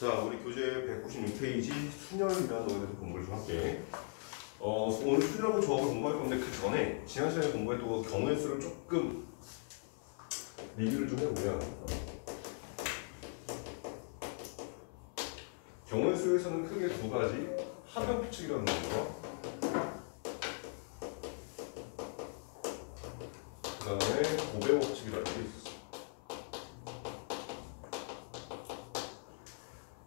자, 우리 교재 196페이지 순열이라는 거에 대해서 공부를 좀 할게. 오늘 순열하고 조합을 공부할 건데 그 전에 지난 시간에 공부했던 경우의 수를 조금 리뷰를 좀 해보면 경우의 수에서는 크게 두 가지 합의 법칙이라는 거고 그 다음에 고배 법칙이라는 게 있었어.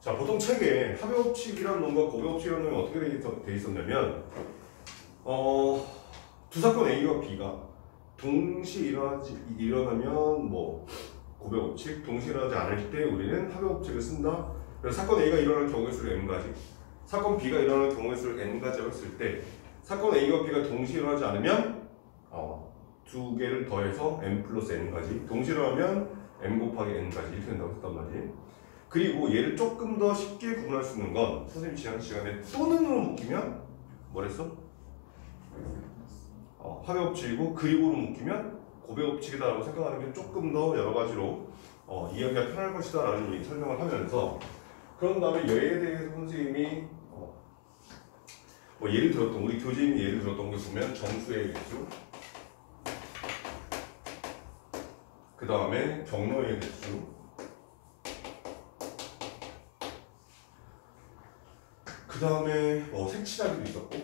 자, 보통 책에 합의 법칙이라는 놈과 고배 법칙이라는 놈이 어떻게 돼 있었냐면 두 사건 A와 B가 동시에 일어나면 뭐 고배 법칙, 동시에 일어나지 않을 때 우리는 합의 법칙을 쓴다. 그래서 사건 A가 일어나는 경우의 수를 n가지, 사건 B가 일어나는 경우의 수를 n가지라고 했을 때 사건 A와 B가 동시에 일어나지 않으면 두 개를 더해서 n 플러스 n까지, 동시에 일어나면 n 곱하기 n까지 이렇게 된다고 했단 말이에요. 그리고 얘를 조금 더 쉽게 구분할 수 있는 건 선생님이 지난 시간에 또는으로 묶이면 뭐랬어? 합의 법칙이고 그리고로 묶이면 고배 법칙이다라고 생각하는 게 조금 더 여러 가지로 이해하기가 편할 것이다 라는 설명을 하면서, 그런 다음에 얘에 대해서 선생님이 뭐 예를 들었던, 우리 교재인이 예를 들었던 게 보면 정수의 개수, 그 다음에 경로의 개수, 그 다음에 색칠하기도 있었고,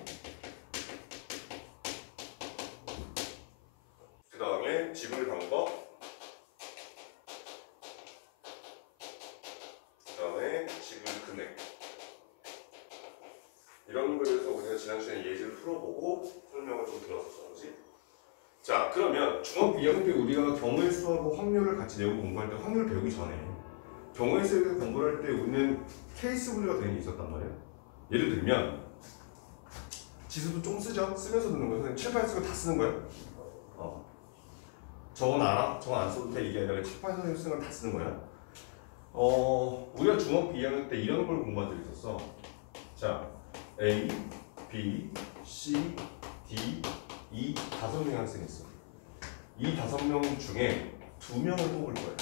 그 다음에 지불 방법, 그 다음에 지불 금액, 이런 거에서 우리가 지난 시간에 예제를 풀어보고 설명을 좀 들었었어, 그렇지? 자, 그러면 중학교 2학년 때 우리가 경우의 수하고 확률을 같이 내고 공부할 때, 확률을 배우기 전에 경우의 수에 대해서 공부를 할 때 우리는 케이스 분류가 되는 게 있었단 말이야. 예를 들면 지수도 좀 쓰죠? 쓰면서 듣는 거예요. 7, 8 쓰고 다 쓰는 거예요. 저건 알아? 저건 안 써도 돼? 이게 아니라 7, 8 쓰는 걸 다 쓰는 거야. 우리가 중학교 2학년 때 이런 걸 공부한 적이 있었어. 자, A, B, C, D, E 5명의 학생이 있어. 이 5명 중에 2명을 뽑을 거야.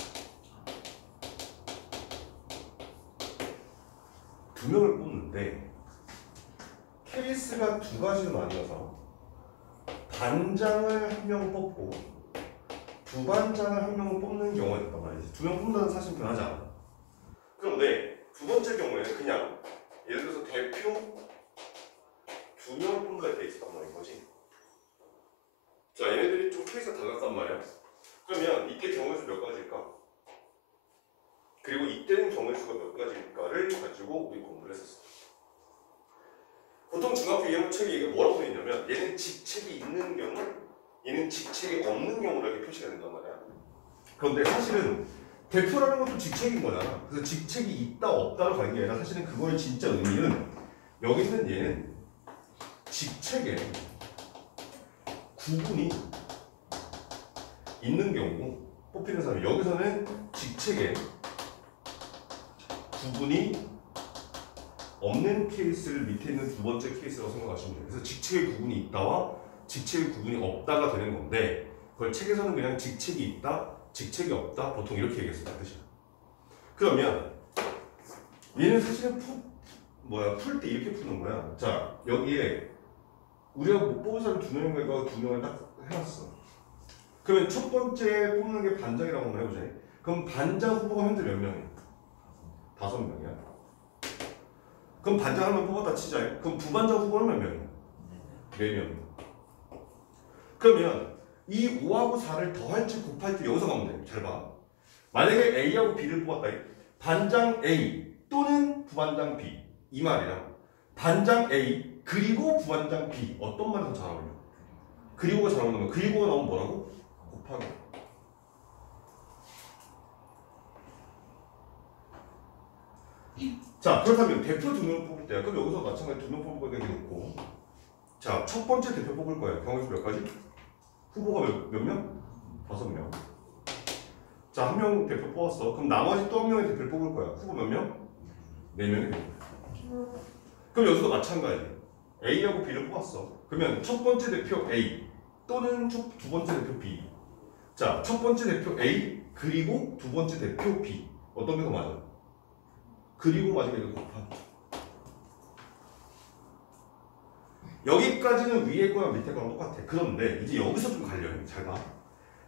2명을 뽑는데 케이스가 두 가지로 나뉘어서 반장을 한 명 뽑고 부반장을 한 명 뽑는 경우가 있단 말이지. 2명 뽑는다는 사실은 변하지 않아. 그런데 두 번째 경우에는 그냥 예를 들어서 대표 2명을 뽑는다 돼 있었단 말인 거지. 자, 얘네들이 좀 케이스가 달랐단 말이야. 그러면 이때 경우의 수 몇 가지일까? 그리고 이때는 경우의 수가 몇 가지일까를 가지고 우리 공부를 했었어. 보통 중학교 2학년 책에 이게 뭐라고 되어 있냐면, 얘는 직책이 있는 경우, 얘는 직책이 없는 경우로 이렇게 표시가 된단 말이야. 그런데 사실은 대표라는 것도 직책인 거잖아. 그래서 직책이 있다 없다로 가는 게 아니라 사실은 그거의 진짜 의미는, 여기 있는 얘는 직책에 구분이 있는 경우 뽑히는 사람이, 여기서는 직책에 구분이 없는 케이스를 밑에 있는 두 번째 케이스라고 생각하시면 돼요. 그래서 직책의 구분이 있다와 직책의 구분이 없다가 되는 건데, 그걸 책에서는 그냥 직책이 있다, 직책이 없다, 보통 이렇게 얘기했었다는 뜻이야. 그러면 얘는 사실은 풀 때 이렇게 푸는 거야. 자, 여기에 우리가 못 뽑은 사람 2명인가 2명을 딱 해놨어. 그러면 첫 번째 뽑는 게 반장이라고 한번 해보자. 그럼 반장 후보가 현재 몇 명이야? 5명이야. 그럼 반장 한 명 뽑았다 치자. 그럼 부반장 후보는 몇 명이야? 4명. 그러면 이 5하고 4를 더할지 곱할지 여기서 가면 돼. 잘 봐. 만약에 A하고 B를 뽑았다. 반장 A 또는 부반장 B, 이 말이야. 반장 A 그리고 부반장 B, 어떤 말이 더 잘 어울려? 그리고가 잘 어울리는 거야. 그리고가 나오면 뭐라고? 곱하기. 자, 그렇다면 대표 2명 뽑을 때야. 그럼 여기서 마찬가지 2명 뽑을 거게 놓고, 자, 첫 번째 대표 뽑을 거야. 경우의 수 몇 가지? 후보가 몇 명? 5명. 자, 한 명 대표 뽑았어. 그럼 나머지 또 한 명의 대표를 뽑을 거야. 후보 몇 명? 4명이 되는 거야. 그럼 여기서도 마찬가지. A하고 B를 뽑았어. 그러면 첫 번째 대표 A 또는 두 번째 대표 B. 자, 첫 번째 대표 A 그리고 두 번째 대표 B. 어떤 게 더 맞아? 그리고 마지막에 이거 곱하기. 여기까지는 위에 거랑 밑에 거랑 똑같아. 그런데 이제 여기서 좀 갈려요. 잘 봐.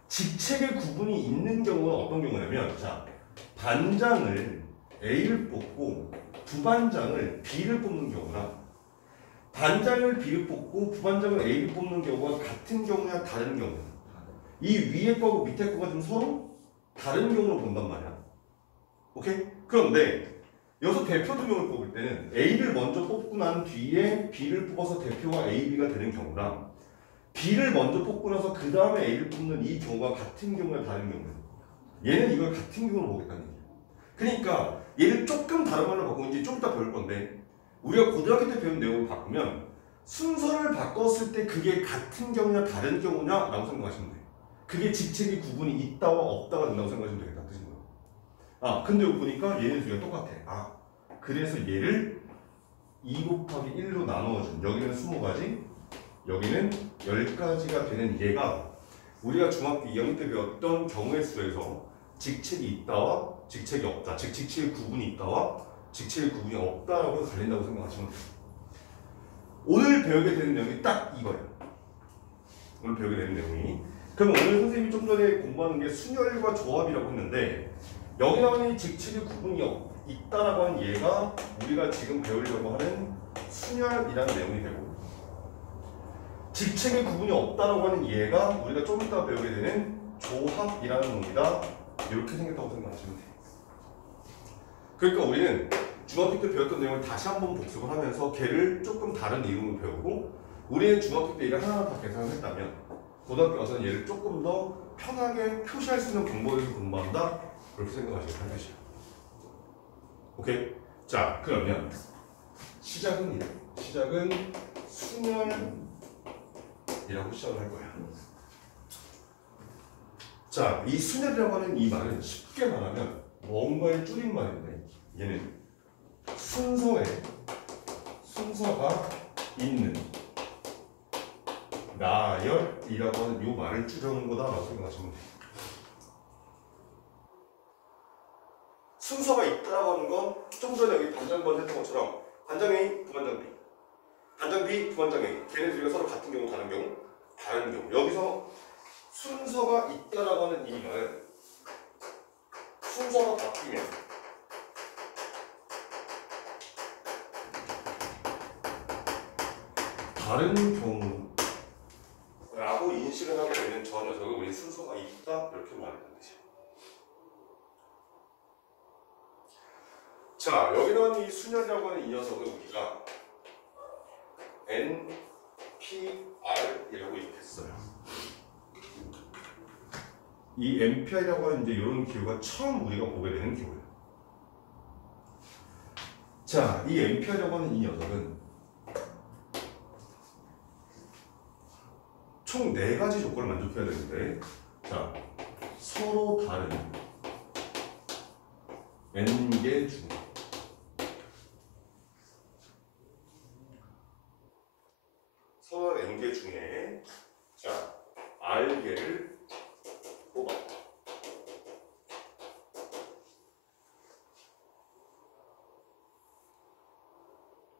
직책의 구분이 있는 경우는 어떤 경우냐면, 자, 반장을 A를 뽑고 부반장을 B를 뽑는 경우랑 반장을 B를 뽑고 부반장을 A를 뽑는 경우가 같은 경우냐 다른 경우. 이 위에 거고 밑에 거가 좀 서로 다른 경우로 본단 말이야. 오케이? 그런데 여기서 대표 두 명을 뽑을 때는 A를 먼저 뽑고 난 뒤에 B를 뽑아서 대표가 A, B가 되는 경우랑 B를 먼저 뽑고 나서 그 다음에 A를 뽑는 이 경우가 같은 경우야 다른 경우야. 얘는 이걸 같은 경우로 보겠다는 얘기야. 그러니까 얘를 조금 다른 말로 바꾸고 이제 좀 이따 배울 건데 우리가 고등학교 때 배운 내용을 바꾸면 순서를 바꿨을 때 그게 같은 경우냐 다른 경우냐라고 생각하시면 돼. 그게 직책의 구분이 있다와 없다가 된다고 생각하시면 되겠다 뜻인 거야. 아 근데 여기 보니까 얘네 두 개가 똑같아. 아 그래서 얘를 2 곱하기 1로 나누어준 여기는 20가지 여기는 10가지가 되는 얘가 우리가 중학교 2학년 때 배웠던 경우의 수에서 직책이 있다와 직책이 없다, 즉 직책의 구분이 있다와 직책의 구분이 없다라고 갈린다고 생각하시면 돼요. 오늘 배우게 되는 내용이 딱 이거예요. 오늘 배우게 되는 내용이. 그럼 오늘 선생님이 좀 전에 공부하는 게 순열과 조합이라고 했는데 여기 나오는 이 직책의 구분이 있다라고 하는 얘가 우리가 지금 배우려고 하는 순열이라는 내용이 되고 직책의 구분이 없다라고 하는 얘가 우리가 좀 이따 배우게 되는 조합이라는 놈이다. 이렇게 생겼다고 생각하시면 돼요. 그러니까 우리는 중학교 때 배웠던 내용을 다시 한번 복습을 하면서 걔를 조금 다른 이름으로 배우고 우리는 중학교 때 얘를 하나하나 다 계산을 했다면 고등학교 와서는 얘를 조금 더 편하게 표시할 수 있는 방법에서 공부한다. 그렇게 생각하시면 되는 것이야. 오케이? 자 그러면 시작은 이래. 시작은 순열이라고 시작을 할 거야. 자, 이 순열이라고 하는 이 말은 쉽게 말하면 뭔가의 줄임말인데 얘는 순서가 있는 나열이라고 하는 이 말을 줄여놓은 거다라고 생각하시면 돼요. 순서가 있다라고 하는 건 좀 전에 여기 반장번 했던 것처럼 반장 A, 부반장 B, 반장 B, 부반장 A 걔네 둘이가 서로 같은 경우 다른 경우 다른 경우 여기서 순서가 있다라고 하는 이 말은 순서가 바뀌면 다른 경우라고 인식을 하게 되는 저 녀석을 우리 순서가 있다 이렇게 말하는 뜻이에요. 자 여기 나온 이 순열이라고 하는 이 녀석을 우리가 NPR이라고 이렇게 써요. 이 NPR이라고 하는 이제 이런 기호가 처음 우리가 보게 되는 기호예요. 자, 이 NPR이라고 하는 이 녀석은 총 4가지 조건을 만족해야 되는데, 자, 서로 다른 N개 중 서로 N개 중에 자, R개를 뽑아.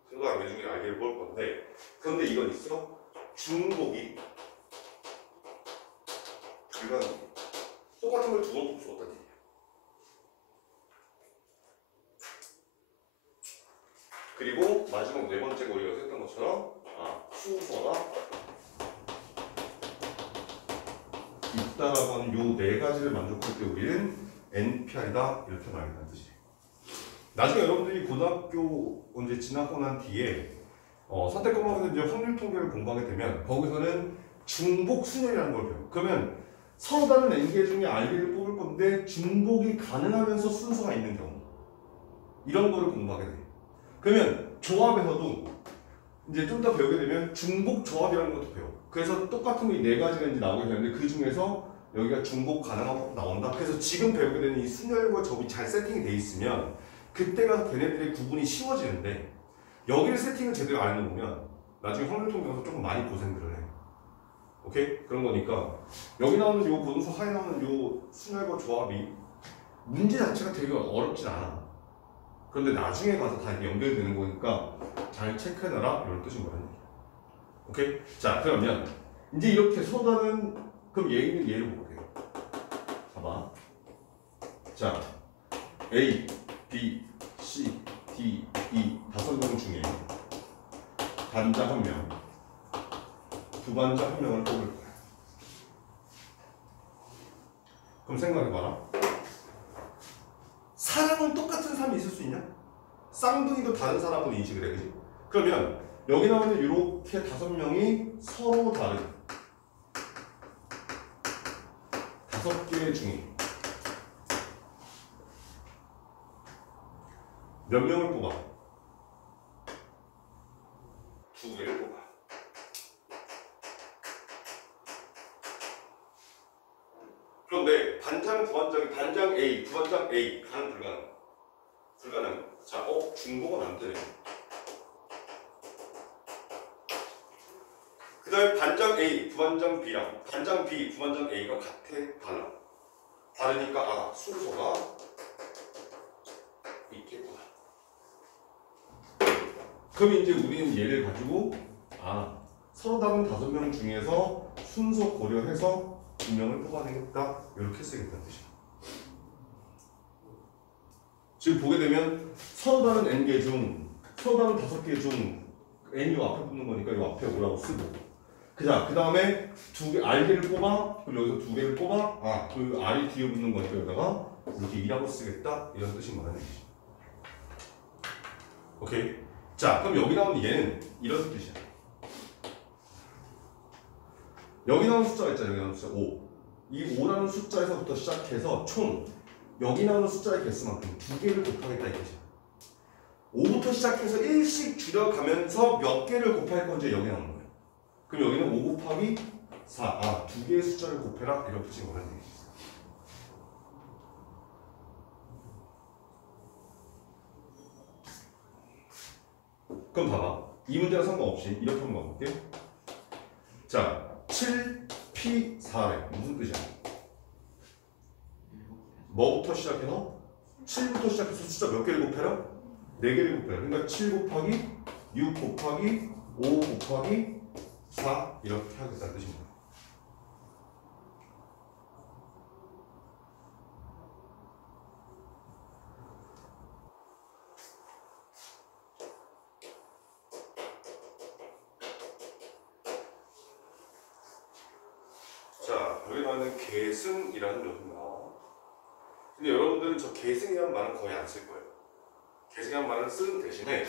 서로 N개 중에 R개를 뽑을 건데, 그런데 이건 있어? 중복이 불가능해. 똑같은 걸 2번 뽑을 수 없다는 얘기야. 그리고 마지막 4번째 우리가 했던 것처럼 순서가 있다라고 하는 요 4가지를 만족할 때 우리는 NPR이다 이렇게 말한다는 뜻이에요. 나중에 여러분들이 고등학교 이제 지나고 난 뒤에 선택과목에서 이제 확률 통계를 공부하게 되면 거기서는 중복 순열이라는 걸 배워요. 그러면 서로 다른 N개 중에 R개를 뽑을 건데 중복이 가능하면서 순서가 있는 경우 이런 거를 공부하게 돼요. 그러면 조합에서도 이제 좀 더 배우게 되면 중복 조합이라는 것도 배워. 그래서 똑같은 거 이 4가지가 이제 나오게 되는데 그 중에서 여기가 중복 가능하고 나온다. 그래서 지금 배우게 되는 이 순열과 접이 잘 세팅이 돼 있으면 그때가 걔네들의 구분이 쉬워지는데 여기를 세팅을 제대로 안 해놓으면 나중에 확률 통계에서 조금 많이 고생들을 해. 오케이? 그런 거니까 여기 나오는 요 보능수 하에 나오는 요 순열과 조합이 문제 자체가 되게 어렵진 않아. 그런데 나중에 가서 다 이렇게 연결되는 거니까 잘 체크해놔라 이런 뜻인 거라는 얘기야. 오케이? 자 그러면 이제 이렇게 서로 다른 그럼 얘 있는 얘를 볼게요. 봐봐. 자 A, B, C, D, E 5명 중에 반자 1명, 부반자 1명을 뽑을 거야. 그럼 생각해봐라. 사람은 똑같은 사람이 있을 수 있냐? 쌍둥이도 다른 사람으로 인식을 해, 그지? 그러면 여기 나오는 이렇게 5명이 서로 다른 5개 중에 몇 명을 뽑아? 2개를 뽑아. 그런데 반장, 부반장이 반장 A, 부반장 A 가능 불가능? 불가능. 자, 중복은 안 되네. 그 다음에 반장 A, 부반장 B랑 반장 B, 부반장 A가 같아? 달라? 다르니까 순서가 있겠구나. 그럼 이제 우리는 얘를 가지고 서로 다른 5명 중에서 순서 고려해서 2명을 뽑아내겠다 이렇게 쓰겠다는 뜻이야. 지금 보게 되면 서로 다른 n개 중 서로 다른 5개 중 n이 요 앞에 붙는 거니까 요 앞에 오라고 쓰고 그 다음에 2개 r개를 뽑아 그리고 여기서 2개를 뽑아 그 r이 뒤에 붙는 거니까 여기다가 이렇게 2라고 쓰겠다 이런 뜻인 거라는 얘기지. 오케이? 자 그럼 여기 나오는 얘는 이런 뜻이야. 여기 나오는 숫자가 있잖아. 여기 나오는 숫자 5. 이 5라는 숫자에서부터 시작해서 총 여기 나오는 숫자의 개수만큼 2개를 곱하겠다 이 뜻이야. 5부터 시작해서 1씩 줄여가면서 몇 개를 곱할 건지 여기 나오는 거야. 그럼 여기는 5 곱하기 4. 2개의 숫자를 곱해라 이런 뜻인 거라는 얘기지. 그럼 봐봐. 이 문제랑 상관없이 이렇게 한번 가볼게. 자 7P4래. 무슨 뜻이야? 뭐부터 시작해서? 7부터 시작해서 숫자 몇 개를 곱해라? 4개를 곱해라. 그러니까 7 곱하기 6 곱하기 5 곱하기 4 이렇게 하겠다는 뜻입니다. 자, 여기 나오는 계승이라는 녀석이 나와. 근데 여러분들은 저 계승이라는 말은 거의 안 쓸 거예요. 계승이라는 말을 쓰는 대신에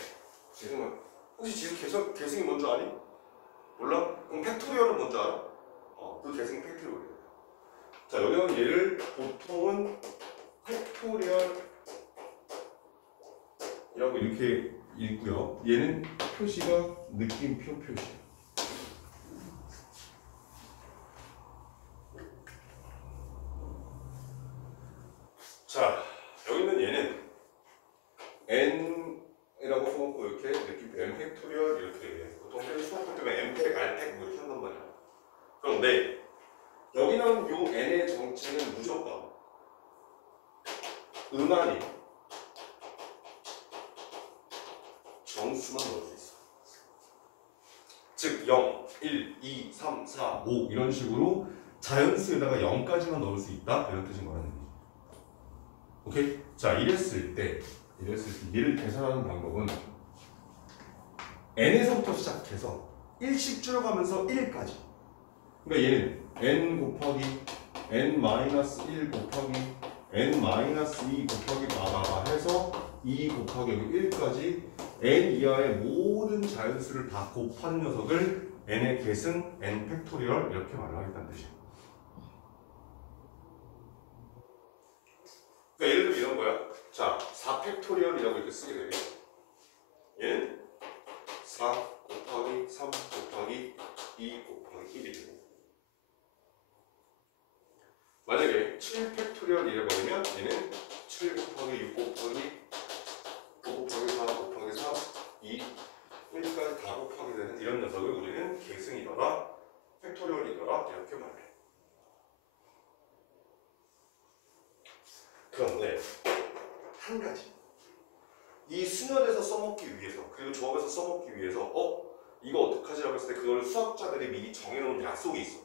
혹시 지금 계승이 뭔지 아니? 몰라? 그럼 팩토리얼은 뭔지 알아? 그 계승 팩토리얼이에요. 자, 여기 나오는 얘를 보통은 팩토리얼이라고 이렇게 읽고요. 얘는 표시가 느낌표 표시예요. 자, 여기 있는 얘는 n이라고 써놓고 이렇게 느낌표 n 팩토리얼 이렇게 보통 수학할 때면 n 팩, r 팩 뭐 이렇게 한단 말이야. 그런데 여기 나온 요 n의 정체는 무조건 음안이 정수만 넣을 수 있어. 즉 0, 1, 2, 3, 4, 5 이런 식으로 자연수에다가 0까지만 넣을 수 있다 이런 뜻인 거라는 얘기죠. 오케이? 자 이랬을 때 얘를 계산하는 방법은 n에서부터 시작해서 1씩 줄여가면서 1까지. 그러니까 얘는 n 곱하기 n-1 곱하기 n-2 곱하기 바바바 해서 2 곱하기 여기 1까지 n 이하의 모든 자연수를 다 곱한 녀석을 n의 계승 n 팩토리얼 이렇게 말을 하겠다는 뜻이야. 그러니까 예를 들면 이런 거야. 자, 4 팩토리얼이라고 이렇게 쓰게 되면 얘는 4 곱하기 3 곱하기 2 곱하기 1이 되고 만약에 7 팩토리얼 이래버리면 얘는 7 곱하기 6 곱하기 5 곱하기 4 곱하기 4 2 1까지 다 곱하게 되는 이런 녀석을 우리는 계승이더라 팩토리얼이더라 이렇게 말해. 그런데 한 가지 이 수면에서 써먹기 위해서 그리고 조합에서 써먹기 위해서 이거 어떡하지라고 했을 때 그걸 수학자들이 미리 정해놓은 약속이 있어.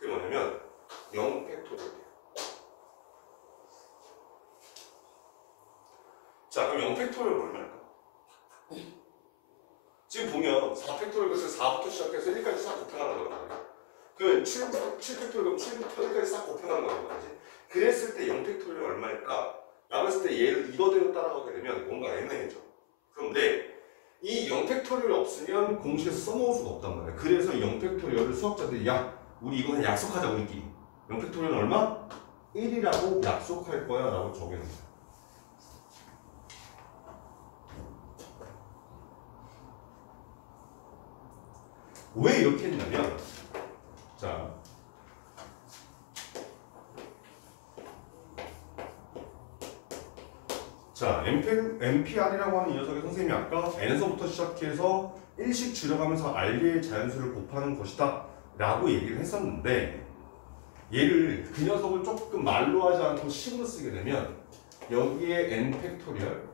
그게 뭐냐면 0팩토리얼. 자, 그럼 0팩토리얼 얼마일까? 지금 보면 4팩토리얼 그래서 4부터 시작해서 1까지 싹 곱해가는 거거든요. 그 7팩토리얼 그럼 7부터 1까지 싹 곱해가는 거거든요. 그랬을 때 0팩토리얼 얼마일까? 라고 했을 때 얘를 이거대로 따라가게 되면 뭔가 애매해져. 그런데 이 0팩토리얼이 없으면 공식에서 써먹을 수가 없단 말이야. 그래서 0팩토리얼을 수학자들이 우리 이거 그냥 약속하자 우리끼리. 0팩토리얼은 얼마? 1이라고 약속할 거야 라고 정해놓은 거야. 왜 이렇게 했냐면 자, MPR이라고 하는 이 녀석의 선생님이 아까 n에서부터 시작해서 1씩 줄여가면서 r의 자연수를 곱하는 것이다 라고 얘기를 했었는데 얘를 그 녀석을 조금 말로 하지 않고 식으로 쓰게 되면 여기에 n 팩토리얼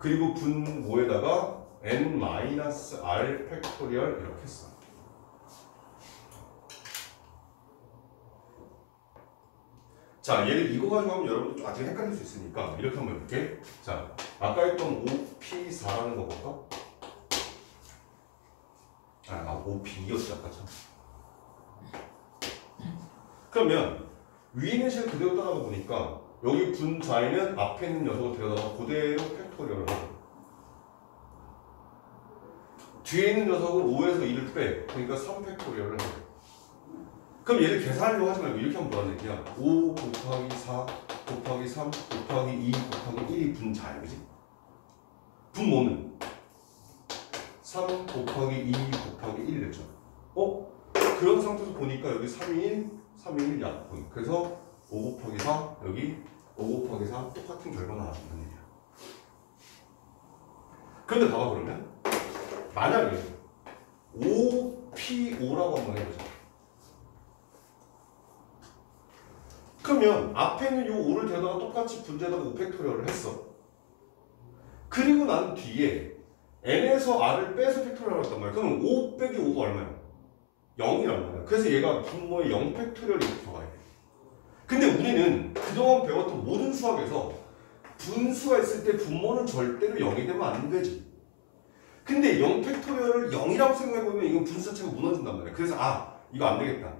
그리고 분모에다가 n-r 팩토리얼 이렇게 써. 자, 얘를 이거 가지고 하면 여러분들 아직 헷갈릴 수 있으니까 이렇게 한번 해볼게. 자, 아까 했던 5P4라는 거 볼까? 5P2였지 아까 참. 그러면 위에 있는 식을 그대로 따라가 보니까 여기 분자에는 앞에 있는 녀석을 데려다가 그대로 팩토리얼을 하고 뒤에 있는 녀석은 5에서 2를 빼. 그러니까 3팩토리얼을 하고 그럼 얘를 계산하려고 하지 말고 이렇게 하면 뭐라는 얘기야? 5 곱하기 4 곱하기 3 곱하기 2 곱하기 1이 분자야, 그지? 분모는 3 곱하기 2 곱하기 1이랬죠. 그런 상태에서 보니까 여기 3이 1, 3이 1 약분. 그래서 5 곱하기 4, 여기 5 곱하기 4 똑같은 결과 나왔다는 얘기야. 그런데 봐봐 그러면 만약에 5P5라고 한번 해보자. 그러면 앞에 있는 요 5를 데려다가 똑같이 분자에다가 5팩토리얼을 했어. 그리고 난 뒤에 n에서 r을 빼서 팩토리얼을 했단 말이야. 그러면 5 빼기 5가 얼마야? 0이란 말이야. 그래서 얘가 분모의 0팩토리얼이 이렇게 들어가야 돼. 근데 우리는 그동안 배웠던 모든 수학에서 분수가 있을 때 분모는 절대로 0이 되면 안 되지. 근데 0팩토리얼을 0이라고 생각해보면 이건 분수 자체가 무너진단 말이야. 그래서 이거 안 되겠다.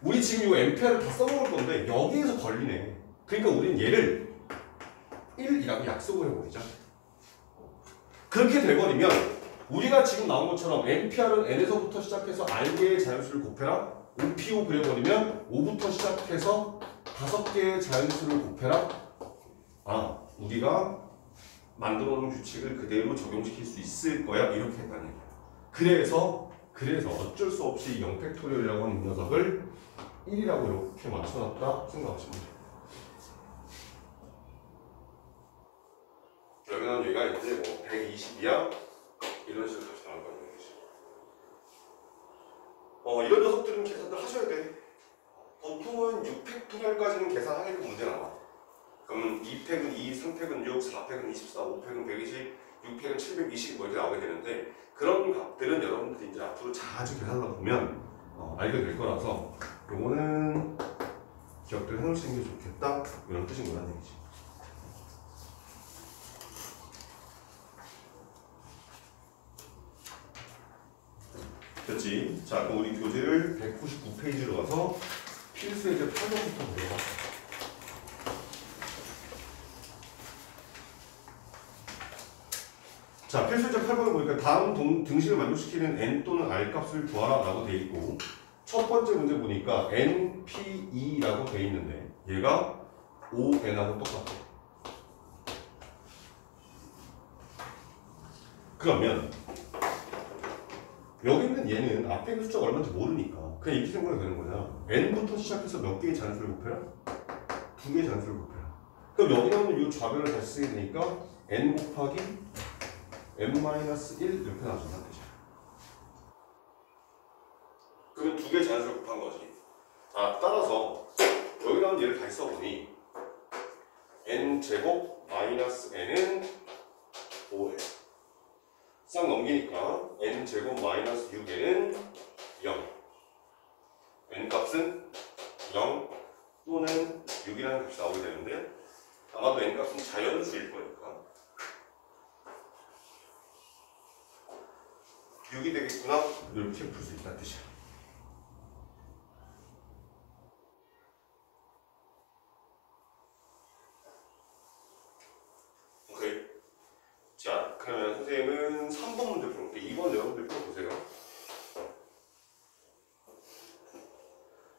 우리 지금 이거 MPR을 다 써먹을 건데 여기에서 걸리네. 그러니까 우리는 얘를 1이라고 약속을 해버리자. 그렇게 돼버리면 우리가 지금 나온 것처럼 MPR은 n에서부터 시작해서 r개의 자연수를 곱해라 5P5 그려버리면 5부터 시작해서 5개의 자연수를 곱해라 우리가 만들어 놓은 규칙을 그대로 적용시킬 수 있을 거야 이렇게 했다는 얘기야. 그래서 어쩔 수 없이 0팩토리얼이라고 하는 이 녀석을 1이라고 이렇게 맞춰놨다 생각하시면 돼요. 여기는 얘가 이제 뭐 120이야 이런 식으로 다시 나올 거라는 얘기지. 이런 녀석들은 계산을 하셔야 돼. 보통은 6팩토리얼까지는 계산하기도 문제 나와. 그러면 2팩은 2, 3팩은 6, 4팩은 24, 5팩은 120, 6팩은 720 뭐 이렇게 나오게 되는데 그런 값들은 여러분들이 이제 앞으로 자주 계산하다 보면 알게 될 거라서 요거는 기억들 해놓으시는 게 좋겠다 이런 뜻인 거란 얘기지. 됐지? 자, 그럼 우리 교재를 199페이지로 가서 필수 예제 8번부터 보도록 할게요. 자, 필수 예제 8번을 보니까 다음 등식을 만족시키는 n 또는 r 값을 구하라 라고 돼 있고 첫 번째 문제 보니까 np2라고 돼 있는데 얘가 5n하고 똑같아. 그러면 여기 있는 얘는 앞에 있는 숫자가 얼마인지 모르니까 그냥 이렇게 생각이 되는 거냐. n부터 시작해서 몇 개의 자연수를 곱해라? 2개의 자연수를 곱해라. 그럼 여기 나오는 이 좌변을 다시 쓰게 되니까 n 곱하기 n-1 이렇게 나와준다는 뜻이야. 그러면 2개의 자연수를 곱한 거지. 따라서 여기 나오는 얘를 다시 써보니 n제곱 마이너스 n 싹 넘기니까 n제곱 마이너스 6에는 0. n 값은 0 또는 6이라는 값이 나오게 되는데 아마도 n 값은 자연수일 거니까 6이 되겠구나 이렇게 풀 수 있다는 뜻이야. 오케이. 자 그러면 선생님은 3번 문제 풀어볼게. 2번 여러분들 풀어보세요.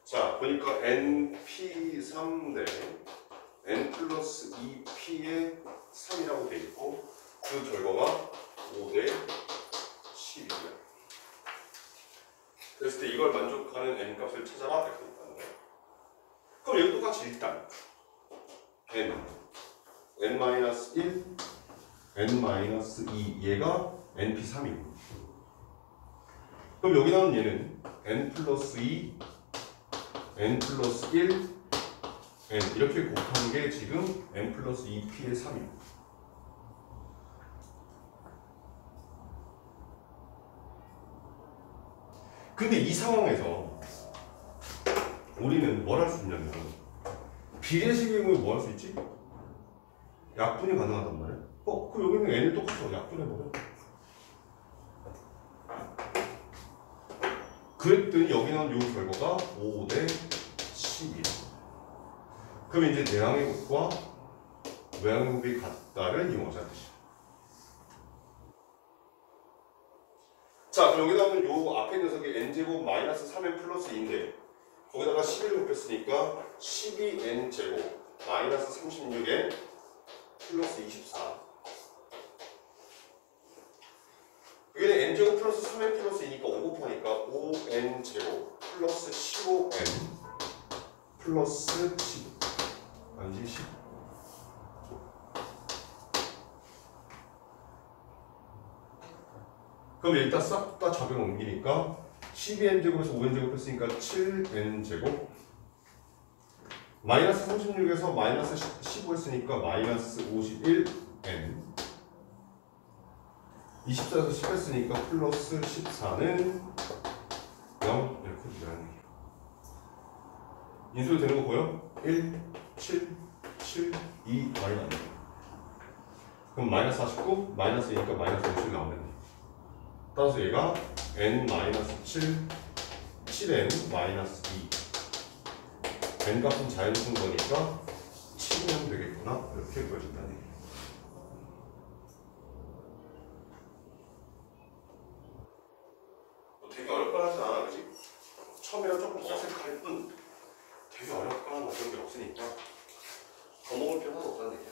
자 보니까 np3 대 n 플러스 2p의 3이라고 돼 있고 그 결과가 5 대 10이야. 그랬을 때 이걸 만족하는 n 값을 찾아라 이렇게 있다는 거야. 그럼 여기 똑같이 일단 n-1, n-2 얘가 np3이고 그럼 여기 나오는 얘는 n 플러스 2, n 플러스 1, n 이렇게 곱한 게 지금 n 플러스 2p의 3이고 근데 이 상황에서 우리는 뭘 할 수 있냐면 비례식의 경우에 뭐 할 수 있지? 약분이 가능하단 말이야. 그 여기는 n을 똑같이 약분해버려. 그랬더니 여기 나온 이 결과가 5 대 10이야. 그럼 이제 내항의 곱과 외항의 곱이 같다를 이용하자는 뜻이야. 자 그럼 여기 나오는 요 앞에 녀석이 n제곱 마이너스 3n 플러스 2인데 거기다가 11을 곱했으니까 12n제곱 마이너스 36n 플러스 24 여기는 n제곱 플러스 3n 플러스 2니까 5 곱하니까 5n제곱 플러스 15n 플러스 10 아니지 10 그럼 일단 싹 다 좌변 옮기니까 12n제곱에서 5n제곱 했으니까 7n제곱 마이너스 36에서 마이너스 15 했으니까 마이너스 51n 24에서 10 했으니까 플러스 14는 0 이렇게 되는 얘기야. 인수로 되는 거 보여? 1, 7, 7, 2, 마이너스 그럼 마이너스 49, 마이너스 2니까 마이너스 57 나오네. 따라서 얘가 n-7, 7n-2 n 값은 자연수인 거니까 7이면 되겠구나 이렇게 보여준다는 얘기예요. 되게 어렵거나 하지 않아 그지? 처음에는 조금 어색할 뿐 되게 어렵거나 뭐 그런 게 없으니까 겁먹을 필요는 없다는 얘기야.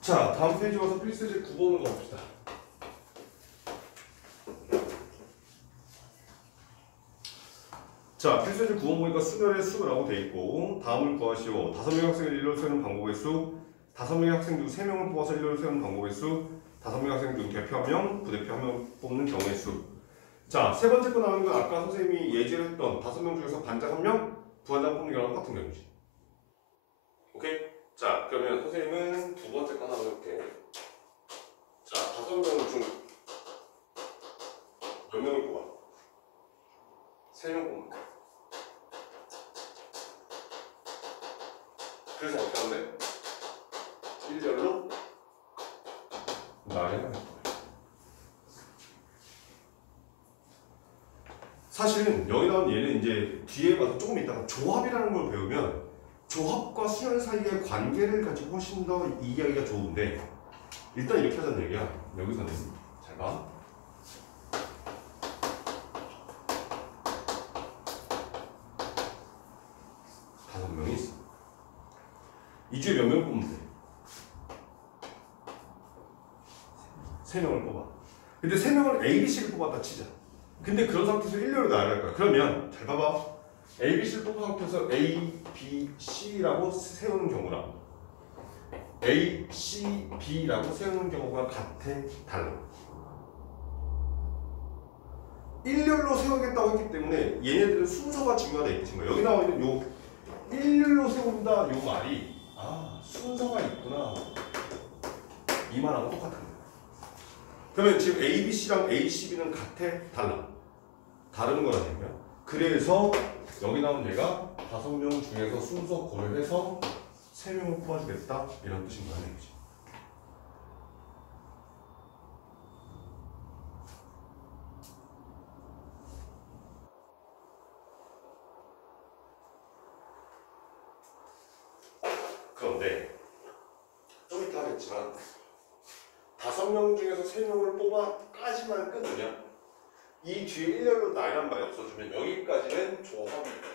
자, 다음 페이지 와서 필수제 9번으로 가봅시다. 자, 필수제 9번 보니까 수별의 수라고 돼 있고 다음을 구하시오. 5명의 학생을 일렬로 세우는 방법의 수 5명의 학생 중 3명을 뽑아서 일렬로 세우는 방법의 수 5명의 학생 중 대표 1명, 부대표 1명 뽑는 경우의 수. 자, 세 번째 거 나오는 건 아까 선생님이 예제를 했던 5명 중에서 반장 1명, 부반장 뽑는 경우랑 같은 경우지. 오케이? 자, 그러면 선생님은 두 번째 거 하나 해볼게. 자, 5명 중 몇 명을 뽑아? 3명 뽑는 거야. 그래서 어떻게 하면 돼? 일렬로 나열을 할 거야. 사실은 여기 나온 얘는 이제 뒤에 가서 조금 이따가 조합이라는 걸 배우면 조합과 수열 사이의 관계를 가지고 훨씬 더 이해하기가 좋은데 일단 이렇게 하자는 얘기야. 여기서는 잘 봐. 다섯 명이 있어. 이 중에 몇 명 뽑으면 돼? 3명을 뽑아. 근데 3명을 A, B, C를 뽑았다 치자. 근데 그런 상태에서 일렬로 나열할 거야. 그러면 잘 봐봐. A, B, C를 뽑은 상태에서 A, B, C라고 세우는 경우랑 A, C, B라고 세우는 경우가 같아, 달라. 일렬로 세우겠다고 했기 때문에 얘네들은 순서가 중요하다 이 뜻인 거예요. 여기 나와 있는 요 일렬로 세운다 요 말이 순서가 있구나 이 말하고 똑같은 거예요. 그러면 지금 A, B, C랑 A, C, B는 같아, 달라? 다른 거라는 얘기야. 그래서 여기 나온 얘가 5명 중에서 순서 고려해서 3명을 뽑아주겠다 이런 뜻인 거라는 얘기지. 그런데 좀 이따 하겠지만 5명 중에서 3명을 뽑아까지만 끊으면 이 뒤에 일렬로 나열한 말이 없어지면 여기까지는 조합입니다.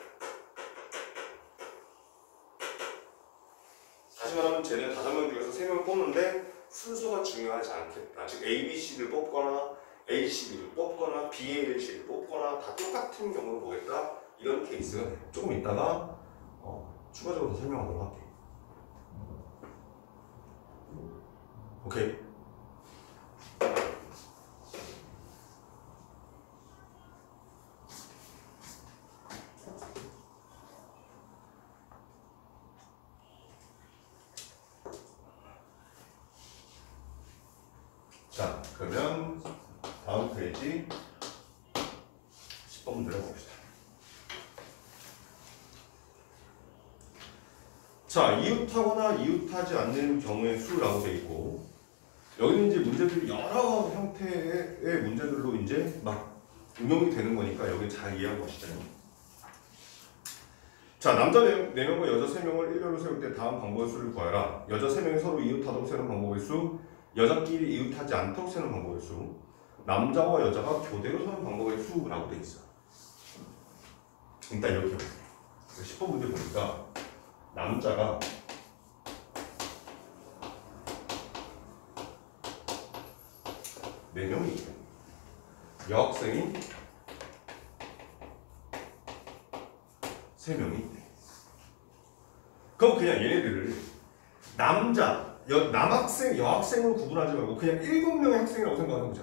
다시 말하면 쟤는 5명 중에서 3명을 뽑는데 순서가 중요하지 않겠다. 즉 A, B, C를 뽑거나 A, C, B를 뽑거나 B, A, C를 뽑거나 다 똑같은 경우를 보겠다. 이런 케이스가 돼요. 조금 이따가 추가적으로 더 설명하도록 할게요. 오케이. 자, 그러면 다음 페이지 10번 문제를 봅시다. 자, 이웃하거나 이웃하지 않는 경우의 수라고 되어 있고 여기는 이제 문제들이 여러 형태의 문제들로 이제 막 응용이 되는 거니까 여기 잘 이해한 것이죠. 자, 남자 4명과 여자 3명을 일렬로 세울 때 다음 방법의 수를 구하라. 여자 3명이 서로 이웃하도록 세는 방법의 수, 여자끼리 이웃하지 않도록 세는 방법의 수, 남자와 여자가 교대로 서는 방법의 수라고 되어 있어. 일단 이렇게 볼게요. 10번 문제 보니까 남자가 네 명이 있고 여학생이 3명이 있대. 그럼 그냥 얘네들을 남학생, 여학생으로 구분하지 말고 그냥 7명의 학생이라고 생각해보자.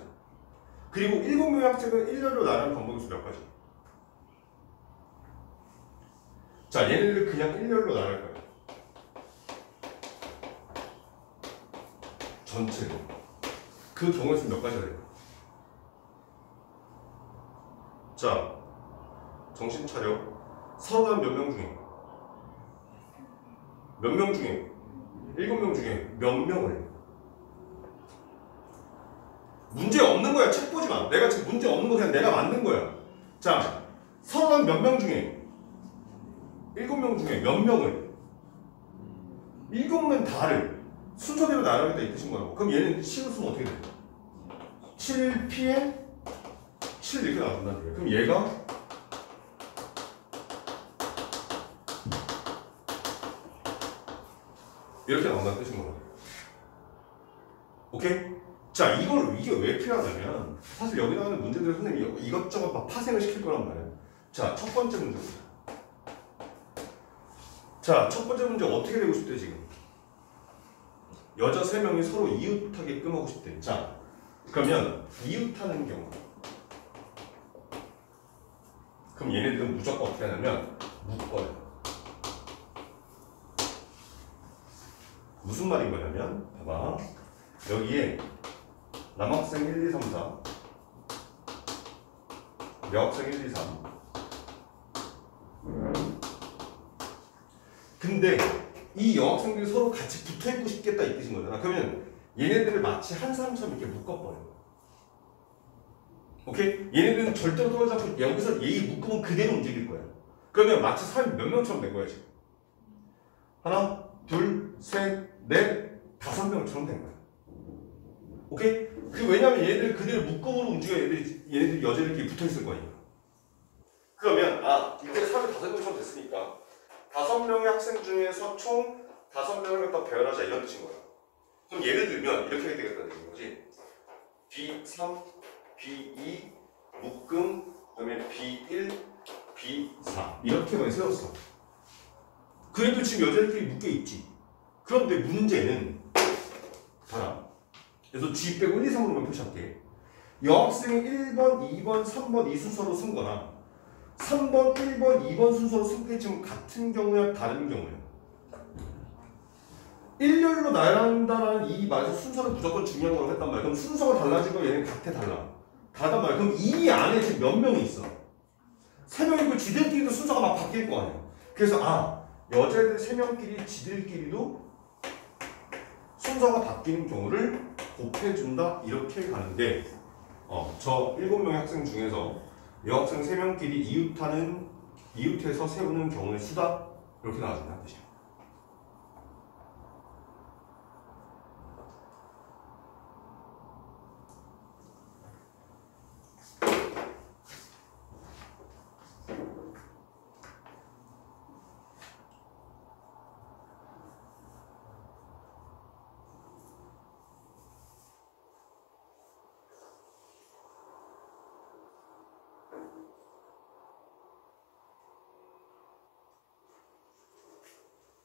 그리고 7명의 학생은 일렬로 나누는 방법의 수 몇 가지? 자, 얘네들을 그냥 일렬로 나눌 거예요. 전체로. 그 경우의 수 몇 가지가 돼요? 자, 정신 차려. 서로 몇 명 중에? 몇 명 중에? 7명 중에 몇 명을? 문제 없는 거야. 책 보지 마. 내가 지금 문제 없는 거 그냥 내가 만든 거야. 자, 서로 몇 명 중에? 7명 중에 몇 명을? 7명 다를 순서대로 나눠야겠다 이 뜻인 거라고. 그럼 얘는 시우수는 어떻게 돼? 7p에 7 이렇게 나온다는 거예요. 그럼 얘가 이렇게 나온다는 뜻인 거라고. 오케이? 자, 이게 왜 필요하냐면 사실 여기 나오는 문제들 선생님이 이것저것 막 파생을 시킬 거란 말이에요. 자, 첫 번째 문제입니다. 자, 첫 번째 문제 어떻게 되고 싶대 지금? 여자 3명이 서로 이웃하게끔 하고 싶대. 자, 그러면 이웃하는 경우 그럼 얘네들은 무조건 어떻게 하냐면 묶어요. 무슨 말인 거냐면 봐봐. 여기에 남학생 1, 2, 3, 4 여학생 1, 2, 3 근데 이 여학생들이 서로 같이 붙어있고 싶겠다 이 뜻인 거잖아. 그러면 얘네들을 마치 한 사람처럼 이렇게 묶어버려. 오케이? 얘네들은 절대로 떨어지지 않고 여기서 얘 묶으면 그대로 움직일 거야. 그러면 마치 사람이 몇 명처럼 된 거야 지금. 하나, 둘, 셋, 넷, 5명처럼 된 거야. 오케이? 왜냐면 얘네들 그대로 묶음으로 움직여 얘네들 여자들끼리 붙어있을 거니까. 그러면 이때 사람이 5명처럼 됐으니까 5명의 학생 중에서 총 5명을 갖다 배열하자 이런 뜻인 거야. 그럼 예를 들면 이렇게 되겠다는 거지. B3, B2, 묶음, 그다음에 B1, B4 이렇게만 세웠어. 그래도 지금 여자들끼리 묶여 있지. 그런데 문제는 봐라. 그래서 G 빼고 1, 2, 3으로만 표시할게. 여학생이 1번, 2번, 3번 이 순서로 쓴 거나 3번, 1번, 2번 순서로 쓴 게 지금 같은 경우야 다른 경우야? 일렬로 나란다라는 이 말에서 순서는 무조건 중요한 거라고 했단 말이야. 그럼 순서가 달라지고 얘는 같아 달라. 다단 말이야. 그럼 이 안에 지금 몇 명이 있어? 3명이고 지들끼리도 순서가 막 바뀔 거 아니야. 그래서 여자애들 3명끼리 지들끼리도 순서가 바뀌는 경우를 곱해준다 이렇게 가는데 저 7명의 학생 중에서 여학생 3명끼리 이웃해서 세우는 경우의 수다 이렇게 나와준다는 뜻이야.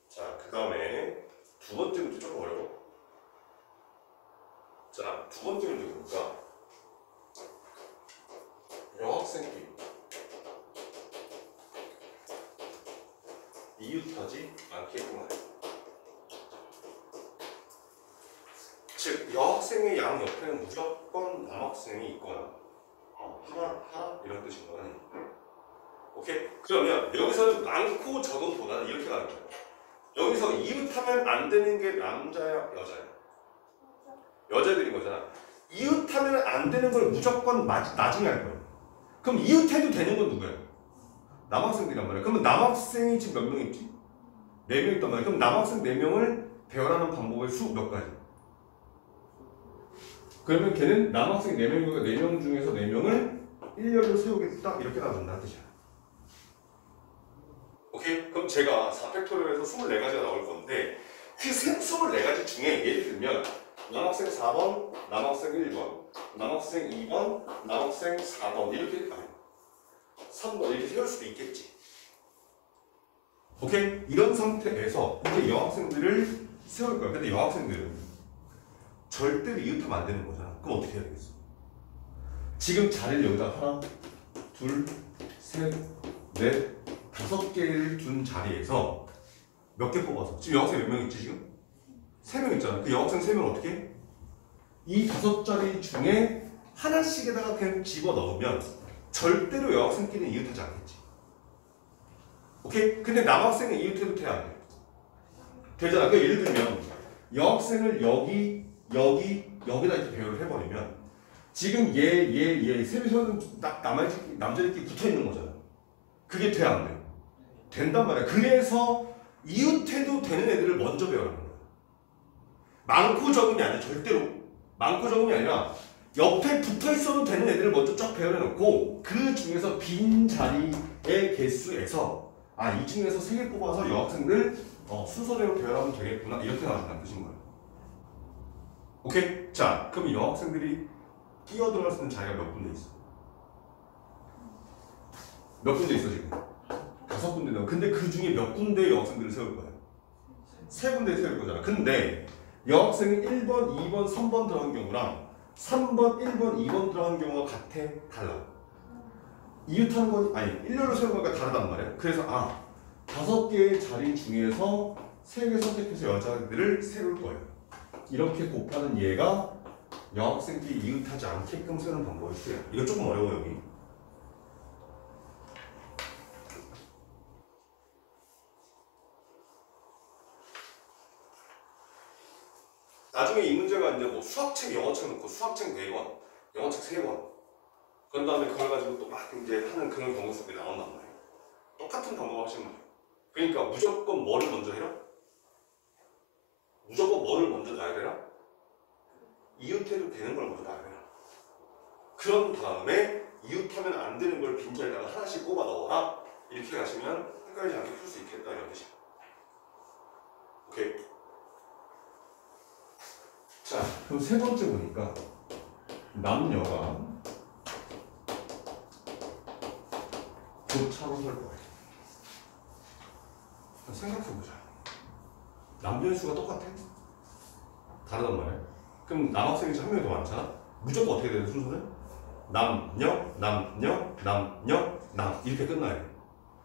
자, 그 다음에 두 번째 문제 조금 어려워. 자, 두 번째 문제 보니까 여학생끼리 이웃하지 않게끔 하래. 즉, 여학생의 양 옆에는 무조건 남학생이 있거나 하나 이런 뜻인 거네. 오케이? 그러면 여기서는 많고 적음보다는 이렇게 가는 거야. 여기서 이웃하면 안 되는 게 남자야, 여자야? 여자들인 거잖아. 이웃하면 안 되는 걸 무조건 나중에 할 거야. 그럼 이웃해도 되는 건 누구야? 남학생들이란 말이야. 그러면 남학생이 지금 몇 명 있지? 4명 있단 말이야. 그럼 남학생 4명을 배열하는 방법의 수 몇 가지? 그러면 걔는 남학생 4명이니까 4명 중에서 4명을 일렬로 세우겠다 이렇게 나눈다는 뜻이야. 오케이? 그럼 제가 4팩토리얼에서 24가지가 나올 건데 그 24가지 중에 예를 들면 남학생 4번, 남학생 1번, 남학생 2번, 남학생 4번 이렇게 3번 이렇게 세울 수도 있겠지. 오케이? 이런 상태에서 이제 여학생들을 세울 거야. 근데 여학생들은 절대로 이웃하면 안 되는 거잖아. 그럼 어떻게 해야 되겠어? 지금 자리를 여기다 하나, 둘, 셋, 넷, 5개를 둔 자리에서 몇 개 뽑아서 지금 여학생 몇 명 있지 지금? 3명 있잖아. 그 여학생 3명 어떻게 해? 이 5자리 중에 하나씩에다가 그냥 집어넣으면 절대로 여학생끼리는 이웃하지 않겠지. 오케이? 근데 남학생은 이웃해도 돼, 안 돼? 되잖아. 그러니까 예를 들면 여학생을 여기다 이렇게 배열을 해버리면 지금 얘 셋이서는 남자들끼리 붙어있는 거잖아. 그게 돼, 안 돼? 된단 말이야. 그래서 이웃해도 되는 애들을 먼저 배열하는 거야. 많고 적음이 아니라 절대로 많고 적음이 아니라 옆에 붙어있어도 되는 애들을 먼저 쫙 배열해놓고 그 중에서 빈 자리의 개수에서 이 중에서 3개 뽑아서 여학생들 순서대로 배열하면 되겠구나 이렇게 나와준다는 뜻인 거예요. 오케이? 자, 그럼 여학생들이 끼어들어갈 수 있는 자리가 몇 군데 있어? 몇 군데 있어 지금? 5군데 나와. 근데 그 중에 몇 군데 여학생들을 세울 거야? 3군데 세울 거잖아. 근데 여학생이 1번, 2번, 3번 들어간 경우랑 3번, 1번, 2번 들어간 경우가 같아? 달라? 이웃하는 건 일렬로 세우는 거니까 다르단 말이야. 그래서 5개의 자리 중에서 3개 선택해서 여자들을 세울 거예요. 이렇게 곱하는 얘가 여학생끼리 이웃하지 않게끔 세우는 방법이 수야. 이거 조금 어려워 여기. 나중에 이 문제가 이제 뭐 수학책, 영어책 놓고 수학책 4권, 영어책 3권. 그런 다음에 그걸 가지고 또 막 이제 하는 그런 경우 수업이 나온단 말이에요. 똑같은 방법 하시면 돼요. 그러니까 무조건 뭐를 먼저 해라? 무조건 뭐를 먼저 놔야 되나? 이웃해도 되는 걸 먼저 놔야 되나? 그런 다음에 이웃하면 안 되는 걸 빈자리에다가 하나씩 꼽아 넣어라. 이렇게 가시면 헷갈리지 않게 풀 수 있겠다 이런 뜻이에요. 오케이. 자, 그럼 3번째 보니까 남녀가 교차로 설 거예요. 생각해보자. 남녀의 수가 똑같아? 다르단 말이야. 그럼 남학생이 한 명이 더 많잖아? 무조건 어떻게 되는 순서는? 남녀, 남녀, 남녀, 남 이렇게 끝나야 돼.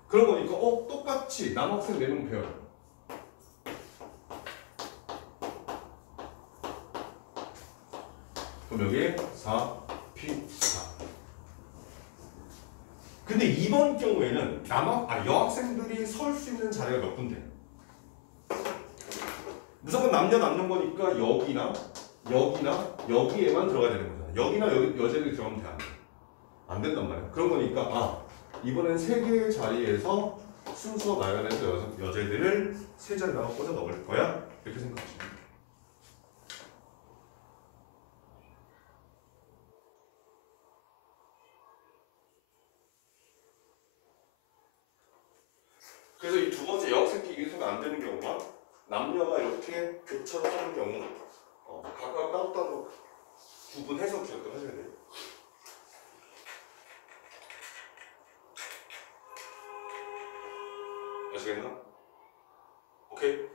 그런 거니까 똑같이 남학생 4명 배워요. 그럼 여기에 4, P, 4. 근데 이번 경우에는 여학생들이 설 수 있는 자리가 몇 군데? 무조건 남녀 남는 거니까 여기나 여기에만 들어가야 되는 거잖아. 여기나 여기 여자들이 들어가면 돼? 안 된단 말이야. 그런 거니까 이번엔 3개의 자리에서 순서 나열해서 여자애들을 3자리다가 꽂아 넣을 거야. 이렇게 생각하시면 돼. 그래서 이 두 번째 여학생끼리 이렇게 안 되는 경우가 남녀가 이렇게 교차로 하는 경우 각각 따로따로 구분해서 기억을 하셔야 돼요. 아시겠나? 오케이?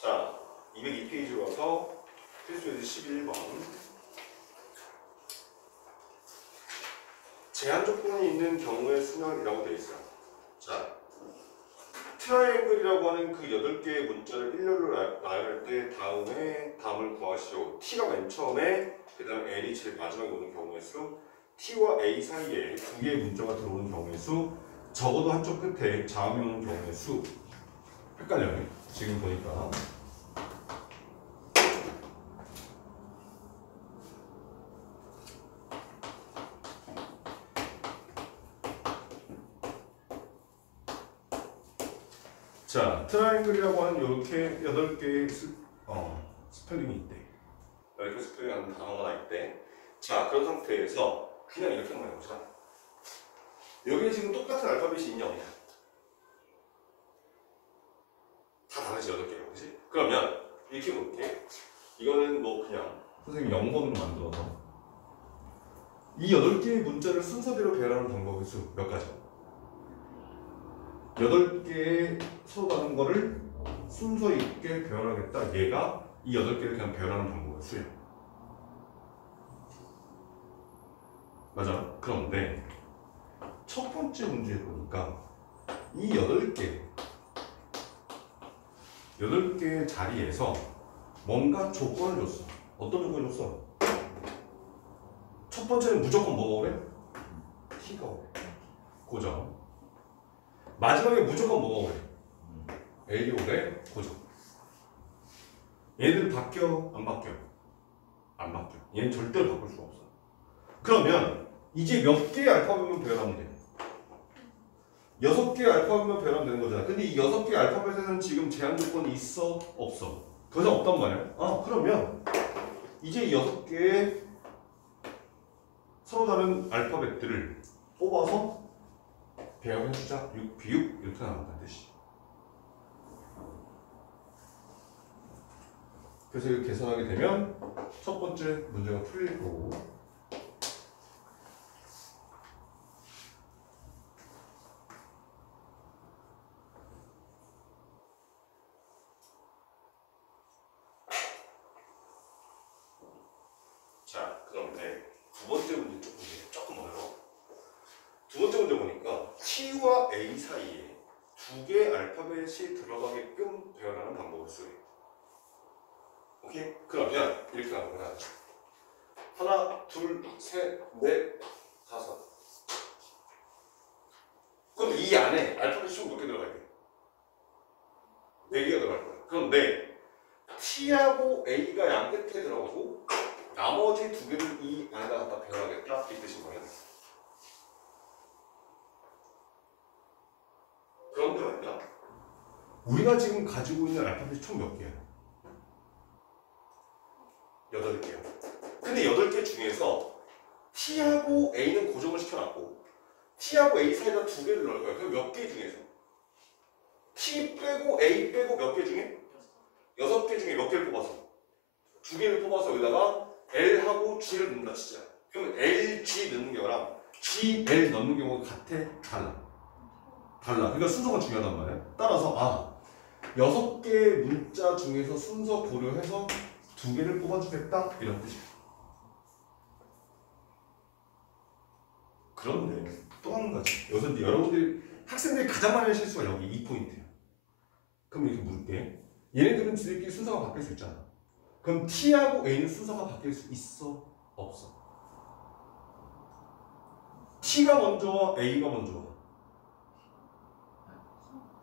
자, 202페이지로 와서 필수예제 11번. 제한 조건이 있는 경우의 수량이라고 되어 있어요. 자, 트라이앵글이라고 하는 그 8개의 문자를 일렬로 나열할 때 다음을 구하시오. T가 맨 처음에, 그 다음에 L이 제일 마지막에 오는 경우의 수, T와 A 사이에 2개의 문자가 들어오는 경우의 수, 적어도 한쪽 끝에 자음이 오는 경우의 수. 헷갈려요. 지금 보니까. 자, 트라이앵글이라고 하는 이렇게 8개의 스펠링이 있대. 8개 스펠링 하는 단어가 있대. 자, 그런 상태에서 그냥 이렇게 한번 해보자. 여기에 지금 똑같은 알파벳이 있냐 없냐? 다 다르지, 8개가. 그치? 그러면 이렇게 볼게. 이거는 뭐 그냥 선생님이 0번으로 만들어서 이 8개의 문자를 순서대로 배열하는 방법의 수 몇 가지? 8개의 서로 다른 거를 순서 있게 배열하겠다. 얘가 이 8개를 그냥 배열하는 방법의 수야. 맞아. 그런데 첫 번째 문제에 보니까 이 8개의 자리에서 뭔가 조건을 줬어. 어떤 조건을 줬어? 첫 번째는 무조건 뭐가 오래? T가 오래. 고정. 마지막에 무조건 뭐가 오래? L이 오래. 고정. 얘들 바뀌어? 안 바뀌어? 안 바뀌어. 얘는 절대로 바꿀 수가 없어. 그러면 이제 몇 개의 알파벳만 배열하면 돼? 6개의 알파벳만 배열하면 되는 거잖아. 근데 이 6개의 알파벳에는 지금 제한 조건이 있어? 없어? 더 이상 없단 말이야. 그러면 이제 이 6개의 서로 다른 알파벳들을 뽑아서 배열해주자. 6, B6 이렇게 나온다는 뜻이. 그래서 이거 계산하게 되면 첫 번째 문제가 풀릴 거고, 자, 그런데 두 번째 문제 조금 어려워. 두 번째 문제 보니까 T와 A 사이에 2개의 알파벳이 들어가게끔 배열하는 방법을 써요. 오케이? 그러면 이렇게 하는 거야. 하나, 둘, 셋, 넷, 다섯. 그럼 이 안에 알파벳이 총 몇 개 들어가야 돼? 4개가 들어갈 거야. 그런데 T하고 A가 양 끝에 들어가고 나머지 2개를 이 안에다 갖다 배열하겠다 이 뜻인 거야. 그런데 말이야, 우리가 지금 가지고 있는 알파벳이 총 몇 개야? 8개야. 근데 8개 중에서 T하고 A는 고정을 시켜놨고 T하고 A 사이에다 두 개를 넣을 거야. 그럼 몇 개 중에서? T 빼고 A 빼고 몇 개 중에? 6개 중에 몇 개를 뽑아서? 2개를 뽑아서 여기다가 L하고 G를 넣는다 진짜. 그러면 L, G 넣는 경우랑 G, L 넣는 경우가 같아? 달라. 그러니까 순서가 중요하단 말이야. 따라서 6개의 문자 중에서 순서 고려해서 2개를 뽑아주겠다 이런 뜻이야. 그런데 또 한 가지. 여기서 이제 여러분들이 학생들이 가장 많이 하는 실수가 여기 이 포인트야. 그럼 이렇게 물을게. 얘네들은 지들끼리 순서가 바뀔 수 있잖아. 그럼 T하고 A는 순서가 바뀔 수 있어? 없어? T가 먼저와 A가 먼저와.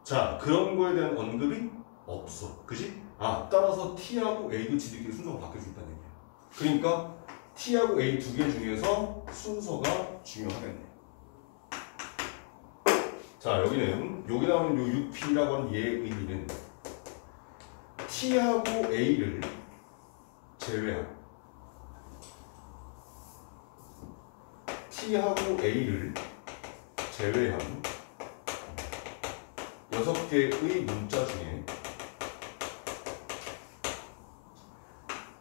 자, 그런 거에 대한 언급이 없어. 그지? 따라서 T하고 A도 지들끼리 순서가 바뀔 수 있다는 얘기야. 그러니까 T하고 A 2개 중에서 순서가 중요하겠네. 자, 여기 나오는 요 6P라고 하는 얘의 의미는 T하고 A를 제외한 T하고 A를 제외한 6개의 문자 중에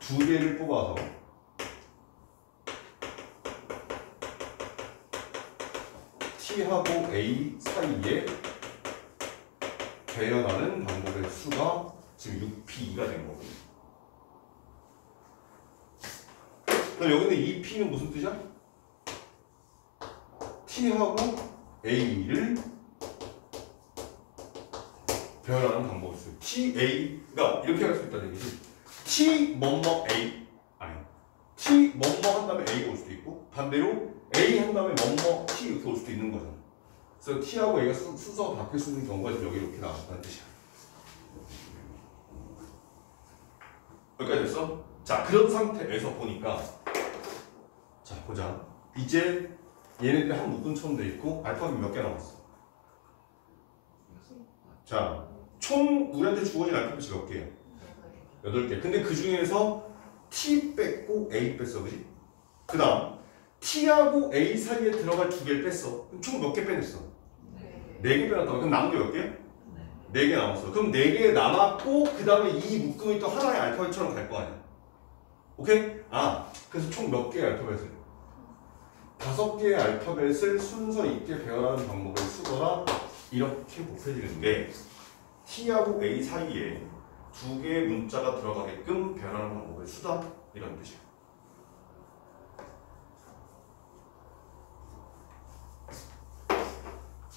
2개를 뽑아서 T하고 A 사이에 배열하는 방법의 수가 지금 6P가 된 거거든요. 그럼 여기는 이 P는 무슨 뜻이야? T하고 A를 배열하는 방법의 수. TA가 이렇게 할 수 있다는 얘기지. T 뭐뭐 A 아니 T 뭐뭐 한 다음에 A가 올 수도 있고 반대로 A 한 다음에 뭐뭐 T 이렇게 올 수도 있는 거잖아. 그래서 T하고 A가 순서가 바뀔 수 있는 경우가 여기 이렇게 나왔다는 뜻이야. 여기까지 됐어? 자, 그런 상태에서 보니까 자, 보자. 이제 얘네들이 한 묶음처럼 돼 있고 알파벳 몇 개 남았어? 자, 총 우리한테 주어진 알파벳이 몇 개야? 8개. 근데 그 중에서 T 뺐고 A 뺐어, 그지? 그 다음 T하고 A 사이에 들어갈 2개를 뺐어. 그럼 총 몇 개 빼냈어? 4개 빼놨다. 그럼 남은 게 몇 개? 4개 남았어. 그럼 4개 남았고 그 다음에 이 묶음이 또 하나의 알파벳처럼 갈 거 아니야. 오케이? 그래서 총 몇 개의 알파벳을? 5개의 알파벳을 순서 있게 배열하는 방법을 쓰거나 이렇게 곱해지는데 T하고 A 사이에 2개의 문자가 들어가게끔 배열하는 방법을 쓰다 이런 뜻이야.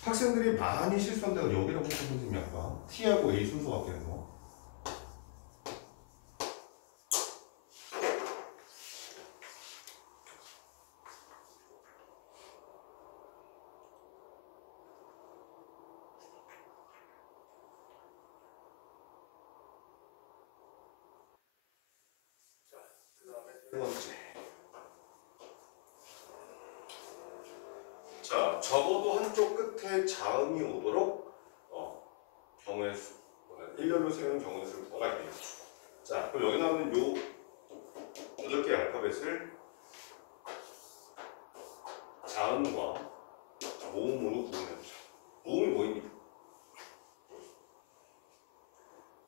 학생들이 많이 실수한 데가 여기라고 했던 선생님이 아까 T하고 A 순서 바뀌는 거. 자, 적어도 한쪽 끝에 자음이 오도록 경우의 수, 일렬로 세우는 경우의 수를 구할게요. 자, 그럼 여기 나오는 요 8개의 알파벳을 자음과 모음으로 구분해보자. 모음이 뭐입니까?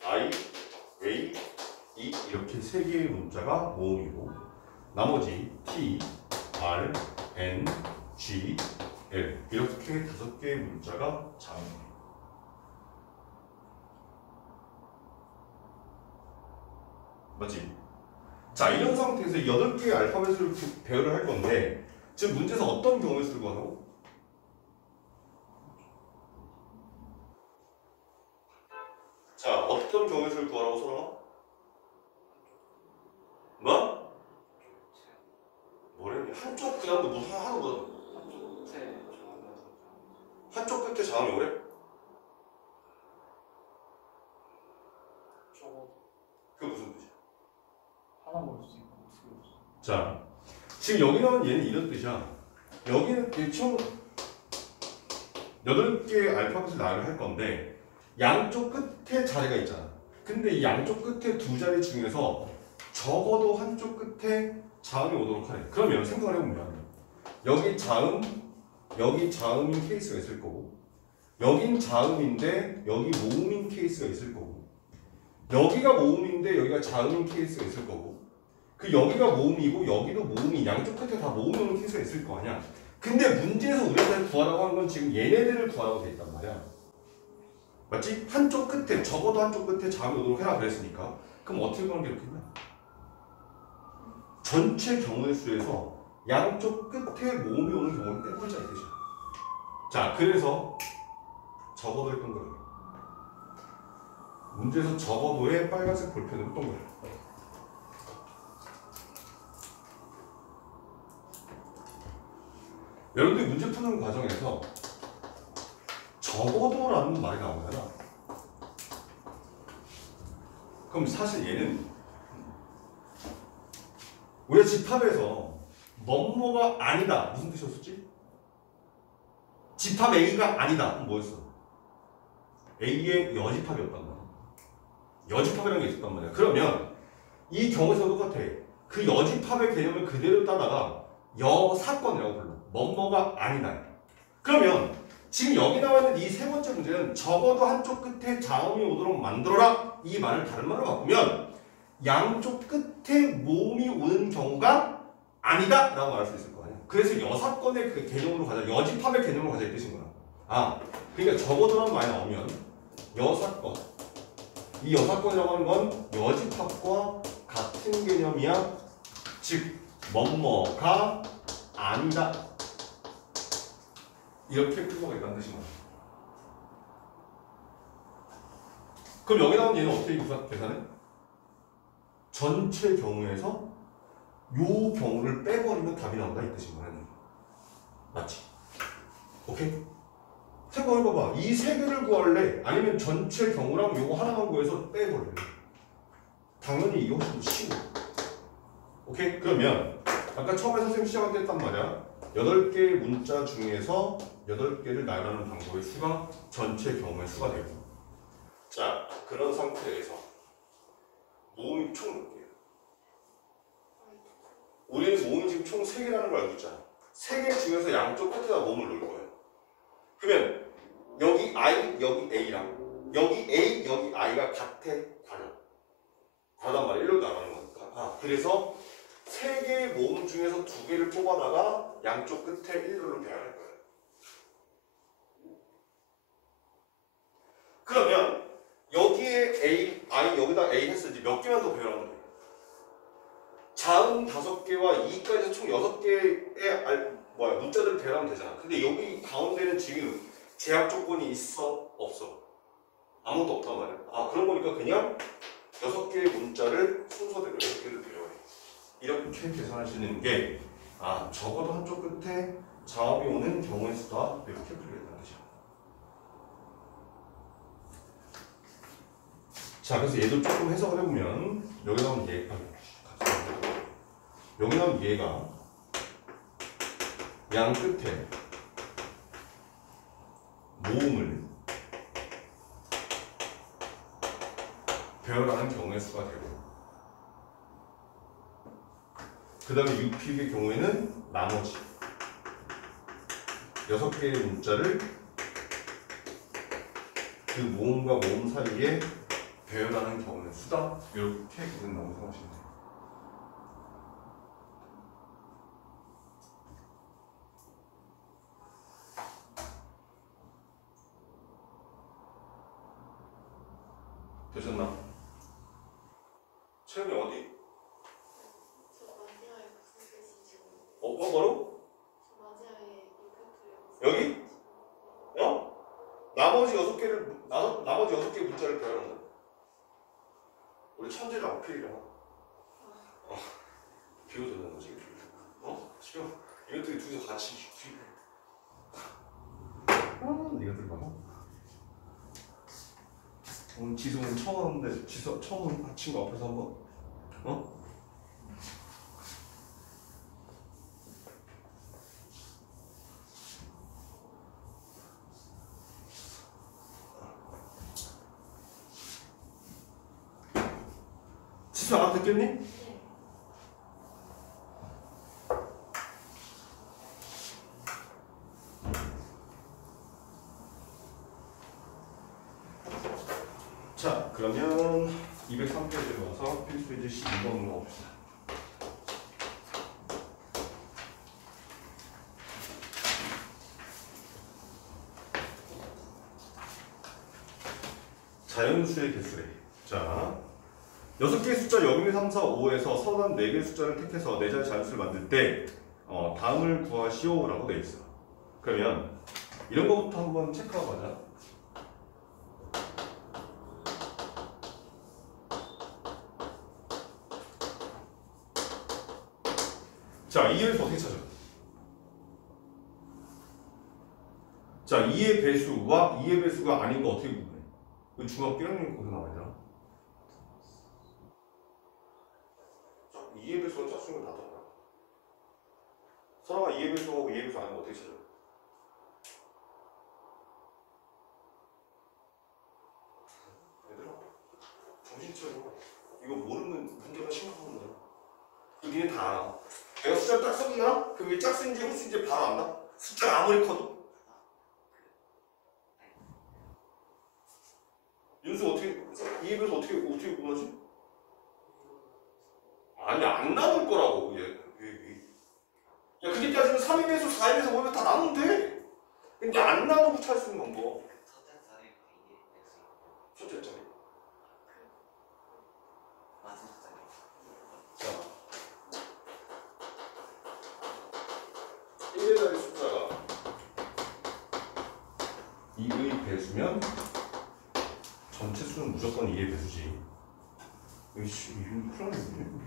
I, A, E 이렇게 3개의 문자가 모음이고 나머지 T, R, N, G, L 이렇게 5개의 문자가 자음입니다. 맞지? 자, 이런 상태에서 8개의 알파벳을 배열을 할 건데 지금 문제에서 어떤 경우의 수를 구하라고? 자, 어떤 경우의 수를 구하라고 소랑아? 뭐? 뭐래? 한쪽 그 다음에 무슨 하는 거야? 한쪽 끝에 자음이 오래? 그게 무슨 뜻이야? 하나 먹을 수 있고 두 개 먹을 수 있고. 자, 지금 여기 나온 얘는 이런 뜻이야. 여기는 총 8개의 알파벳을 나열을 할 건데 양쪽 끝에 자리가 있잖아. 근데 이 양쪽 끝에 2자리 중에서 적어도 한쪽 끝에 자음이 오도록 하래. 그러면 생각을 해보면 여기 자음 여기 자음인 케이스가 있을 거고 여긴 자음인데 여기 모음인 케이스가 있을 거고 여기가 모음인데 여기가 자음인 케이스가 있을 거고 그 여기가 모음이고 여기도 모음이 양쪽 끝에 다 모음이 오는 케이스가 있을 거 아니야. 근데 문제에서 우리한테 구하라고 한 건 지금 얘네들을 구하라고 돼 있단 말이야. 맞지? 한쪽 끝에 적어도 한쪽 끝에 자음이 오도록 해라 그랬으니까 그럼 어떻게 구하는 게 좋겠냐? 전체 경우의 수에서 양쪽 끝에 모음이 오는 경우를 빼버리자 이 뜻이야. 자, 그래서 적어도 했던 거야. 문제에서 적어도에 빨간색 볼펜으로 동그래. 여러분들이 문제 푸는 과정에서 적어도라는 말이 나오잖아. 그럼 사실 얘는 우리가 집합에서 뭐뭐가 아니다 무슨 뜻이었었지? 집합 A가 아니다 그럼 뭐였어? A의 여집합이었단 말이야. 여집합이라는 게 있었단 말이야. 그러면 이 경우에서도 똑같아. 그 여집합의 개념을 그대로 따다가 여사건이라고 불러. 뭐뭐가 아니다. 그러면 지금 여기 나와 있는 이 세 번째 문제는 적어도 한쪽 끝에 자음이 오도록 만들어라 이 말을 다른 말로 바꾸면 양쪽 끝에 모음이 오는 경우가 아니다 라고 말할 수 있을 거 아니야. 그래서 여사건의 그 개념으로 가자. 여집합의 개념으로 가자 이 뜻인 거야. 아, 그러니까 적어도라는 말이 나오면 여사건 이 여사건이라고 하는 건 여집합과 같은 개념이야. 즉 뭐뭐가 아니다 이렇게 풀 수가 있다는 뜻인 거야. 그럼 여기 나온 얘는 어떻게 계산해? 전체 경우에서 요 경우를 빼버리면 답이 나온다 이 뜻인 거야. 맞지? 오케이? 생각해봐봐. 이 세 개를 구할래? 아니면 전체 경우랑 요거 하나만 구해서 빼버릴래? 당연히 이거 훨씬 쉬워. 오케이? 그러면 아까 처음에 선생님 시작할 때 했단 말이야. 8개의 문자 중에서 8개를 나열하는 방법의 수가 전체 경우의 수가 되고 자, 그런 상태에서 모음이 총 몇 개야? 우리는 모음이 지금 총 3개라는 걸 알고 있잖아. 3개 중에서 양쪽 끝에다 모음을 넣을 거예요. 그러면 여기 I, 여기 A랑 여기 A, 여기 I가 같아? 과란 말이야. 1로 나가는 거니까. 아, 그래서 3개의 모음 중에서 2개를 뽑아다가 양쪽 끝에 1로를 배열할 거예요. 그러면 여기에 A, I, 여기다 A 했어. 이제 몇 개만 더 배열하면 돼. 자음 5개와 2까지 총 6개의 문자들을 배열하면 되잖아. 근데 여기 가운데는 지금 제약 조건이 있어? 없어? 아무것도 없단 말이야. 아, 그런 거니까 그냥 6개의 문자를 순서대로 6개를 배열해. 이렇게 계산하시는 게 적어도 한쪽 끝에 자음이 오는 경우의 수다 이렇게 풀리겠다는 뜻이야. 자, 그래서 얘도 조금 해석을 해보면 여기 나온 얘가 여기 나온 얘가 양 끝에 모음을 배열하는 경우의 수가 되고 그 다음에 UP의 경우에는 나머지 6개의 문자를 그 모음과 모음 사이에 배열하는 경우의 수다 이렇게 된다고 생각하시면 돼요. 되셨나? 채영이 어디? 뭐로? 여기? 나머지 6개 문자를 배열하는 거야. 우리 천재가 어필이잖아. 비워도 되는 거지. 지금 이것들이 둘이서 같이 이것들 봐봐. 오늘 지성은 처음 왔는데 처음 받친 거 앞에서 한번 지수 알아듣겠니? 자, 그러면 203페이지로 와서 필수이제 12번으로 넣어봅시다. 자연수의 개수래. 자, 6개의 숫자 0, 1, 2, 3, 4, 5에서 서로 한 4개의 숫자를 택해서 4자의 자연수를 만들 때 다음을 구하시오 라고 돼 있어. 그러면 이런 거부터 한번 체크하고 가자. 자, 2의 배수 어떻게 찾아? 자, 2의 배수와 2의 배수가 아닌 거 어떻게 구분해? 그 중학교 1학년 거기서 나와 있잖아. 자, 2의 배수가 짝수는 다 더라. 서로가 2의 배수하고 2의 배수 아닌 거 어떻게 찾아? 얘들아, 정신 차려. 이거 모르는 문제가 심각한 문제야. 니네 다 알아. 내가 숫자를 딱 썼나? 그럼 이게 짝수인지 홀수인지 바로 안다? 숫자가 아무리 커도? 윤수 어떻게, 2의 배수 어떻게 구분하지? 아니, 안 나눌 거라고, 얘. 야, 그게 따지면 3의 배수, 4의 배수, 5의 배수 다 나누면 돼. 근데 안 나누고 찾을 수 있는 방법. 첫째 자리. 자, 1의 자리 숫자가 2의 배수면 전체 수는 무조건 2의 배수지. 이씨, 이거 큰일 났네.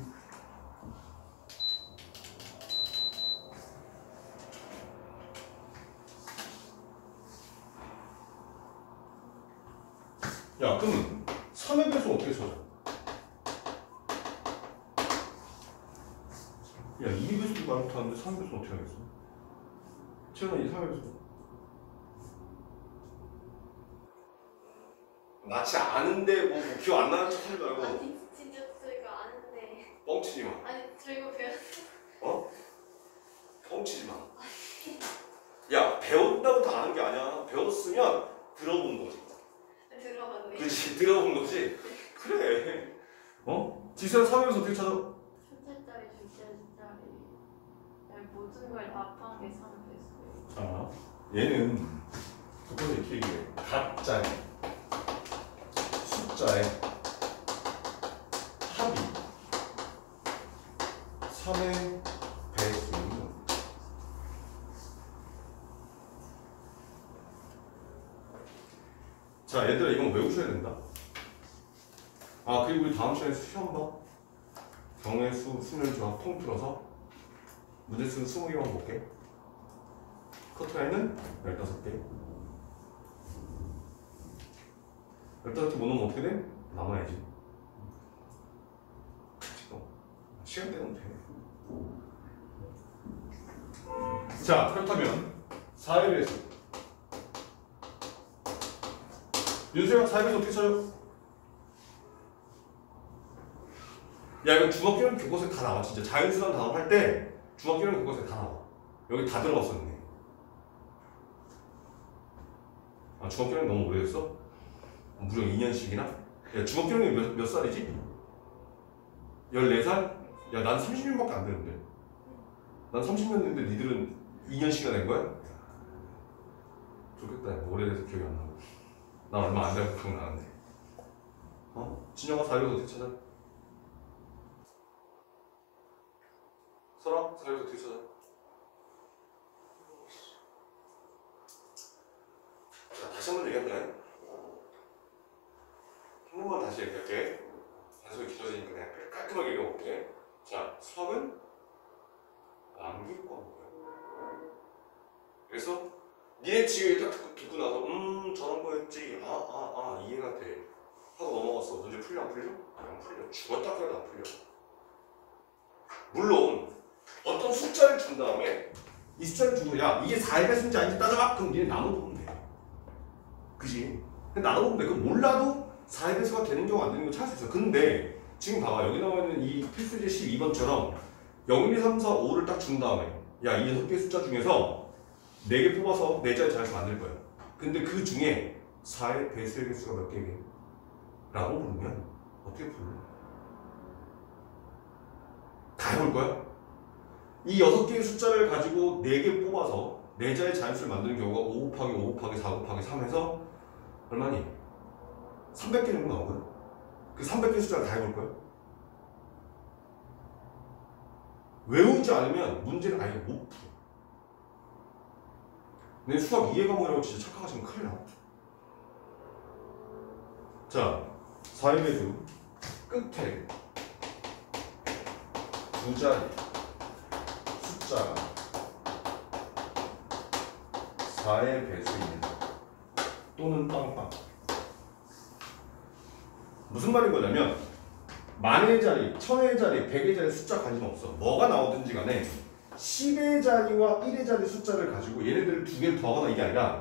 야, 그럼 3의 배수 어떻게 찾아? 야, 2의 배수도 말 못하는데 3의 배수 어떻게 하겠어? 채연아, 이 3의 배수 마치 아는데 뭐 기억 안 나는 척 하지 말고. 아니 진짜 저 이거 아는데. 뻥치지 마. 아니 저 이거 배웠어. 어? 뻥치지 마. 야, 배웠다고 다 아는 게 아니야. 배웠으면 들어본 거지. 들어봤네. 그렇지, 들어본 거지. 그래. 어? 지수야, 3의 배수 어떻게 찾아? 첫째 자리, 둘째 자리. 모든 걸 다 합한 게 3배수. 자, 얘는 두 번째 이렇게 얘기해. 각자의 숫자의 합이 3의 배수는 자, 얘들아 이건 외우셔야 된다. 아, 그리고 우리 다음 시간에 시험 봐. 경우의 수는 저 통틀어서 문제 수는 20개만 볼게. 커트라인은 15개. 15개 못 넣으면 어떻게 돼? 남아야지. 시간 때문에 돼. 자, 그렇다면 4의 배수. 윤수야, 4의 배수 어떻게 찾아? 야, 이거 중학교는 교과서에 다 나와. 진짜 자연수란 단어 할 때 중학교는 교과서에 다 나와. 여기 다 들어갔었네. 아, 중학교는 너무 오래됐어? 무려 2년씩이나? 야, 중학교는 몇 살이지? 14살? 야, 난 30년밖에 안 되는데. 난 30년 됐는데 니들은 2년씩이나 된 거야? 좋겠다. 오래돼서 기억이 안 나고. 난 얼마 안 돼서 기억나는데. 어? 진영아, 4를 어떻게 찾아? 설아, 4를 어떻게 찾아? 자, 다시 한번 얘기할까요? 한 번만 다시 얘기할게. 단속이 길어지니까 그냥 깔끔하게 읽어볼게. 자, 수학은 암기 과목이야. 그래서 니네 지금 딱 듣고 나서 저런 거였지. 이해가 돼. 하고 넘어갔어. 문제 풀려 안 풀려? 안 풀려. 죽었다 그래도 안 풀려. 물론 어떤 숫자를 준 다음에 이 숫자를 주고 야, 이게 4의 배수인지 아닌지 따져봐. 그럼 니네 나눠보면 돼. 그지? 나눠보면 돼. 그럼 몰라도 4의 배수가 되는 경우 안 되는 경우 찾을 수 있어. 근데 지금 봐봐. 여기 나와 있는 이 필수제 12번처럼 0, 1, 2, 3, 4, 5를 딱 준 다음에 야, 이 6개의 숫자 중에서 4개 뽑아서 4자의 자연수 만들 거야. 근데 그 중에 4의 배수의 개수가 몇 개게? 라고 부르면 어떻게 풀래? 다 해볼 거야? 이 6개의 숫자를 가지고 4개 뽑아서 4자의 자연수를 만드는 경우가 5 곱하기 5 곱하기 4 곱하기 3 해서 얼마니? 300개 정도 나오거든? 그 300개 숫자를 다 해볼 거야? 외우지 않으면 문제를 아예 못 풀어. 내 수학 이해과목이라고 진짜 착각하시면 큰일 나. 자, 4의 배수 끝에 2자리 숫자가 4의 배수입니다. 또는 빵빵. 무슨 말인 거냐면 만의 자리, 천의 자리, 백의 자리 숫자 관심 없어. 뭐가 나오든지 간에 10의 자리와 1의 자리 숫자를 가지고 얘네들을 2개를 더하거나 이게 아니라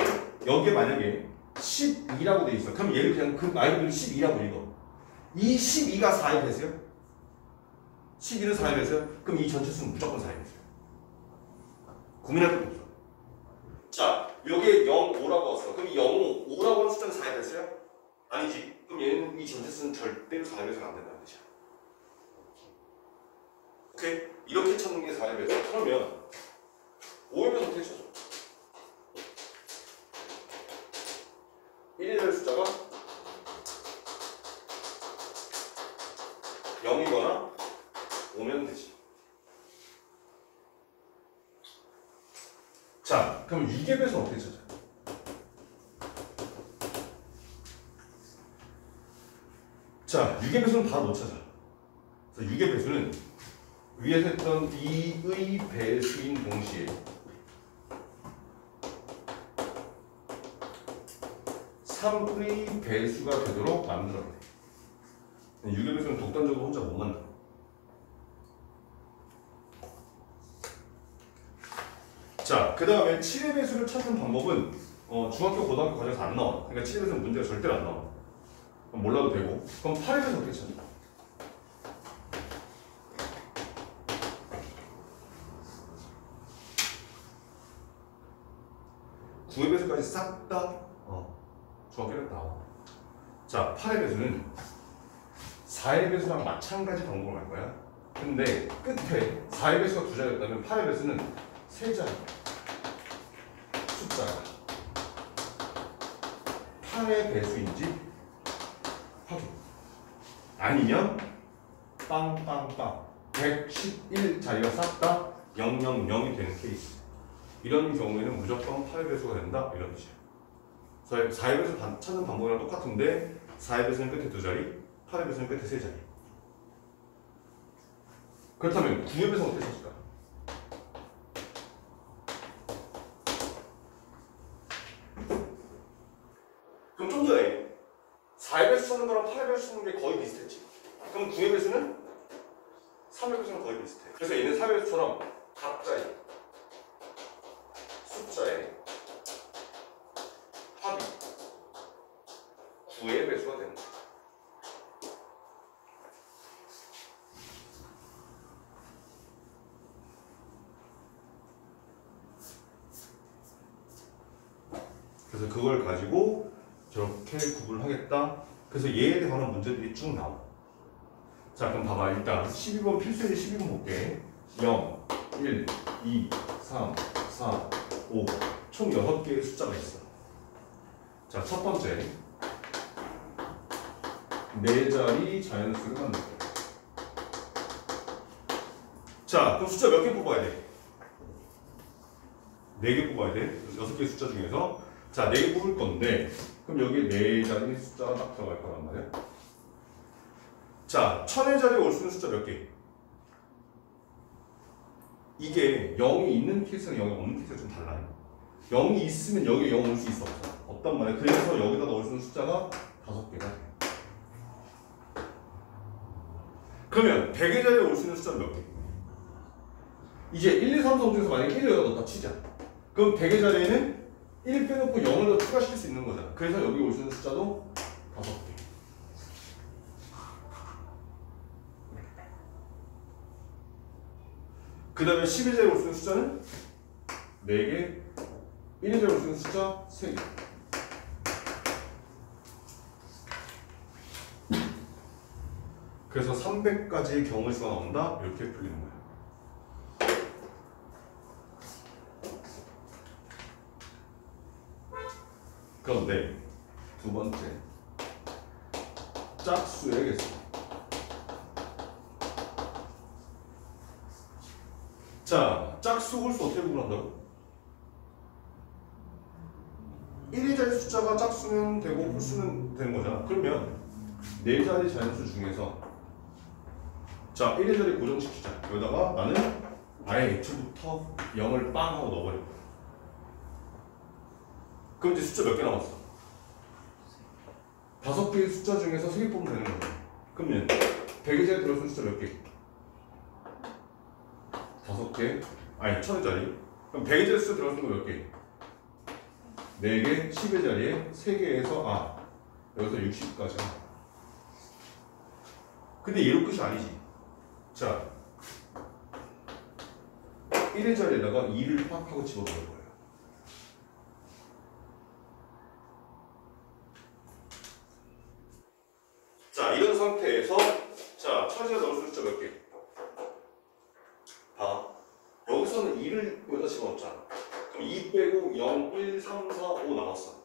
여기에 만약에 12라고 돼 있어. 그럼 얘를 그냥 그 말 그대로 12라고 읽어. 이 12가 4의 배수야? 12는 4의 배수야? 그럼 이 전체 수는 무조건 4의 배수야. 고민할 것도 없어. 자, 여기에 0, 5라고 왔어. 그럼 0, 5라고 하는 숫자는 4의 배수야? 아니지. 그럼 얘는 이 전체 수는 절대로 4의 배수가 안 된다는 뜻이야. 오케이? 이렇게 찾는 게 4의 배수. 그러면 5의 배수 어떻게 찾아? 1이 될 숫자가 0이거나 5면 되지. 자, 그럼 6의 배수는 어떻게 찾아? 자, 6의 배수는 바로 못 찾아. 그래서 6의 배수는 위에서 했던 2의 배수인 동시에 3의 배수가 되도록 만들어야 돼. 6의 배수는 독단적으로 혼자 못 만들어. 자, 그 다음에 7의 배수를 찾는 방법은 중학교, 고등학교 과정에서 안 나와. 그러니까 7의 배수는 문제가 절대로 안 나와. 그럼 몰라도 되고. 그럼 8의 배수 어떻게 찾아? 구의 배수까지 싹 다 중학교는 나와. 자, 8의 배수는 4의 배수랑 마찬가지 방법을 할 거야. 근데 끝에 4의 배수가 2자리였다면 8의 배수는 3자리 숫자가 8의 배수인지 확인. 아니면 빵빵빵 111자리가 싹 다 000이 되는 케이스. 이런 경우에는 무조건 8의 배수가 된다 이런 뜻이야. 4의 배수 찾는 방법이랑 똑같은데 4의 배수는 끝에 2자리, 8의 배수는 끝에 3자리. 그렇다면 9의 배수는 어떻게 찾을까? 그럼 좀 전에 4의 배수 찾는 거랑 8의 배수 찾는 게 거의 비슷했지. 그럼 9의 배수는 3의 배수는 거의 비슷해. 그래서 얘는 3의 배수처럼 각자의 숫자의 합이 9의 배수가 됩니다. 그래서 그걸 가지고 저렇게 구분하겠다. 그래서 얘에 관한 문제들이 쭉 나와. 자, 그럼 봐봐. 일단 12번 필수의 12번 볼게. 0, 1, 2, 3, 4, 5. 총 6개의 숫자가 있어. 자, 첫 번째. 4자리 자연수를 만들 거야. 자, 그럼 숫자 몇 개 뽑아야 돼? 4개 뽑아야 돼. 6개의 숫자 중에서. 자, 4개 뽑을 건데, 그럼 여기에 4자리 숫자가 딱 들어갈 거란 말이야. 자, 1000의 자리에 올 수 있는 숫자 몇 개? 이게 0이 있는 케이스랑 0이 없는 케이스가 좀 달라요. 0이 있으면 여기에 0 올 수 있어 없어? 없단 말이야. 그래서 여기다 넣을 수 있는 숫자가 5개가 돼. 그러면 100의 자리에 올 수 있는 숫자는 몇 개? 이제 1, 2, 3, 4, 5 중에서 만약에 1을 여기다 넣다 치자. 그럼 100의 자리에는 1 빼놓고 0을 더 추가시킬 수 있는 거잖아. 그래서 여기 올 수 있는 숫자도 5개. 그 다음에 10의 자리에 올 수 있는 숫자는 4개, 1의 자리에 올 수 있는 숫자 3개. 그래서 300가지의 경우의 수가 나온다. 이렇게 풀리는 거예요. 그런데 두 번째 짝수의 개수. 자, 짝수 홀수 어떻게 구분한다고? 1위자리 숫자가 짝수면 되고 홀수는 되는 거잖아. 그러면 4자리 자연수 중에서 자, 1위자리 고정시키자. 여기다가 나는 아예 애초부터 0을 빵 하고 넣어버릴 거야. 그럼 이제 숫자 몇 개 남았어? 5개의 숫자 중에서 3개 뽑으면 되는 거야. 그러면 100의 자리 들어선 숫자 몇 개? 5개? 아니 1000의 자리. 그럼 100의 자리 숫자 들어선 거 몇 개? 4개, 10의 자리에 3개에서 여기서 60까지. 근데 얘로 끝이 아니지. 자, 1의 자리에다가 2를 팍 하고 집어넣을 거예요. 자, 이런 상태에서 자, 천지가 넣을 수 숫자 몇 개? 봐. 여기서는 2를 여기다 집어넣었잖아. 그럼 2 빼고 0, 1, 3, 4, 5 나왔어.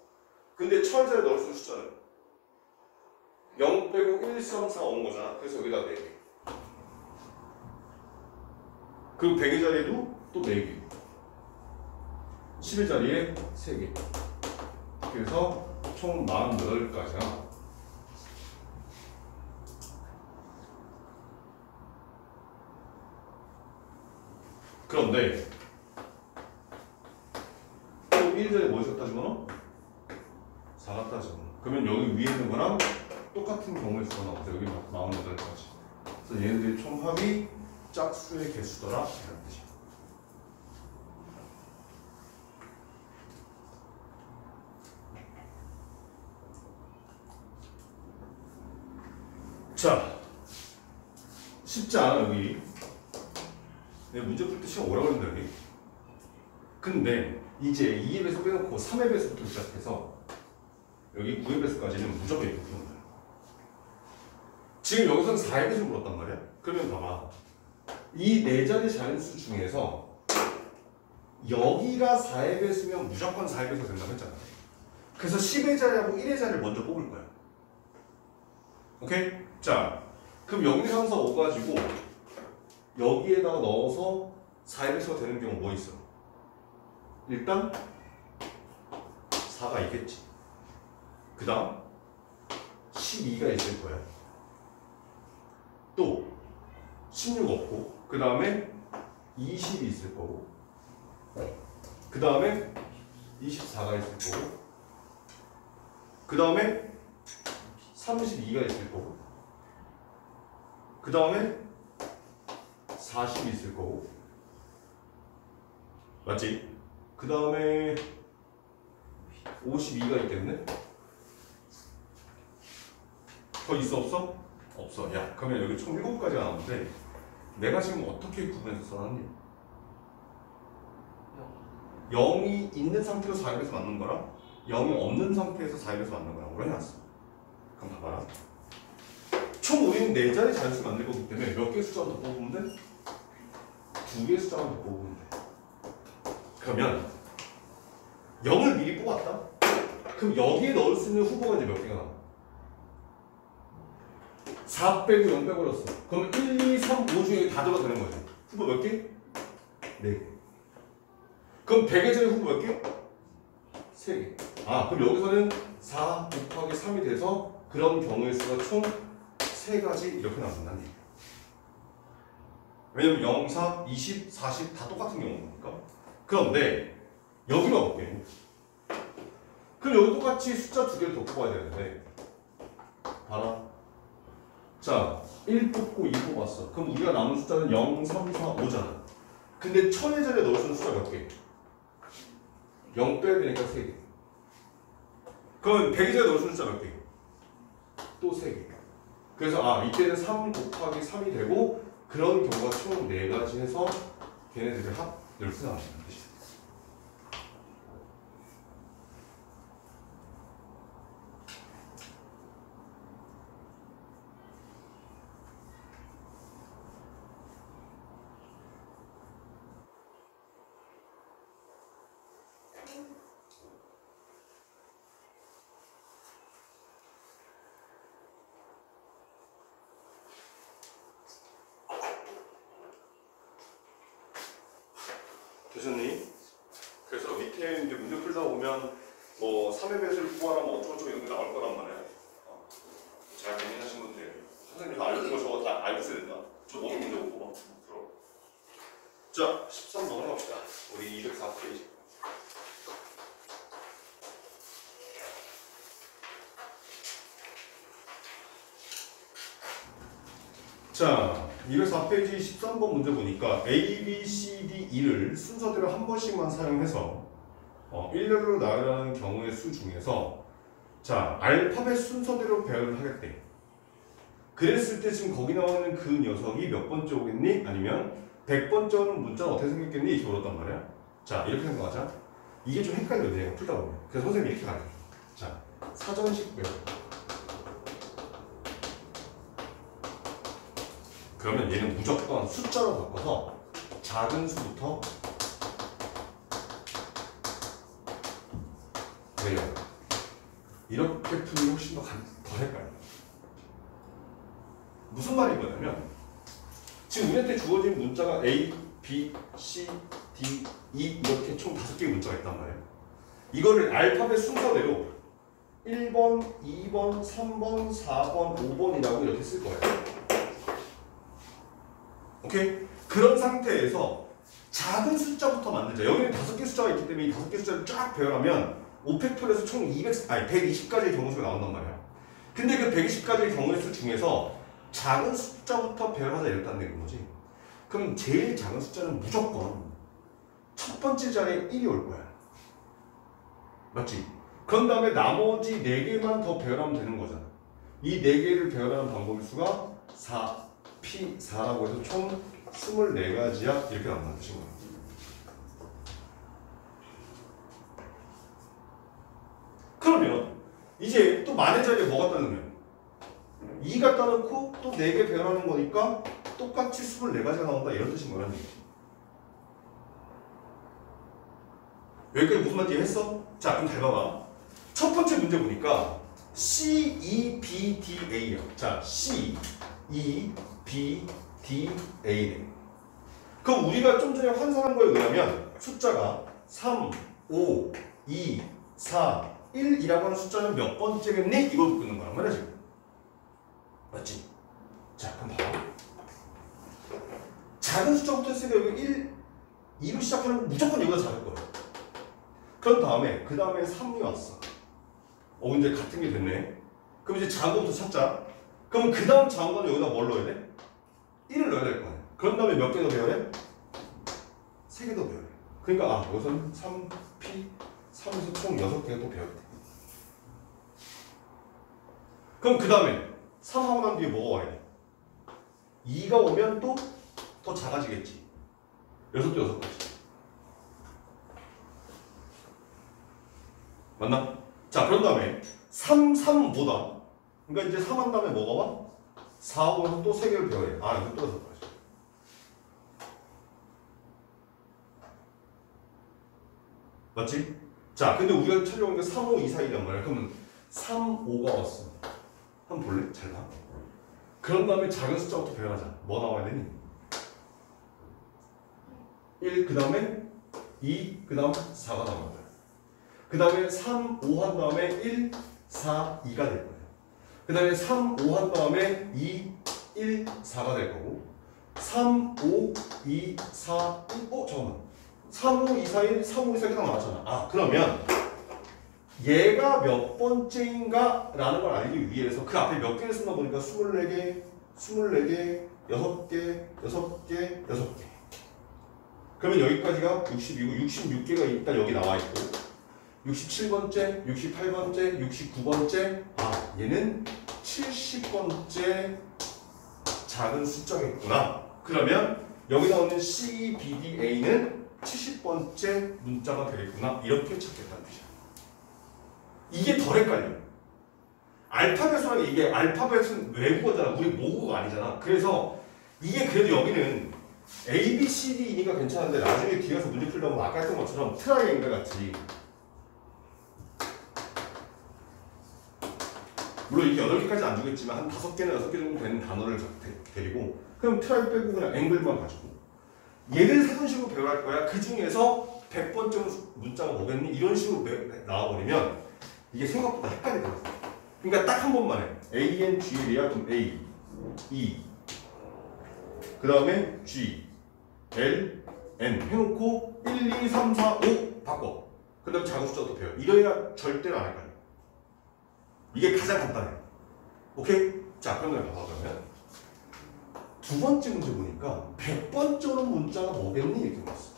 근데 천지에 넣을 수 숫자는 0 빼고 1, 3, 4, 5인 거잖아. 그래서 여기다 4개. 그리고 100의 자리에도 또 4개. 10의 자리에 3개. 그래서 총 48가지야. 그런데 또 1의 자리에 뭐 갖다 집어넣어? 4 갖다 집어넣어. 그러면 여기 위에 있는 거랑 똑같은 경우의 수가 나오죠. 여기 48가지. 그래서 얘네들이 총 합이 짝수의 개수더라. 이런 뜻이야. 자, 쉽지 않아 여기. 내 문제 풀 때 시간 오래 걸린다 여기. 근데 이제 2의 배수 빼놓고 3의 배수부터 시작해서 여기 9의 배수까지는 무조건 이렇게 푸는 거야. 지금 여기서는 4의 배수를 물었단 말이야. 그러면 봐봐. 이 4자리 자연수 중에서 여기가 4의 배수면 무조건 4의 배수가 된다고 했잖아. 그래서 10의 자리하고 1의 자리를 먼저 뽑을 거야. 오케이? 자, 그럼 0, 2, 3, 4, 5 가지고 여기에다가 넣어서 4의 배수가 되는 경우 뭐 있어? 일단 4가 있겠지. 그 다음 12가 있을 거야. 또 16 없고, 그 다음에 20이 있을 거고, 그 다음에 24가 있을 거고, 그 다음에 32가 있을 거고, 그 다음에 40이 있을 거고, 맞지? 그 다음에 52가 있겠네? 더 있어 없어? 없어. 야, 그러면 여기 총 7가지가 나오는데 내가 지금 어떻게 구분해서 써놨니? 0이 있는 상태로 4입에서 맞는 거랑 0이 없는 상태에서 4입에서 맞는 거랑 오래 해놨어. 그럼 봐봐라. 총 우리는 4자리 자연수 만들 거기 때문에 몇 개의 숫자만 더 뽑으면 돼? 2개의 숫자만 더 뽑으면 돼. 그러면 0을 미리 뽑았다? 그럼 여기에 넣을 수 있는 후보가 이제 몇 개가 나와? 4 빼고 0 빼버렸어. 그럼 1, 2, 3, 5 중에 다 들어가 되는 거지. 후보 몇 개? 4개. 그럼 100의 자리 후보 몇 개? 3개. 그럼 여기서는 4 곱하기 3이 돼서 그런 경우의 수가 총 3가지 이렇게 나온다는 얘기야. 왜냐면 0, 4, 20, 40 다 똑같은 경우니까. 그런데 여기로 가볼게. 그럼 여기 똑같이 숫자 2개를 더 뽑아야 되는데 봐라. 자, 1 뽑고 2 뽑았어. 그럼 우리가 남은 숫자는 0, 3, 4, 5잖아. 근데 1000의 자리에 넣을 수 있는 숫자 몇 개? 0 빼야 되니까 3개. 그럼 100의 자리에 넣을 수 있는 숫자 몇 개? 또 3개. 그래서 이때는 3 곱하기 3이 되고 그런 경우가 총 4가지 해서 걔네들의 합 이렇게 나온다는 뜻이야. 이제 문제 풀다 보면 뭐 3의 배수를 구하라 뭐 어쩌고저쩌고 이런 게 나올 거란 말이야. 잘 고민하신 분들 선생님 다 알려준 거 저거 다 알고 있어야 된다. 저 모든 문제 못 뽑아. 들어. 자 13번 해봅시다. 우리 204페이지. 자 204페이지 13번 문제 보니까 A, B, C, D, E를 순서대로 한 번씩만 사용해서 일렬로 나열하는 경우의 수 중에서 자 알파벳 순서대로 배열을 하겠대. 그랬을 때 지금 거기 나오는 그 녀석이 몇 번째 오겠니? 아니면 100번째 오는 문자는 어떻게 생겼겠니? 이렇게 물었단 말이야. 자 이렇게 생각하자. 이게 좀 헷갈려 내가 풀다 보면. 그래서 선생님이 이렇게 가르쳐줘. 자 사전식 배열. 그러면 얘는 무조건 숫자로 바꿔서 작은 수부터 배열. 이렇게 풀면 훨씬 더 헷갈려. 무슨 말인 거냐면 지금 우리한테 주어진 문자가 A, B, C, D, E 이렇게 총 5개의 문자가 있단 말이에요. 이거를 알파벳 순서대로 1번, 2번, 3번, 4번, 5번이라고 이렇게 쓸 거예요. 오케이? 그런 상태에서 작은 숫자부터 만들자. 여기는 5개 숫자가 있기 때문에 이 5개 숫자를 쫙 배열하면 5팩토리에서 총 120가지의 경우수가 나온단 말이야. 근데 그 120가지의 경우의 수 중에서 작은 숫자부터 배열하자 이랬다는 거지. 그럼 제일 작은 숫자는 무조건 첫 번째 자리에 1이 올 거야. 맞지? 그런 다음에 나머지 4개만 더 배열하면 되는 거잖아. 이 4개를 배열하는 방법의 수가 4, P4라고 해서 총 24가지야. 이렇게 나온다는 뜻인 거야. 그러면 이제 또 만의 자리에 뭐가 따르면 2 갖다 놓고 또 4개 배열하는 거니까 똑같이 24가지가 나온다 이런 뜻인 거라는 얘기지. 여기까지 무슨 말인지 했어? 자 그럼 잘 봐봐. 첫 번째 문제 보니까 C, E, B, D, A야. 자 C, E, B, D, A. 그럼 우리가 좀 전에 환산한 거에 의하면 숫자가 3, 5, 2, 4, 1이라고 하는 숫자는 몇 번째겠니? 이걸 묻는 거란 말이야 지금. 맞지? 자 그럼 봐봐. 작은 숫자부터 했으니까 여기 2로 시작하는 건 무조건 여기가 작을 거야. 그런 다음에 그 다음에 3이 왔어. 이제 같은 게 됐네. 그럼 이제 작은 거부터 찾자. 그럼 그 다음 작은 거는 여기다 뭘 넣어야 돼? 1을 넣어야 될 거야. 그런 다음에 몇 개 더 배열해? 3개 더 배열해. 그러니까 여기서는 3P 3에서 총 6개가 또 배열돼. 그럼 그 다음에 3하고 난 뒤에 뭐가 와야 돼? 2가 오면 또 더 작아지겠지. 6가지. 맞나? 자 그런 다음에 3, 3보다 그러니까 이제 3 한 다음에 뭐가 와? 4 오면 또 3개를 배워야 돼. 이거 또 6가지. 맞지? 자 근데 우리가 찾아온 게 3, 5, 2, 4, 2란 말이야. 그러면 3, 5가 왔어. 한번 볼래? 잘 봐. 그런 다음에 작은 숫자부터 배열하자. 뭐 나와야 되니? 1, 그 다음에 2, 그 다음 4가 나오는 거야. 그 다음에 3, 5 한 다음에 1, 4, 2가 될 거야. 그 다음에 3, 5 한 다음에 2, 1, 4가 될 거고 3, 5, 2, 4, 1, 잠깐만 3, 5, 2, 4, 1, 3, 5, 2, 4 이렇게 나왔잖아. 그러면 얘가 몇 번째인가 라는 걸 알기 위해서 그 앞에 몇 개를 쓴다 보니까 24개, 24개, 6개, 6개, 6개. 그러면 여기까지가 60이고 66개가 일단 여기 나와 있고 67번째, 68번째, 69번째 얘는 70번째 작은 숫자겠구나. 그러면 여기 나오는 C, B, D, A는 70번째 문자가 되겠구나. 이렇게 찾겠다는 뜻이야. 이게 덜 헷갈려. 알파벳이라는 게 이게 알파벳은 외국어잖아. 우리 모국어가 아니잖아. 그래서 이게 그래도 여기는 A, B, C, D이니까 괜찮은데 나중에 뒤에 가서 문제 풀다 보면 아까 했던 것처럼 트라이앵글 같이 물론 이게 8개까지 안 주겠지만 한 5개나 6개 정도 되는 단어를 데리고 그럼 트라이 빼고 그냥 앵글만 가지고 얘를 사전식으로 배열할 거야. 그 중에서 100번째 문자가 뭐겠니? 이런 식으로 나와버리면 이게 생각보다 헷갈리더라고요. 그러니까 딱 한 번만 해. AN, GL이야. 그럼 A, E, 그 다음에 G, L, N 해놓고 1, 2, 3, 4, 5 바꿔. 그 다음 작은 숫자도 배워. 이래야 절대로 안 헷갈려. 이게 가장 간단해. 오케이? 자, 그러면 봐봐. 그러면 두 번째 문제 보니까 100번째 오는 문자가 뭐겠니? 이렇게 물었어.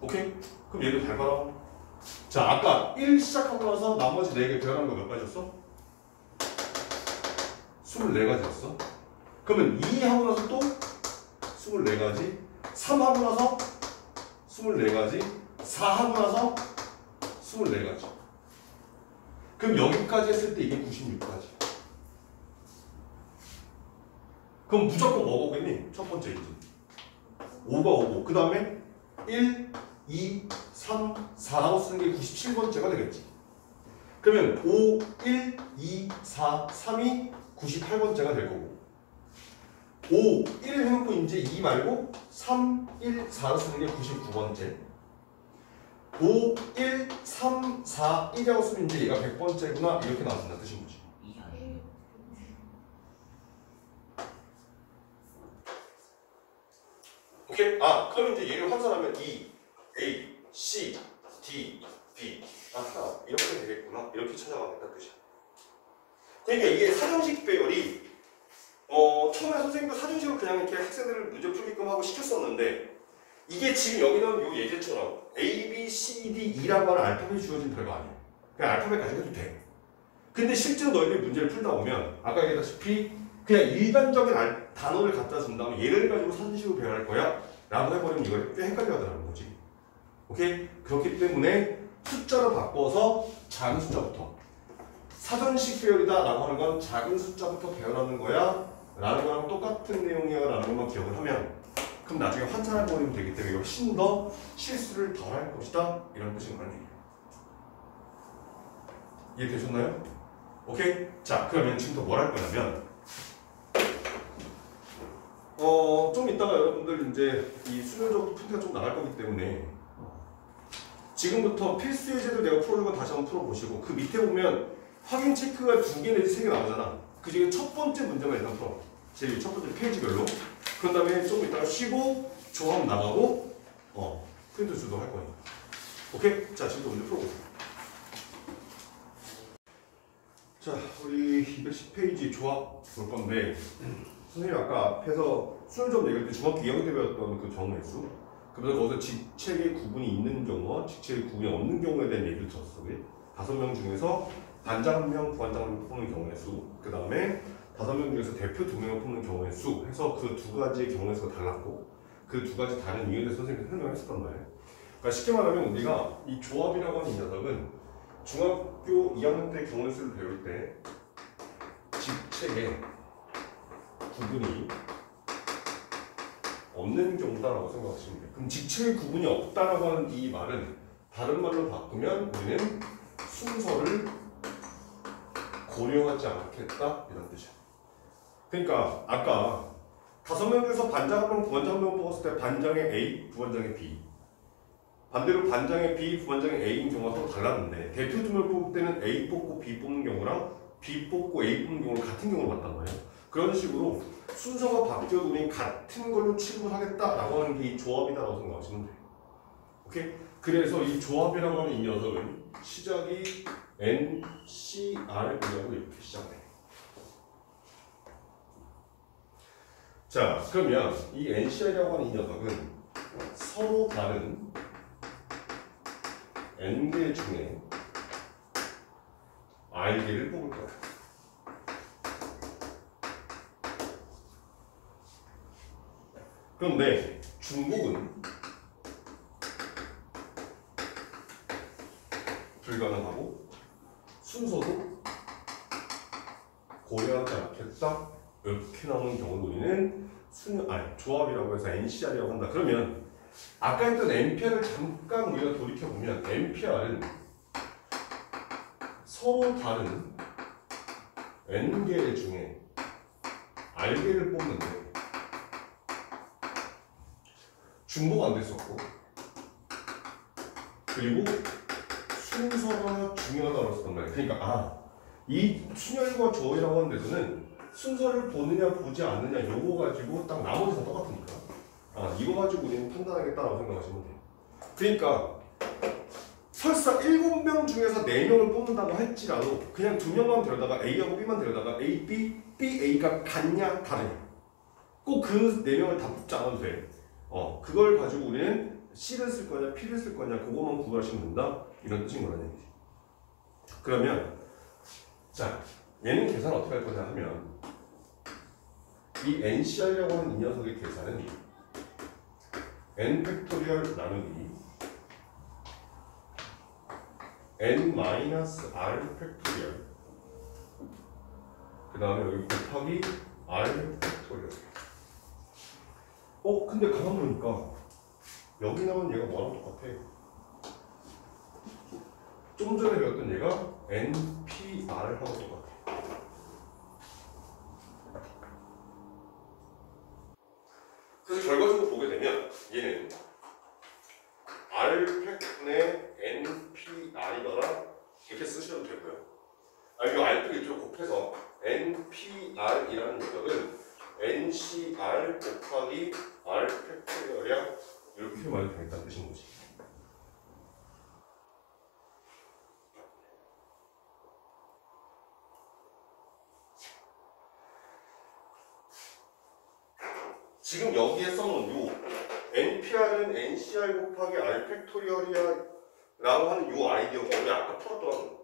오케이? 그럼 얘도 잘 봐라. 자, 아까 1 시작하고 나서 나머지 4개 배열한 거 몇 가지였어? 24가지였어. 그러면 2 하고 나서 또 24가지, 3 하고 나서 24가지, 4 하고 나서 24가지. 그럼 여기까지 했을 때 이게 96가지. 그럼 무조건 뭐겠니? 첫 번째이지. 5가 5고 그 다음에 1, 2, 3, 4라고 쓰는 게 97번째가 되겠지. 그러면 5, 1, 2, 4, 3이 98번째가 될 거고 5, 1 해놓고 이제 2 말고 3, 1, 4를 쓰는 게 99번째 5, 1, 3, 4, 1이라고 쓰면 이제 얘가 100번째구나 이렇게 나와준다는 뜻인 거지. 오케이? 아, 그럼 이제 얘를 환산하면 E, A, C, D, B 아하, 이렇게 되겠구나 이렇게 찾아가겠다 뜻이야. 그러니까 이게 사정식 배열이 처음에 선생님도 사정식으로 그냥 이렇게 학생들을 문제 풀게끔 하고 시켰었는데 이게 지금 여기 나온 요 예제처럼 A, B, C, D, E라고 하는 알파벳이 주어진 별거 아니야. 그냥 알파벳 가지고 해도 돼. 근데 실제로 너희들이 문제를 풀다 보면 아까 얘기했다시피 그냥 일반적인 단어를 갖다 준 다음에 얘를 가지고 사정식으로 배열할 거야 라고 해버리면 이걸 꽤 헷갈려 하더라는 거지. 오케이? 그렇기 때문에 숫자로 바꿔서 작은 숫자부터 사전식 배열이다 라고 하는 건 작은 숫자부터 배열하는 거야 라는 거랑 똑같은 내용이야 라는 것만 기억을 하면 그럼 나중에 환산해버리면 되기 때문에 훨씬 더 실수를 덜 할 것이다 이런 뜻인 거예요. 이해되셨나요? 오케이? 자, 그러면 지금부터 뭘 할 거냐면 좀 이따가 여러분들 이제 이 수료적 푼트가 좀 나갈 거기 때문에 지금부터 필수 예제도 내가 풀어준 거 다시 한번 풀어보시고 그 밑에 보면 확인 체크가 2개 내지 3개 나오잖아. 그 중에 첫 번째 문제만 일단 풀어. 제일 첫 번째 페이지별로. 그런 다음에 좀 이따가 쉬고 조합 나가고 프린트 주도 할 거니까. 오케이? 자, 지금부터 문제 풀어보세요. 자, 우리 210페이지 조합 볼 건데 선생님이 아까 앞에서 수능점 얘기할 때 중학교 2학년 때 배웠던 그 경우의 수 그래서 거기서 직책의 구분이 있는 경우와 직책의 구분이 없는 경우에 대한 얘기를 들었어. 우리 5명 중에서 반장 1명, 부반장 1명 뽑는 경우의 수, 그 다음에 5명 중에서 대표 2명을 뽑는 경우의 수 해서 그 두 가지의 경우의 수가 달랐고 그 두 가지 다른 이유에 대해서 선생님이 설명했었단 말이에요. 그러니까 쉽게 말하면 우리가 이 조합이라고 하는 이 녀석은 중학교 2학년 때 경우의 수를 배울 때 직책의 구분이 없는 경우다라고 생각하시면 돼요. 그럼 직책의 구분이 없다라고 하는 이 말은 다른 말로 바꾸면 우리는 순서를 고려하지 않겠다 이런 뜻이야. 그러니까 아까 5명 중에서 반장 1명, 부반장 1명 뽑았을 때 반장의 A, 부반장의 B 반대로 반장의 B, 부반장의 A인 경우가 서로 달랐는데 대표 2명 뽑을 때는 A 뽑고 B 뽑는 경우랑 B 뽑고 A 뽑는 경우를 같은 경우로 봤단 말이에요. 그런 식으로 순서가 바뀌어도 우리 같은 걸로 취급하겠다라고 하는 게 이 조합이다라고 생각하시면 돼요. 오케이? 그래서 이 조합이라고 하는 이 녀석은 시작이 NCR이라고 이렇게 시작돼. 자, 그러면 이 NCR이라고 하는 이 녀석은 서로 다른 N개 중에 R개를 뽑을 거야. 그런데 중복은 불가능하고 순서도 고려하지 않겠다 이렇게 나오는 경우를 우리는 조합이라고 해서 NCR이라고 한다. 그러면 아까 했던 NPR을 잠깐 우리가 돌이켜보면 NPR은 서로 다른 N개 중에 R개를 뽑는데 중복 안 됐었고 그리고 순서가 중요하다고 했었단 말이에요. 그러니까 이 순열과 조이라고 하는 데서는 순서를 보느냐 보지 않느냐 요거 가지고 딱 나머지는 똑같으니까 이거 가지고 우리는 판단하겠다라고 생각하시면 돼요. 그러니까 설사 7명 중에서 4명을 뽑는다고 할지라도 그냥 2명만 데려다가 A하고 B만 데려다가 A, B, B, A가 같냐 다르냐 꼭 그 4명을 다 뽑지 않아도 돼. 그걸 가지고 우리는 C를 쓸 거냐 P를 쓸 거냐 그것만 구분하시면 된다 이런 뜻인 거라는 얘기지. 그러면 자 얘는 계산 어떻게 할 거냐 하면 이 NCR이라고 하는 이 녀석의 계산은 N 팩토리얼 나누기 N-R 팩토리얼 그 다음에 여기 곱하기 R 팩토리얼. 근데 가만 보니까 여기 나온 얘가 뭐랑 똑같아? 좀 전에 배웠던 얘가 NPR하고 똑같아. 그래서 결과적으로 보게 되면 얘는 R 팩분의 NPR이거나 이렇게 쓰셔도 되고요. 이 R팩 이쪽으로 곱해서 NPR이라는 녀석은 NCR 곱하기 R 팩토리얼이야 이렇게 말해도 되겠다는 뜻인 거지. 지금 여기에 써놓은 요 NPR은 NCR 곱하기 R 팩토리얼이야 라고 하는 요 아이디어가 우리 아까 풀었던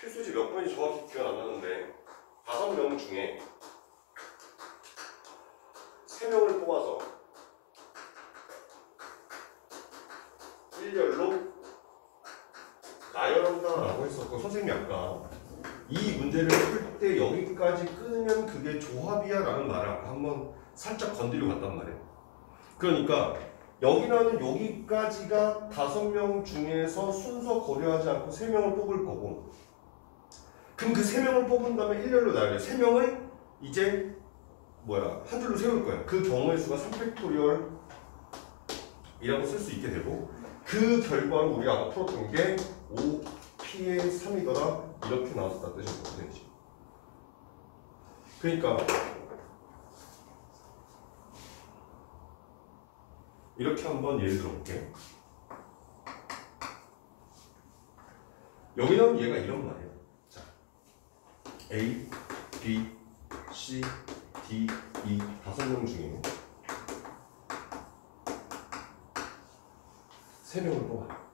필수지 몇 번인지 정확히 기억 안 나는데 5명 중에 3명을 뽑아서 일렬로 나열한다라고 했었고 선생님이 아까 이 문제를 풀 때 여기까지 끊으면 그게 조합이야 라는 말을 아까 한번 살짝 건드리고 갔단 말이에요. 그러니까 여기 나오는 여기까지가 5명 중에서 순서 고려하지 않고 3명을 뽑을 거고 그럼 그 3명을 뽑은 다음에 일렬로 나열해 3명을 이제 한 줄로 세울 거야. 그 경우의 수가 3팩토리얼 이라고 쓸 수 있게 되고 그 결과로 우리가 아까 풀었던 게 5P의 3이더라 이렇게 나왔었다는 뜻이거든요. 그러니까 이렇게 한번 예를 들어볼게. 여기 나온 얘가 이런 말이에요. 자, A, B, C, D, E 5명 중에 3명을 뽑아.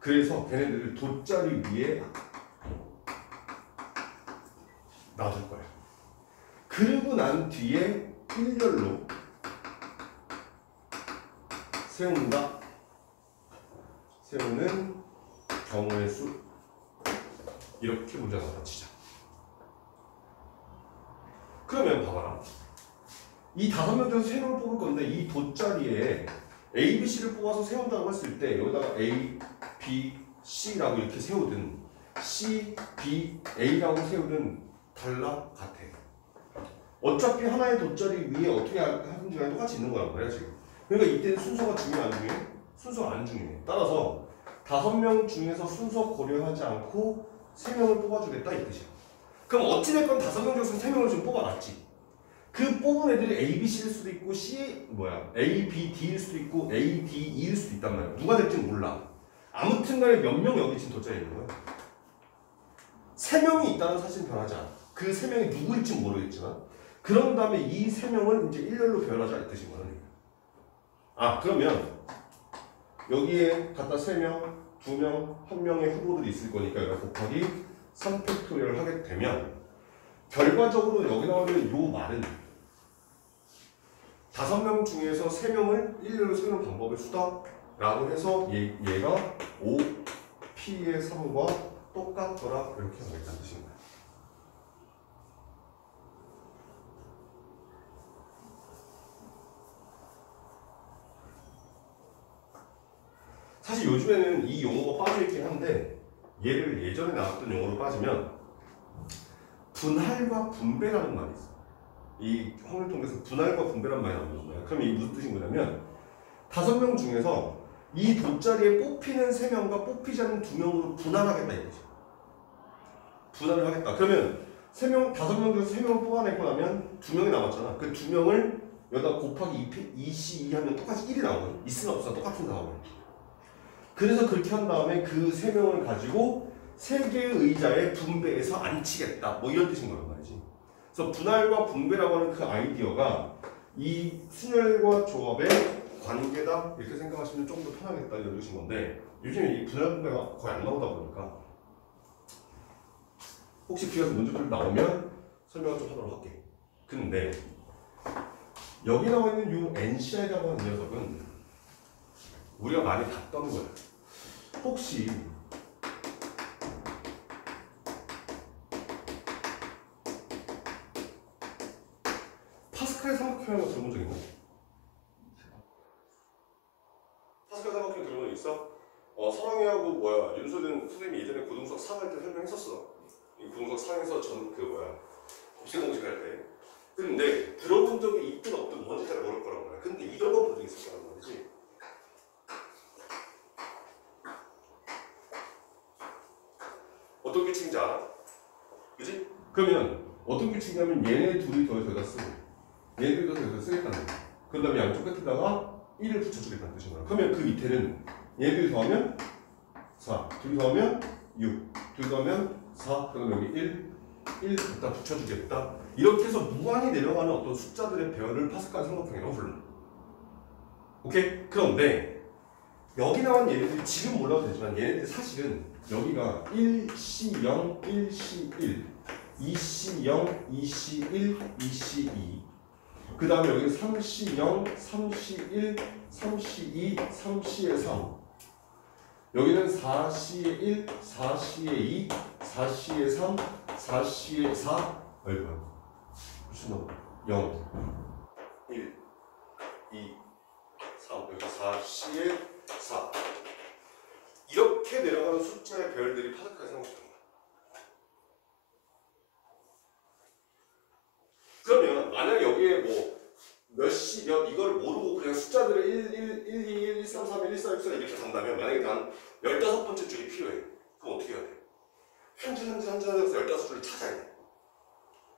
그래서 걔네들을 돗자리 위에 놔둘 거야. 그러고 난 뒤에 일렬로 세운다. 세우는 경우의 수 이렇게 문제가 나타치자. 그러면 봐봐라. 이 5명 중에서 3명을 뽑을 건데 이 돗자리에 A, B, C를 뽑아서 세운다고 했을 때 여기다가 A, B, C라고 이렇게 세우든 C, B, A라고 세우든 달라 같아. 어차피 하나의 돗자리 위에 어떻게 하든지 간에 똑같이 있는 거란 말이야 지금. 그러니까 이때는 순서가 중요해 안 중요해? 순서가 안 중요해. 따라서 5명 중에서 순서 고려하지 않고 3명을 뽑아주겠다 이 뜻이야. 그럼 어찌됐건 5명 중에서 3명을 지금 뽑아놨지. 그 뽑은 애들이 A, B, C일 수도 있고 A, B, D일 수도 있고 A, D, E일 수도 있단 말이야. 누가 될지는 몰라. 아무튼 간에 몇 명 여기 지금 돗자리에 있는 거야. 3명이 있다는 사실은 변하지 않아. 그 3명이 누구일지 모르겠지만 그런 다음에 이 3명을 이제 일렬로 배열하자 이 뜻인 거야. 그러면 여기에 갖다 3명, 2명, 1명의 후보들이 있을 거니까 여기가 곱하기 3팩토리얼을 하게 되면 결과적으로 여기 나오는 요 말은 5명 중에서 3명을 일렬로 세우는 방법의 수다라고 해서 얘가 5P의 3과 똑같더라 이렇게 하겠다는 뜻입니다. 사실 요즘에는 이 용어가 빠져있긴 한데 얘를 예전에 나왔던 용어로 빠지면 분할과 분배라는 말이 있어. 이 확률 통계에서 분할과 분배란 말이 나오는 거야. 그럼 이게 무슨 뜻인 거냐면 5명 중에서 이 돗자리에 뽑히는 3명과 뽑히지 않는 2명으로 분할하겠다 이거지. 분할을 하겠다. 그러면 5명 중에서 3명을 뽑아내고 나면 2명이 남았잖아. 그 2명을 여기다 곱하기 2C2 하면 똑같이 1이 나오거든. 있으면 없으면 똑같은 상황이야. 그래서 그렇게 한 다음에 그 3명을 가지고 3개의 의자에 분배해서 앉히겠다. 뭐 이런 뜻인 거란 말이지. 그래서 분할과 분배라고 하는 그 아이디어가 이 순열과 조합의 관계다 이렇게 생각하시면 조금 더 편하겠다 이런 뜻인 건데 요즘에 이 분할 분배가 거의 안 나오다 보니까 혹시 뒤에서 문제풀이 나오면 설명을 좀 하도록 할게. 근데 여기 나와 있는 이 NCI라고 하는 녀석은 우리가 많이 봤던 거야. 혹시 파스칼의 삼각형이라는 거 들어본 적 있나? 파스칼 삼각형 들어본 적 있어? 서랑이하고 뭐야 윤소준 선생님이 예전에 고등수학 상할 때 설명했었어. 이 고등수학 상에서 곱셈 공식 할 때. 근데 들어본 적이 있든 없든 뭔지 잘 모를 거란 말이야. 근데 이런 건 본 적 있을 거란 말이지. 어떤 규칙인지 알아? 그지? 그러면 어떤 규칙이냐면 얘네 둘이 더해서 여기다 쓰고 얘네 둘이 더해서 여기다 쓰겠다는 거야. 그 다음에 양쪽 끝에다가 1을 붙여주겠다는 뜻인 거야. 그러면 그 밑에는 얘네 둘이 더하면 4, 둘이 더하면 6, 둘이 더하면 4, 그럼 여기 1 갖다 붙여주겠다. 이렇게 해서 무한히 내려가는 어떤 숫자들의 배열을 파스칼 삼각형이라고 불러. 오케이? 그런데 여기 나온 얘네들이 지금 몰라도 되지만 얘네들이 사실은 여기가 1C0, 1C1, 2C0, 2C1, 2C2 그 다음에 여기 3C0, 3C1, 3C2, 3C의 3 여기는 4C의 1, 4C의 2, 4C의 3, 4C의 4 얼마? 무슨 놈? 0, 1, 2, 3 여기 4C의 4 이렇게 내려가는 숫자의 배열들이 파스칼 삼각형이야. 그러면 만약 여기에 뭐 이걸 모르고 그냥 숫자들을 1, 2, 1, 2, 3, 3, 1, 4, 6, 4 이렇게 간다면 만약에 난 15번째 줄이 필요해. 그럼 어떻게 해야 돼? 한 줄 한 줄에서 15줄을 찾아야 돼.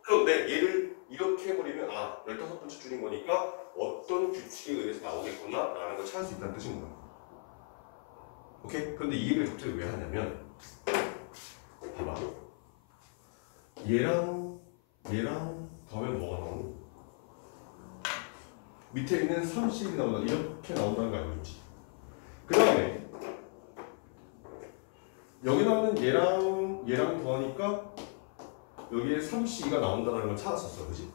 그런데 얘를 이렇게 해버리면 15번째 줄인 거니까 어떤 규칙에 의해서 나오겠구나 라는 걸 찾을 수 있다는 뜻인 거야. 오케이? 그런데 이 얘기를 갑자기 왜 하냐면 봐봐. 얘랑 더하면 뭐가 나오니? 밑에 있는 3C이 나온다. 이렇게 나온다는 거 알고 있지? 그 다음에 여기 나오는 얘랑 더하니까 여기에 3C가 나온다는 걸 찾았었어. 그지?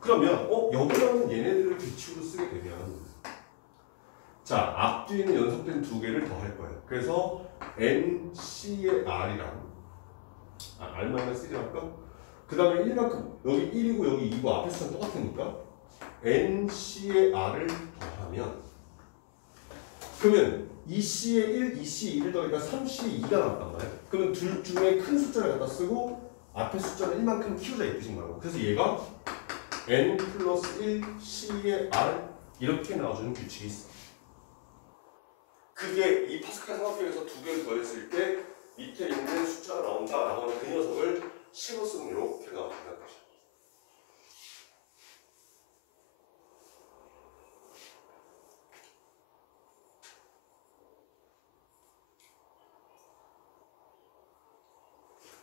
그러면 여기 나오는 얘네들을 규칙으로 쓰게 되면 자, 앞뒤에는 연속된 두 개를 더 할 거예요. 그래서 NC의 R이랑 R-1을 할까? 그 다음에 1만큼 여기 1이고 여기 2고 앞에 숫자는 똑같으니까 NC의 R을 더하면 그러면 2C의 1, 2C의 2를 더하니까 3C의 2가 남았단 말이야. 그러면 둘 중에 큰 숫자를 갖다 쓰고 앞에 숫자는 1만큼 키우자 이 뜻인 거라고. 그래서 얘가 N 플러스 1 C의 R 이렇게 나와주는 규칙이 있어. 그게 이 파스칼 삼각형에서 두 개를 더했을 때 밑에 있는 숫자가 나온다라고 하는 그 녀석을 식으로 쓰면 이렇게 나온다는 것이야.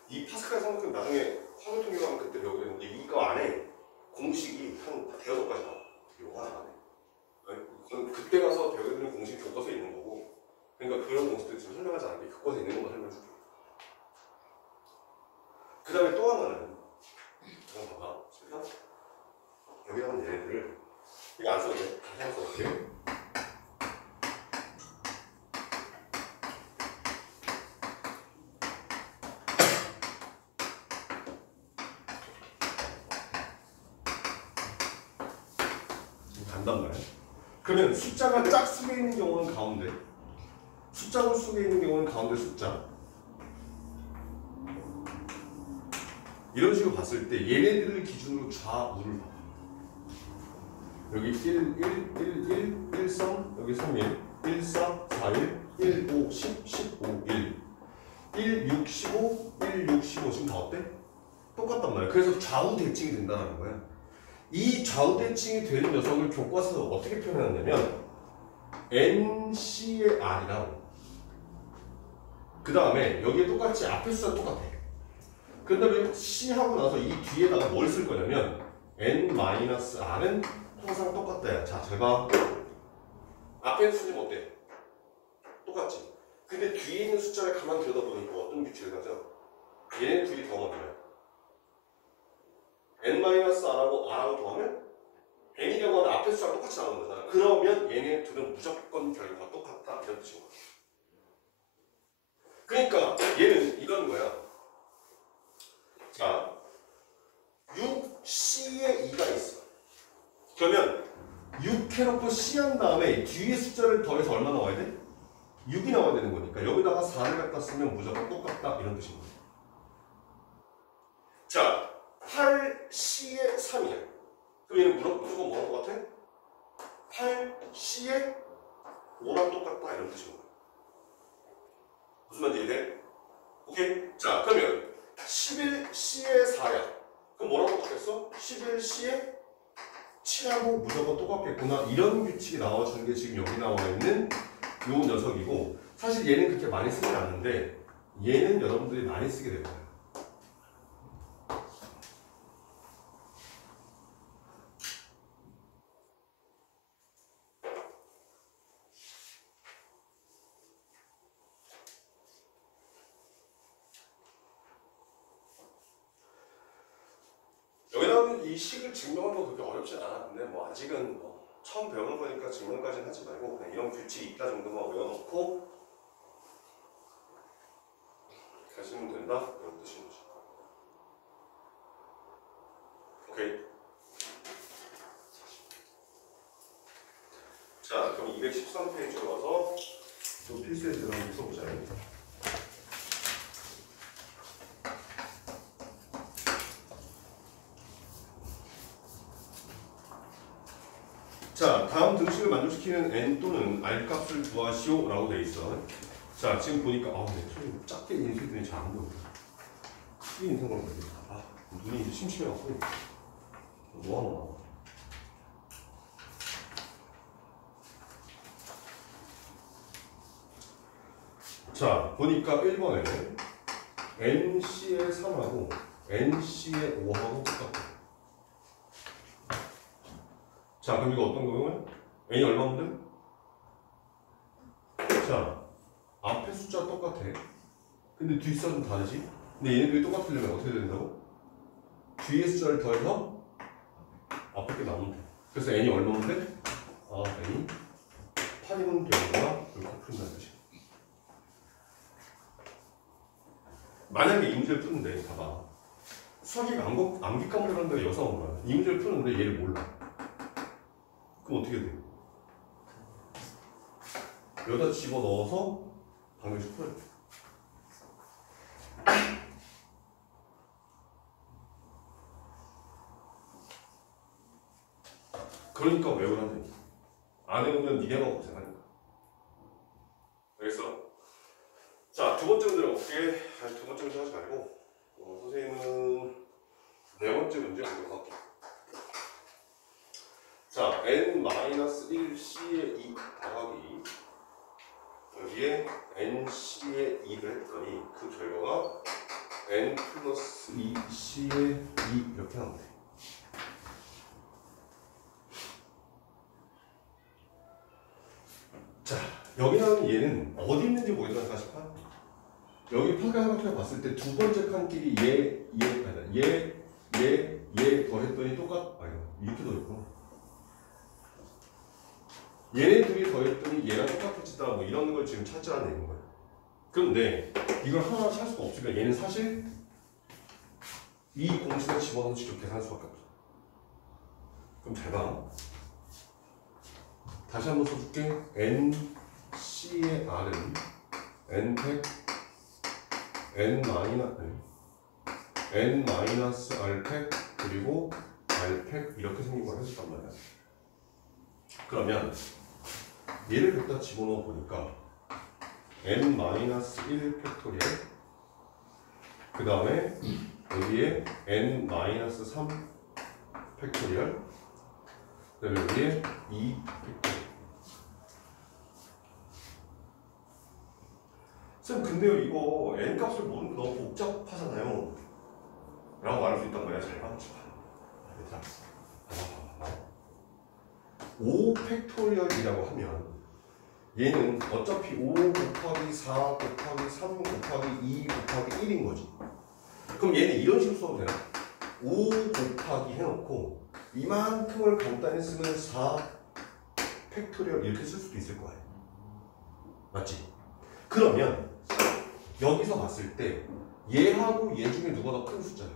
이 파스칼 삼각형 나중에 확률 통계하면 그때 배우게 되는데 이거 안에 공식이 한 대여섯 가지 나와. 이거 하나 안에. 그때 가서 배우게 되는 공식 교과서에 있는 거고. 그러니까 그런 공식들 지금 설명하지 않을게. 교과서에 있는 것만 설명해 줄게. 그 다음에 또 하나는 잠깐 봐봐. 여기 나온 얘네들을 이거 안 써도 돼. 다시 한번 써볼게. 간단 말이야. 그러면 숫자가 짝수에 있는 경우는 가운데, 숫자가 수에 있는 경우는 가운데 숫자. 이런 식으로 봤을 때 얘네들을 기준으로 좌우를 봐. 여기 1, 1, 1, 1, 1, 3, 여기 3, 1, 1, 4, 4, 1, 1, 5, 10, 15, 1, 1, 6, 15, 1, 6, 15 지금 다 어때? 똑같단 말이야. 그래서 좌우 대칭이 된다는 거야. 이 좌우 대칭이 되는 녀석을 교과서에서 어떻게 표현하냐면 NC의 R이랑 그 다음에 여기에 똑같이 앞에 숫자 똑같아. 그 다음에 C 하고 나서 이 뒤에다가 뭘 쓸 거냐면 N-R은 항상 똑같다. 자, 잘 봐. 앞에 숫자는 어때? 똑같지? 근데 뒤에 있는 숫자를 가만 들여다보니까 어떤 규칙을 가져? 얘네 둘이 더하면 뭐야? N-R하고 R하고 더하면 N이라고 하는 앞에 숫자랑 똑같이 나오는 거잖아. 그러면 얘네 둘은 무조건 결과가 똑같다. 이런 뜻인 거야. 그러니까 얘는 이런 거야. 자, 6C에 2가 있어. 그러면 6 해놓고 C 한 다음에 뒤에 숫자를 더해서 얼마 나와야 돼? 6이 나와야 되는 거니까 여기다가 4를 갖다 쓰면 무조건 똑같다 이런 뜻인 거야. 자, 8C에 3이야. 그럼 얘는 무조건 뭐랑 똑같아? 8C에 5랑 똑같다 이런 뜻인 거야. 무슨 말인지 이해돼? 오케이? 자, 그러면 11C에 4야. 그럼 뭐라고 똑같겠어? 11C에 7하고 무조건 똑같겠구나. 이런 규칙이 나와주는 게 지금 여기 나와 있는 요 녀석이고, 사실 얘는 그렇게 많이 쓰진 않는데 얘는 여러분들이 많이 쓰게 될 거예요. 여기다가 이 식을 증명하는 건 그렇게 어렵진 않았는데 뭐 아직은 뭐 처음 배우는 거니까 증명까지는 하지 말고 그냥 이런 규칙이 있다 정도만 외워놓고 가시면 된다 이런 뜻인 거죠. 오케이. 자, 그럼 213페이지로 와서 또 필수에 들어가는 거 써보자. 자, 다음 등식을 만족시키는 n 또는 r 값을 구하시오 라고 돼 있어. 자, 지금 보니까 내 손이 작게 인쇄되니 잘 안 보여. 크게 인쇄한 걸 보니까 눈이 이제 심심해갖고 뭐하나. 자, 보니까 1번에 NC의 3하고 NC의 5하고 똑같아. 자, 그럼 이거 어떤 거면? n이 얼마인데? 자, 앞에 숫자 똑같아. 근데 뒷 숫자는 다르지? 근데 얘네들이 똑같으려면 어떻게 된다고? 뒤에 숫자를 더해서 앞에 게 나오면 돼. 그래서 n이 얼마인데? n이 8이면 되는구나. 이렇게 푼다는 뜻이야. 만약에 이 문제를 푸는데, 봐봐. 수학이 암기 과목을 한다고 여기서 온 거야. 이 문제를 푸는데 얘를 몰라. 그럼 어떻게 돼? 여기다 집어넣어서 방정식 풀어야 돼. 그러니까 외우라는 얘기. 안 외우면 니네가 고생하니까. 알겠어? 자, 두 번째 문제로 볼게. 두 번째 문제 하지 말고 선생님은 네 번째 문제 보도록 할게. 자, n-1c의 2 더하기 여기에 nc의 2를 했더니 그 결과가 n 플러스 2c의 2 이렇게 나오네. 자, 여기 나오는 얘는 어디 있는지 모르겠다 싶어? 여기 파가상각형을 봤을 때 두 번째 칸끼리 얘 더했더니 이렇게 더했구나. 얘네 둘이 더했더니 얘랑 똑같아지다 뭐 이런 걸 지금 찾으라는 얘기인 거야. 그런데 이걸 하나 찾을 수가 없으니까 얘는 사실 이 공식을 집어넣어서 직접 계산할 수밖에 없어. 그럼 잘 봐. 다시 한번 써줄게. NC의 R은 N100 N-R100 그리고 R100 이렇게 생긴 걸 해줬단 말이야. 그러면 얘를 갖다 집어넣어 보니까 n-1 팩토리얼 그 다음에 여기에 n-3 팩토리얼 그 다음에 여기에 2 팩토리얼. 쌤 근데요 이거 n값을 모르는 거 너무 복잡하잖아요 라고 말할 수 있단 말이야. 잘 봐. 얘들아 5 팩토리얼이라고 하면 얘는 어차피 5 곱하기 4 곱하기 3 곱하기 2 곱하기 1인 거지. 그럼 얘는 이런 식으로 써도 되나? 5 곱하기 해놓고 이만큼을 간단히 쓰면 4 팩토리얼 이렇게 쓸 수도 있을 거야. 맞지? 그러면 여기서 봤을 때 얘하고 얘 중에 누가 더 큰 숫자야?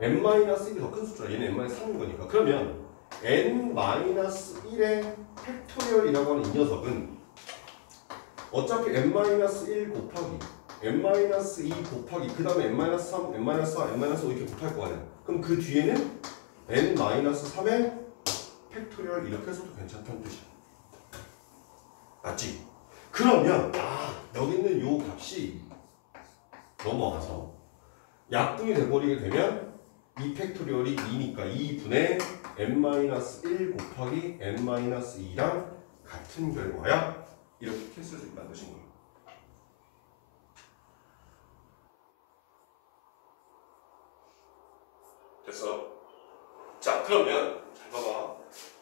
n-1이 더 큰 숫자야. 얘는 n-3인 거니까. 그러면 n-1의 팩토리얼이라고 하는 이 녀석은 어차피 n-1 곱하기 n-2 곱하기 그 다음에 n-3, n-4, n-5 이렇게 곱할 거 아니야. 그럼 그 뒤에는 n-3의 팩토리얼 이렇게 해서도 괜찮다는 뜻이야. 맞지? 그러면 여기 있는 요 값이 넘어가서 약분이 돼버리게 되면 이 팩토리얼이 2니까 2분의 n-1 곱하기 n-2랑 같은 결과야. 이렇게 쓸 수 있다는 뜻인 거예요. 됐어? 자 그러면 잘 봐봐.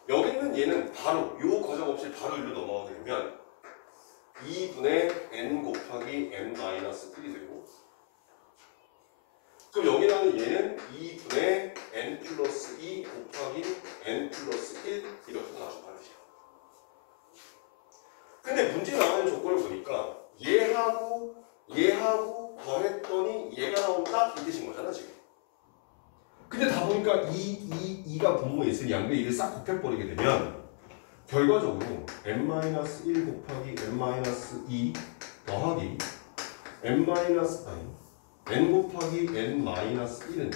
여기 있는 얘는 바로 요 과정 없이 바로 일로 넘어가게 되면 2분의 n 곱하기 n-1이 되고 그럼 여기 나는 얘는 2분의 n 플러스 2 곱하기 n 플러스 1 이렇게 나와준다는 뜻이야. 근데 문제 나오는 조건을 보니까 얘하고 더했더니 얘가 나온다 이 뜻인 거잖아 지금. 근데 다 보니까 2가 분모에 있으니 양변 2를 싹 곱해버리게 되면 결과적으로 n-1 곱하기 n-2 더하기 n 곱하기 n-1은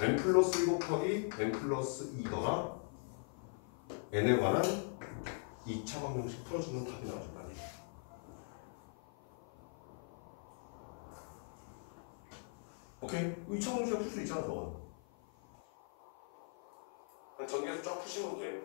n 플러스 1 곱하기 n 플러스 2더라 n에 관한 2차 방정식 풀어주는 답이 나와준다니. 오케이? 2차 방정식 풀 수 있잖아 너. 그냥 전개해서 쫙 푸시면 돼.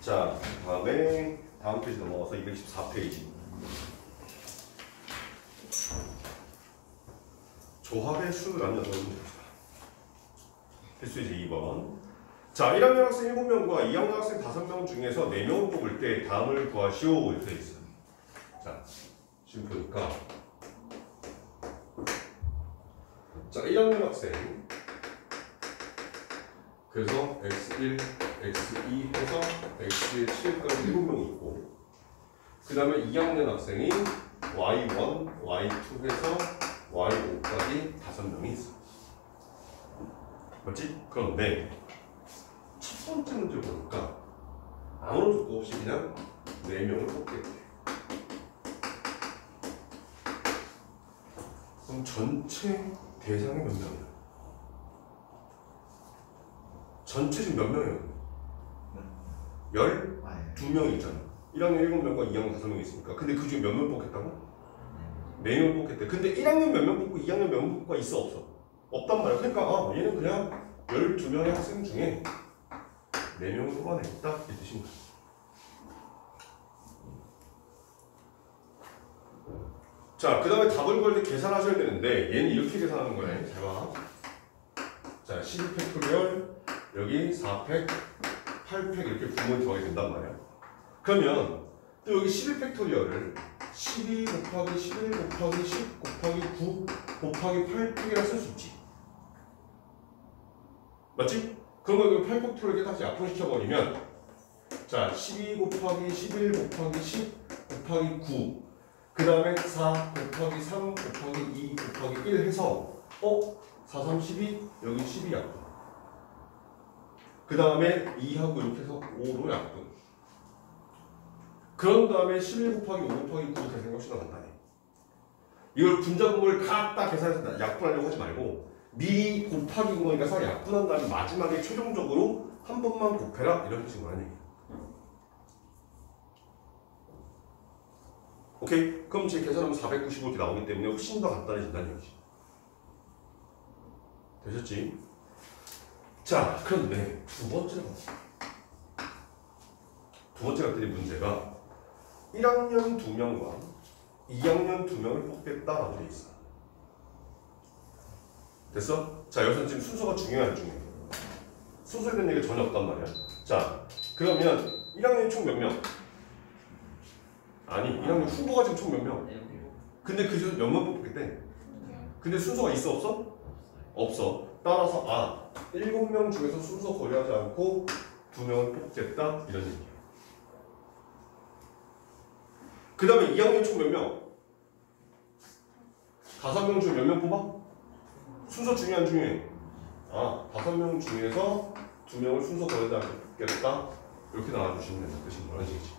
자, 다음 페이지 넘어가서 214페이지. 조합의 수를 나눠서 봅시다. 필수이제 2번. 자, 1학년 학생 7명과 2학년 학생 5명 중에서 4명을 뽑을 때 다음을 구하시오 이렇게 있어요. 자, 지금 보니까 자, 1학년 학생 그래서 x1, x2 해서 x1, 7까지 7명이 있고 그 다음에 2학년 학생이 y1, y2 해서 y5까지 5명이 있어. 맞지? 그런데 첫 번째 문제 보니까 아무런 조건 없이 그냥 4명을 뽑게 돼. 그럼 전체 대상이 몇 명이야? 전체 지금 몇 명이에요? 12명이 있잖아. 1학년 7명과 2학년 5명이 있으니까. 근데 그 중에 몇 명 뽑겠다고? 4명 뽑겠대. 근데 1학년 몇 명 뽑고 2학년 몇 명 뽑고가 있어 없어? 없단 말이야. 그러니까 얘는 그냥 12명의 학생 중에 4명을 뽑아내겠다 이 뜻인 거야. 자, 그 다음에 답을 구할 때 계산하셔야 되는데 얘는 이렇게 계산하는 거네. 잘 봐. 자, 12팩토리얼 여기 4팩, 8팩 이렇게 분모에 들어가게 된단 말이야. 그러면 또 여기 11팩토리얼을 12 곱하기 11 곱하기 10 곱하기 9 곱하기 8팩이라 쓸 수 있지. 맞지? 그러면 그 8팩토리얼 이렇게 다시 약분시켜버리면 자, 12 곱하기 11 곱하기 10 곱하기 9 그 다음에 4 곱하기 3 곱하기 2 곱하기 1 해서 4, 3, 12 여기 12 약분. 그 다음에 2하고 이렇게 해서 5로 약분. 그런 다음에 11 곱하기 5 곱하기 9 계산이 훨씬 더 간단해. 이걸 분자분모를 각다 계산해서 약분하려고 하지 말고 미리 곱하기인 거니까 싹 약분한 다음에 마지막에 최종적으로 한 번만 곱해라 이런 뜻인 거라는 얘기야. 오케이? 그럼 지금 계산하면 495 이렇게 나오기 때문에 훨씬 더 간단해진다는 얘기지. 되셨지? 자, 그런데 두 번째가 드린 문제가 1학년 2명과 2학년 2명을 뽑겠다라고 돼 있어. 됐어? 자, 여기서 지금 순서가 중요해 안 중요해? 순서에 대한 얘기가 전혀 없단 말이야. 자, 그러면 1학년이 총 몇 명? 아니, 1학년 후보가 지금 총 몇 명? 근데 그 중에서 몇 명 뽑겠대? 근데 순서가 있어 없어? 없어. 따라서 7명 중에서 순서 고려하지 않고 2명을 뽑겠다 이런 얘기야. 그 다음에 2학년 총 몇 명? 5명 중에 몇 명 뽑아? 순서 중요해 안 중요해? 5명 중에서 2명을 순서 고려하지 않고 뽑겠다 이렇게 나와주시면 되는 뜻인 거란 얘기지.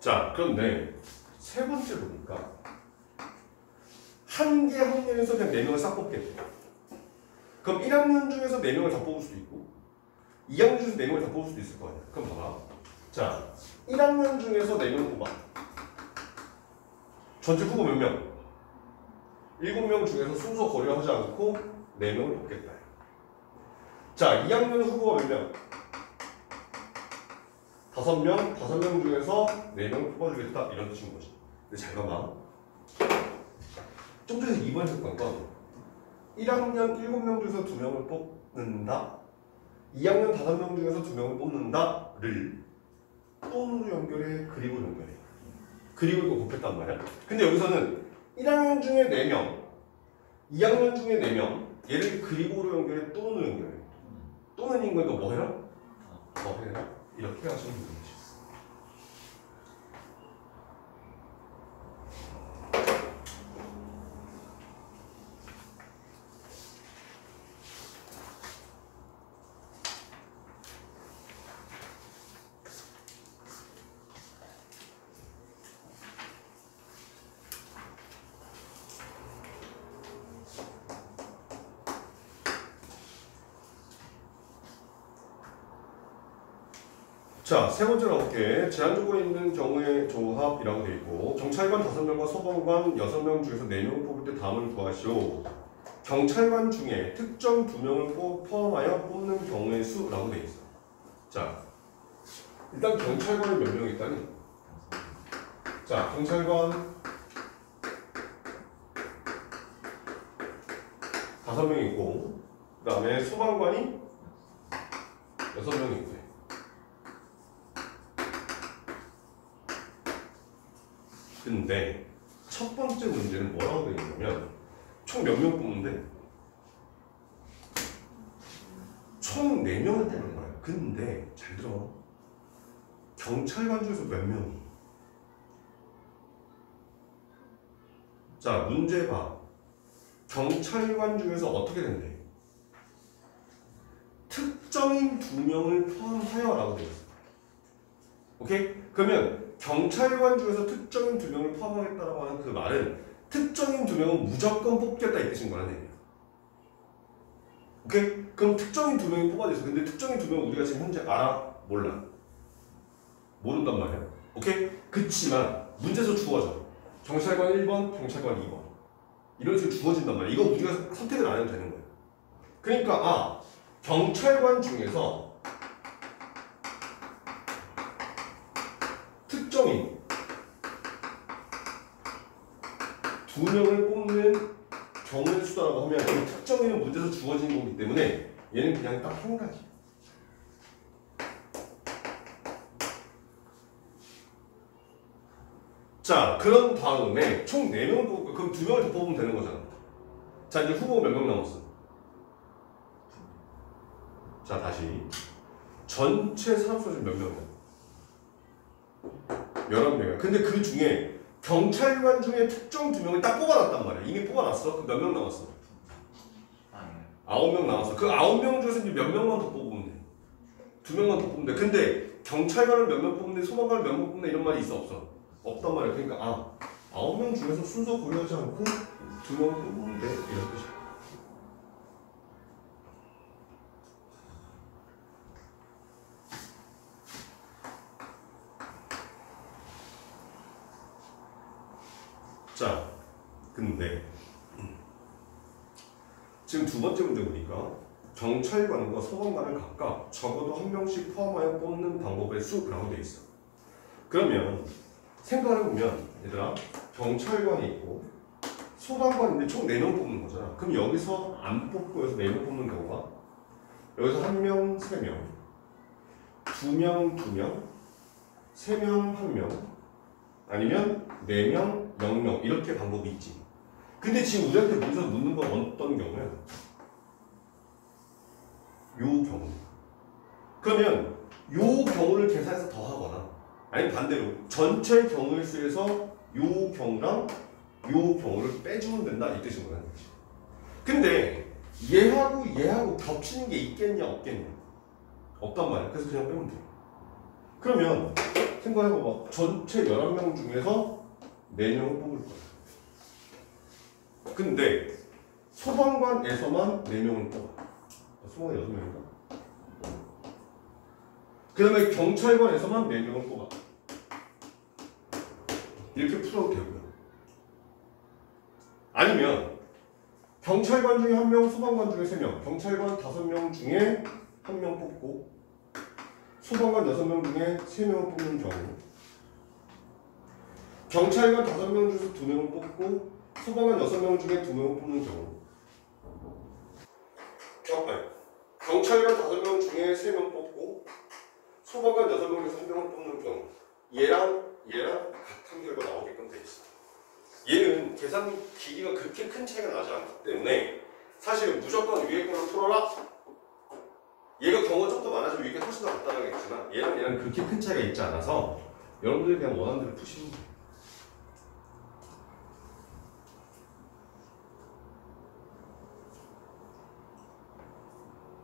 자, 그런데 세 번째 보니까 한 개 학년에서 그냥 4명을 싹 뽑겠대. 그럼 1학년 중에서 4명을 다 뽑을 수도 있고 2학년 중에서 4명을 다 뽑을 수도 있을 거 아니야. 그럼 봐봐. 자, 1학년 중에서 4명을 뽑아. 전체 후보 몇 명? 7명 중에서 순서 고려하지 않고 4명을 뽑겠다. 자, 2학년 후보가 몇 명? 5명, 5명 중에서 4명을 뽑아주겠다 이런 뜻인 거지. 근데 잘 봐봐. 좀 전에 2번 했던 건 1학년 7명 중에서 2명을 뽑는다 2학년 5명 중에서 2명을 뽑는다를 또는으로 연결해 그리고 연결해 그리고 이거 곱했단 말이야. 근데 여기서는 1학년 중에 4명 2학년 중에 4명 얘를 그리고로 연결해 또는으로 연결해 또는인 거니까 뭐 해라? 뭐 해라? 이렇게 하시면 되는 거지. 자, 세 번째로 가볼게. 제한조건이 있는 경우의 조합이라고 되어 있고 경찰관 5명과 소방관 6명 중에서 4명을 뽑을 때 다음을 구하시오. 경찰관 중에 특정 2명을 포함하여 뽑는 경우의 수라고 되어 있어. 자, 일단 경찰관이 몇 명 있다니? 자, 경찰관 5명 있고 그 다음에 소방관이 6명 있고 근데 첫 번째 문제는 뭐라고 되어 있냐면 총 몇 명 뽑는데 총 4명을 뽑는 거야. 근데 잘 들어. 경찰관 중에서 몇 명이? 자, 문제 봐. 경찰관 중에서 어떻게 된대? 특정인 2명을 포함하여 라고 되어 있어. 오케이? 그러면 경찰관 중에서 특정인 2명을 포함하겠다라고 하는 그 말은 특정인 2명은 무조건 뽑겠다 이 뜻인 거라는 얘기야. 오케이? 그럼 특정인 2명이 뽑아져 있어. 근데 특정인 2명은 우리가 지금 현재 알아? 몰라? 모른단 말이야. 오케이? 그치만 문제에서 주어져. 경찰관 1번, 경찰관 2번. 이런 식으로 주어진단 말이야. 이거 우리가 선택을 안 해도 되는 거야. 그러니까 경찰관 중에서 특정인 2명을 뽑는 경우의 수다라고 하면 이 특정인은 문제에서 주어진 거기 때문에 얘는 그냥 딱 한 가지. 자, 그런 다음에 총 4명을 뽑고 그럼 2명을 더 뽑으면 되는 거잖아. 자, 이제 후보가 몇 명 남았어? 자, 다시 전체 산업소가 지금 몇 명이야? 11명이야. 근데 그 중에 경찰관 중에 특정 2명을 딱 뽑아놨단 말이야. 이미 뽑아놨어. 그럼 몇 명 남았어? 9명 남았어. 그 9명 중에서 이제 몇 명만 더 뽑으면 돼. 2명만 더 뽑으면 돼. 근데 경찰관을 몇 명 뽑는데 소방관을 몇 명 뽑는데 이런 말이 있어 없어? 없단 말이야. 그러니까 9명 중에서 순서 고려하지 않고 2명 뽑으면 돼. 이런 뜻이야. 자, 근데 지금 두 번째 문제 보니까 경찰관과 소방관을 각각 적어도 한 명씩 포함하여 뽑는 방법의 수라고 돼 있어. 그러면 생각을 해보면 얘들아 경찰관이 있고 소방관인데 총 4명 뽑는 거잖아. 그럼 여기서 안 뽑고 여기서 4명 뽑는 경우가 여기서 1명, 3명, 2명, 2명, 3명, 1명 아니면 4명, 0명 이렇게 방법이 있지. 근데 지금 우리한테 문제에서 묻는 건 어떤 경우야? 요 경우. 그러면 요 경우를 계산해서 더하거나 아니 반대로 전체 경우의 수에서 요 경우랑 요 경우를 빼주면 된다 이 뜻인 거야. 근데 얘하고 겹치는 게 있겠냐 없겠냐? 없단 말이야. 그래서 그냥 빼면 돼. 그러면 생각해봐봐. 전체 11명 중에서 4명을 뽑을 거야. 근데 소방관에서만 4명을 뽑아. 소방관 6명인가? 그 다음에 경찰관에서만 4명을 뽑아. 이렇게 풀어도 되고요. 아니면 경찰관 중에 1명, 소방관 중에 3명, 경찰관 5명 중에 1명 뽑고 소방관 6명 중에 3명을 뽑는 경우, 경찰관 5명 중에서 2명을 뽑고 소방관 6명 중에 2명을 뽑는 경우, 경찰관 5명 중에 3명 뽑고 소방관 6명 중에서 1명을 뽑는 경우, 얘랑 같은 결과 나오게끔 돼 있어. 얘는 계산 길이가 그렇게 큰 차이가 나지 않기 때문에 사실 무조건 위에 걸로 풀어라. 얘가 경우가 좀 더 많아지면 위에 훨씬 더 간단하겠지만 얘랑 그렇게 큰 차이가 있지 않아서 여러분들이 그냥 원하는 대로 푸시면 돼요.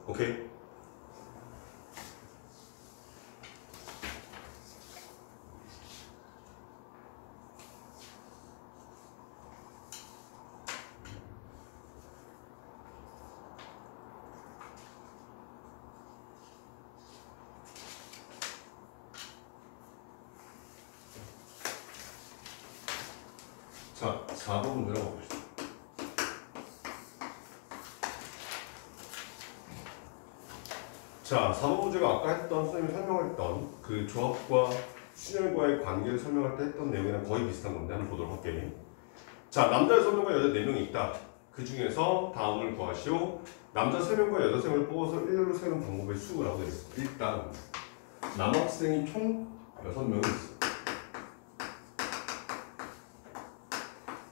오케이? 자, 4번 문제로 가봅시다. 자, 4번 문제가 아까 했던 선생님이 설명했던 그 조합과 순열과의 관계를 설명할 때 했던 내용이랑 거의 비슷한 건데 한번 보도록 할게요. 자, 남자 6명과 여자 4명이 있다. 그 중에서 다음을 구하시오. 남자 3명과 여자 3명을 뽑아서 일렬로 세우는 방법의 수라고 되어 있어. 일단 남학생이 총 6명이 있어.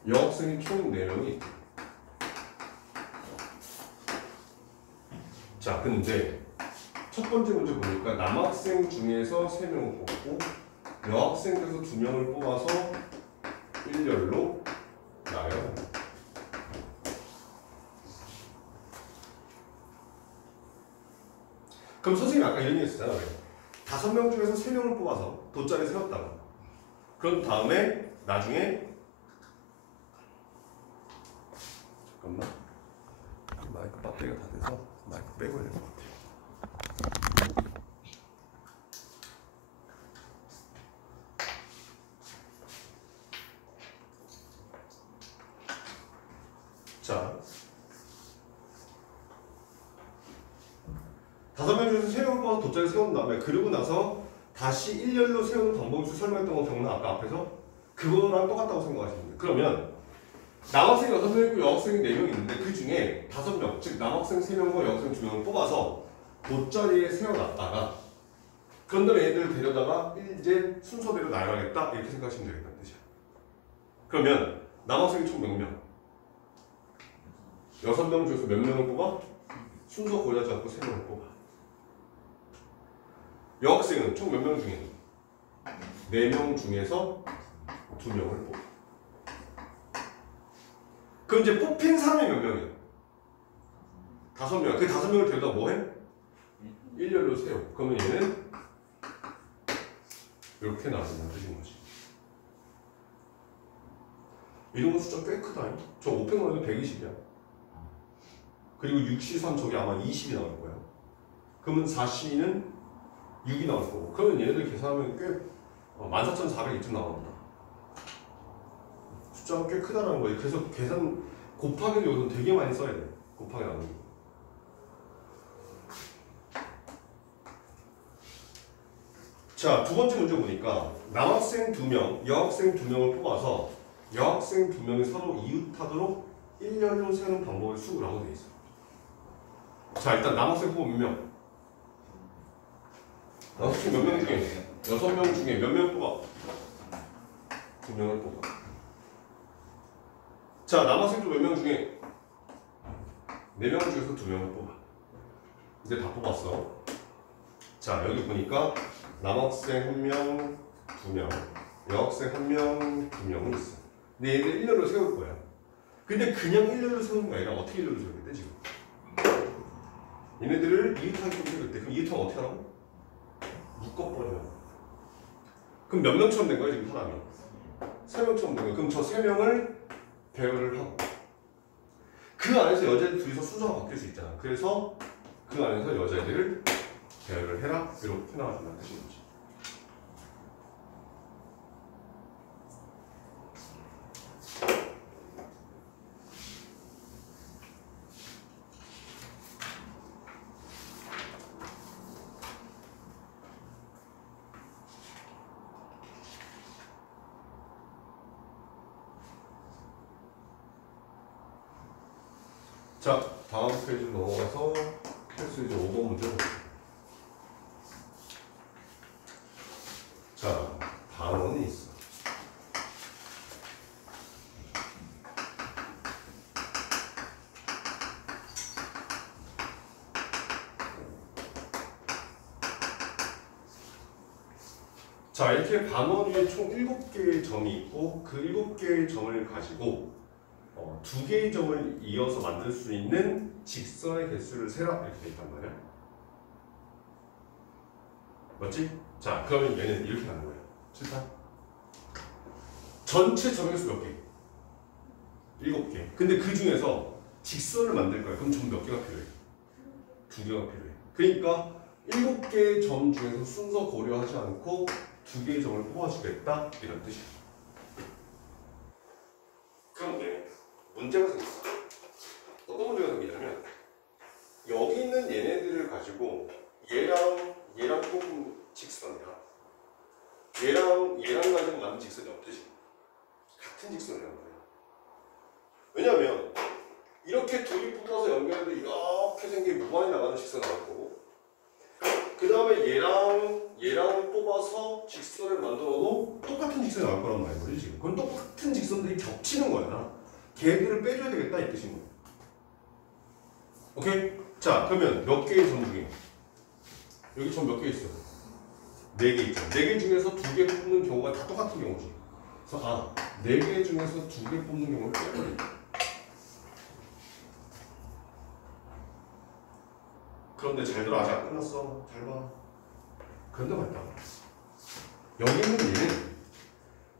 여학생이 총 4명이 있다. 자, 근데 첫 번째 문제 보니까 남학생 중에서 3명을 뽑고 여학생 중에서 2명을 뽑아서 일렬로 나요. 그럼 선생님이 아까 이런 얘기 했었잖아요. 5명 중에서 3명을 뽑아서 돗자리에 세웠다고. 그런 다음에 나중에 잠깐만 마이크 배터리가 다 돼서 마이크 빼고 해야 될 것 같아요. 자, 5명 중에서 3명을 뽑아서 돗자리에 세운 다음에 그러고 나서 다시 일렬로 세우는 방법을 설명했던 거 기억나? 아까 앞에서? 그거랑 똑같다고 생각하시면 돼요. 그러면 남학생이 6명 있고 여학생이 4명 있는데 그 중에 5명, 즉 남학생 3명과 여학생 2명을 뽑아서 돗자리에 세워놨다가 그런 다음에 애들을 데려다가 이제 순서대로 나열하겠다 이렇게 생각하시면 되겠다는 뜻이야. 그러면 남학생이 총 몇 명? 6명 중에서 몇 명을 뽑아? 순서 고려하지 않고 3명을 뽑아. 여학생은 총 몇 명 중에 4명 중에서 2명을 뽑아. 그럼 이제 뽑힌 사람이 몇 명이야? 5명. 그 5명을 데려다 뭐해? 일렬로 세워. 그러면 얘는 이렇게 나눈다는 뜻인 거지. 이런 거 숫자 꽤 크다. 저 500만 원도 120이야. 그리고 6C3 저기 아마 20이 나올 거야. 그러면 4C는 6이 나올 거고. 그러면 얘네들 계산하면 꽤 14,400이쯤 나옵니다. 숫자가 꽤 크다라는 거예요. 그래서 계산 곱하기를 여기서 되게 많이 써야 돼. 곱하기 나누기. 자, 두 번째 문제 보니까 남학생 2명, 여학생 2명을 뽑아서 여학생 2명이 서로 이웃하도록 일렬로 세우는 방법을 수라고 되어 있어요. 자, 일단 남학생 뽑으면 몇 명? 남학생 몇 명 중에? 6명 중에 몇 명 뽑아? 2명을 뽑아. 자, 남학생도 몇 명 중에 4명 중에서 2명을 뽑아. 이제 다 뽑았어. 자, 여기 보니까 남학생 1명, 2명, 여학생 1명, 2명은 있어. 근데 얘들 일렬로 세울 거야. 근데 그냥 일렬로 세우는 게 아니라 어떻게 일렬로 세우겠대 지금? 얘네들을 이웃하게끔 세우겠대. 그럼 이웃하면 어떻게 하라고? 묶어버려. 그럼 몇 명처럼 된 거야 지금 사람이? 3명처럼 된 거야. 그럼 저 3명을 배열을 하고 그 안에서 여자애들 둘이서 순서가 바뀔 수 있잖아. 그래서 그 안에서 여자애들을 배열을 해라. 이렇게 나와준다는 뜻인 거지. 자, 다음 페이지 넘어가서 헬스 이제 5번 문제 볼게요. 자, 반원이 있어. 자, 이렇게 반원 위에 총 7개의 점이 있고 그 7개의 점을 가지고 2개의 점을 이어서 만들 수 있는 직선의 개수를 세라 이렇게 돼 있단 말이야. 맞지? 자, 그러면 얘는 이렇게 가는 거야. 7판. 전체 점의 수 몇 개? 7개. 근데 그 중에서 직선을 만들 거야. 그럼 점 몇 개가 필요해? 2개가 필요해. 그러니까 7개의 점 중에서 순서 고려하지 않고 2개의 점을 뽑아주겠다 이런 뜻이야. 그런데 문제가 생겼어. 어떤 문제가 생기냐면 여기 있는 얘네들을 가지고 얘랑 뽑은 직선이야. 얘랑 가지고 만든 직선이 어떠지? 같은 직선이란 말이야. 왜냐면 이렇게 둘이 붙어서 연결해도 이렇게 생긴 무한히 나가는 직선 나올 거고 그 다음에 얘랑 뽑아서 직선을 만들어도 똑같은 직선이 나올 거란 말이지 지금. 그건 똑같은 직선들이 겹치는 거야. 걔들을 빼줘야 되겠다 이 뜻인 거야. 오케이? 자, 그러면 몇 개의 점 중에 여기 점 몇 개 있어? 4개 있죠. 4개 중에서 2개 뽑는 경우가 다 똑같은 경우지. 그래서 4개 중에서 2개 뽑는 경우를 빼버린다. 그런데 잘 들어. 아직 안 끝났어. 잘 봐. 그런데 말이야. 여기 있는 얘는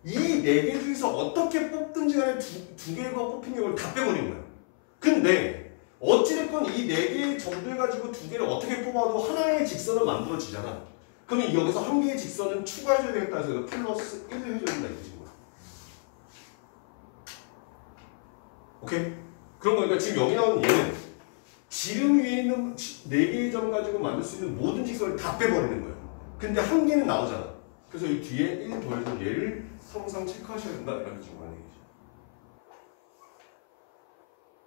이 4개 중에서 어떻게 뽑든지 간에 두 개가 뽑힌 경우를 다 빼버린 거야. 근데 어찌됐건 이 4개의 점들 가지고 2개를 어떻게 뽑아도 하나의 직선은 만들어지잖아. 그러면 여기서 한 개의 직선은 추가해줘야 되겠다 해서 플러스 1을 해줘야 된다 이 뜻인 거야. 오케이? 그런 거니까 지금 여기 나오는 얘는 지름 위에 있는 4개의 점 가지고 만들 수 있는 모든 직선을 다 빼버리는 거야. 근데 한 개는 나오잖아. 그래서 이 뒤에 1 더해서 얘를 항상 체크하셔야 된다 이런 증거하는 얘기죠.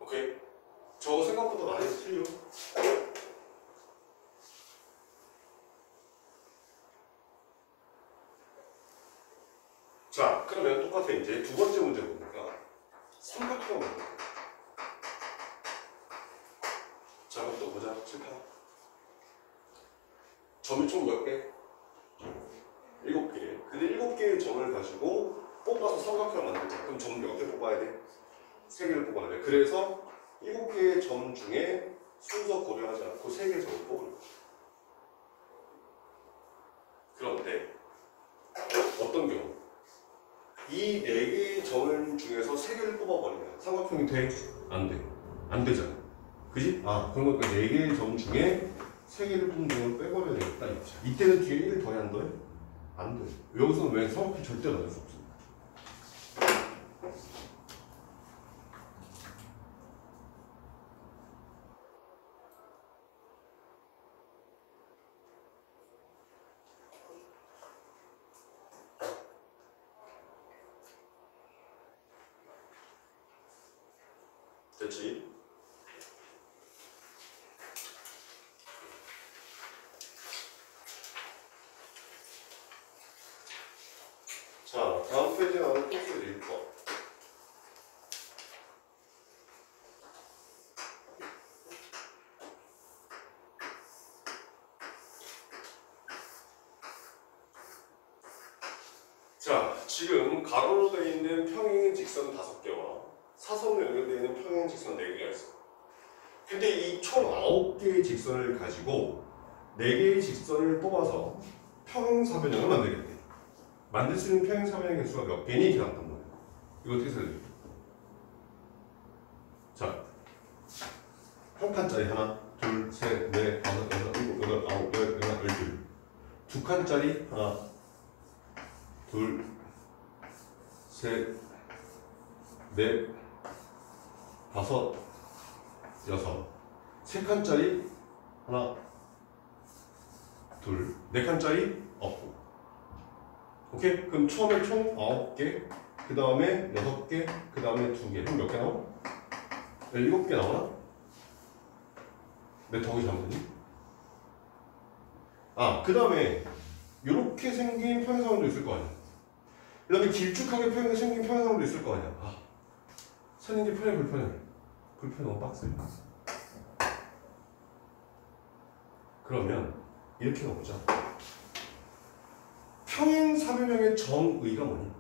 오케이? 저거 생각보다 많이 틀려. 자, 그러면 똑같아. 이제 두 번째 문제 보니까 삼각형 문제. 자, 그럼 또 보자. 7파. 점이 총 몇 개? 점을 가지고 뽑아서 삼각형을 만들 거야. 그럼 점 몇 개 뽑아야 돼? 3개를 뽑아야 돼. 그래서 7개의 점 중에 순서 고려하지 않고 3개의 점을 뽑을 거야. 그런데 어떤 경우? 이 4개의 점 중에서 3개를 뽑아버리면 삼각형이 돼? 안 돼. 안 되잖아. 그지? 아, 그럼 그 4개의 점 중에 3개를 뽑는 경우를 빼버려야 되겠다. 이때는 뒤에 1 더해 안 더해? 안 돼. 여기서는 왜 삼각형 절대 나눌 수 없습니다. 됐지? 자, 다음 페이지에 나오는 코스 리퍼. 자, 지금 가로로 되어 있는 평행 직선 5개와 사선으로 연결되어 있는 평행 직선 4개가 있어. 근데 이 총 9개의 직선을 가지고 4개의 직선을 뽑아서 평행사변형을 만들겠대. 만들 수 있는 평행사변형 개수가 몇 개니? 이렇게 나왔단 말이야. 이거 어떻게 설명해? 자, 한 칸짜리 하나, 둘, 셋, 넷, 다섯, 여섯, 일곱, 여덟, 아홉, 열, 열하나, 열둘. 2칸짜리 하나, 둘, 셋, 넷, 다섯, 여섯. 3칸짜리 하나, 둘, 4칸짜리 없고. 오케이? 그럼 처음에 총 9개, 그 다음에 6개, 그 다음에 2개. 그럼 몇 개 나와? 7개 나오나? 내 덕이 잘못했니? 아, 그 다음에 이렇게 생긴 평행사원도 있을 거 아니야. 그 다음에 길쭉하게 생긴 평행사원도 있을 거 아니야. 아, 사는 게 편해, 불편해? 불편해, 너무 빡세. 그러면 이렇게 가보자. 평행사변형의 정의가 뭐니?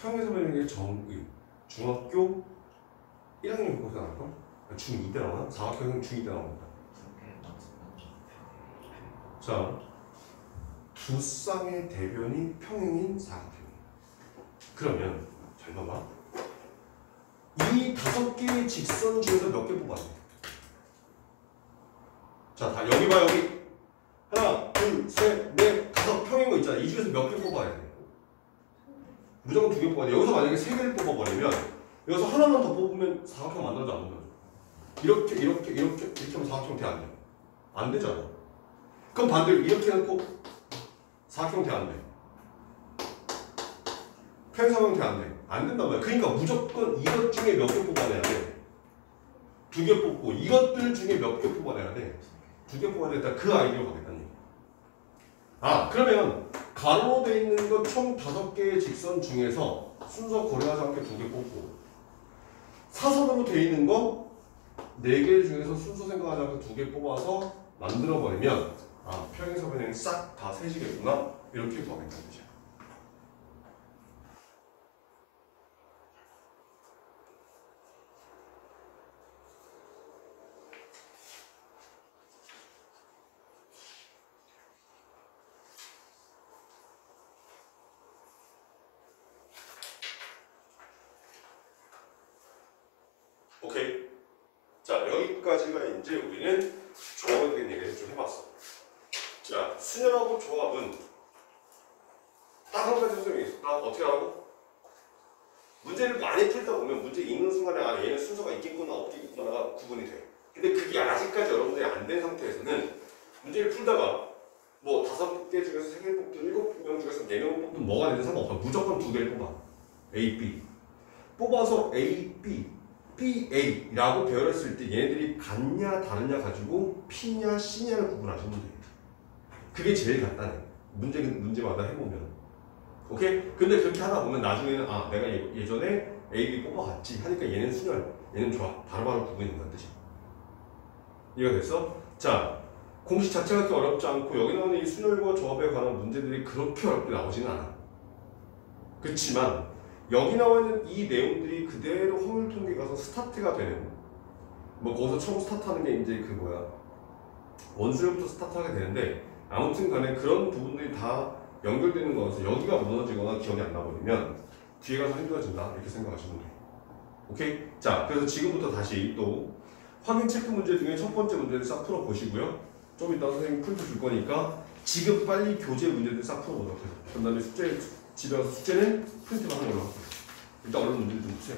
평행사변형의 정의. 중학교 1학년 거기서 나올걸? 중2 때 나오나? 사각형은 중2 때 나옵니다. 자, 두 쌍의 대변이 평행인 사각형. 그러면 잘 봐봐. 이 5개의 직선 중에서 몇 개 뽑아야 돼? 자, 다 여기 봐, 여기. 하나, 둘, 셋, 넷, 5 평인 거 있잖아. 이 중에서 몇 개 뽑아야 돼? 무조건 2개 뽑아야 돼. 여기서 만약에 3개를 뽑아버리면 여기서 하나만 더 뽑으면 사각형 만들어져 안 만들어져? 이렇게 하면 사각형 돼 안 돼? 안 되잖아. 그럼 반대로 이렇게 해놓고 사각형 돼 안 돼? 평행사변형 돼 안 돼? 안 된단 말이야. 그러니까 무조건 이것 중에 몇 개 뽑아내야 돼? 2개 뽑고 이것들 중에 몇 개 뽑아내야 돼? 2개 뽑아내겠다. 그 아이디어 가겠다는 얘기. 아, 그러면 가로로 돼 있는 거 총 5개의 직선 중에서 순서 고려하지 않게 2개 뽑고 사선으로 돼 있는 거 4개 중에서 순서 생각하지 않고 2개 뽑아서 만들어버리면 아, 평행사변형이 싹 다 세지겠구나. 이렇게 구하겠다는 거죠. 오케이. 자, 여기까지가 이제 우리는 조합에 대한 얘기를 좀 해봤어. 자, 수열하고 조합은 딱 한 가지 설명이 있어. 딱 어떻게 하라고? 문제를 많이 풀다 보면 문제 읽는 순간에 아, 얘는 순서가 있겠구나 없겠구나가 구분이 돼. 근데 그게 아직까지 여러분들이 안 된 상태에서는 문제를 풀다가 뭐 5개 중에서 3개를 뽑든 7명 중에서 4명을 뽑든 뭐가 되든 상관없어. 무조건 2개를 뽑아. A, B. 뽑아서 A, B, BA라고 배열했을 때 얘네들이 같냐 다르냐 가지고 P냐 C냐를 구분하시면 돼요. 그게 제일 간단해. 문제마다 해보면. 오케이? 근데 그렇게 하다 보면 나중에는 아, 내가 예전에 A, B 뽑아갔지 하니까 얘는 순열, 얘는 좋아. 바로바로 구분이 된다는 뜻이야. 이해가 됐어? 자, 공식 자체가 그렇게 어렵지 않고 여기 나오는 이 순열과 조합에 관한 문제들이 그렇게 어렵게 나오지는 않아. 그렇지만 여기 나와 있는 이 내용들이 그대로 확률 통계 가서 스타트가 되는, 뭐 거기서 처음 스타트하는 게 이제 그 뭐야 원수열부터 스타트하게 되는데, 아무튼 간에 그런 부분들이 다 연결되는 거라서 여기가 무너지거나 기억이 안 나버리면 뒤에 가서 힘들어진다 이렇게 생각하시면 돼요. 오케이? 자, 그래서 지금부터 다시 또 확인 체크 문제 중에 첫 번째 문제를 싹 풀어 보시고요. 좀 이따 선생님 풀도 줄 거니까 지금 빨리 교재 문제들 싹 풀어보도록 해요. 그 다음에 숙제, 집에 가서 숙제는 프린트만 하는 걸로 할게요. 일단 얼른 문제를 좀 푸세요.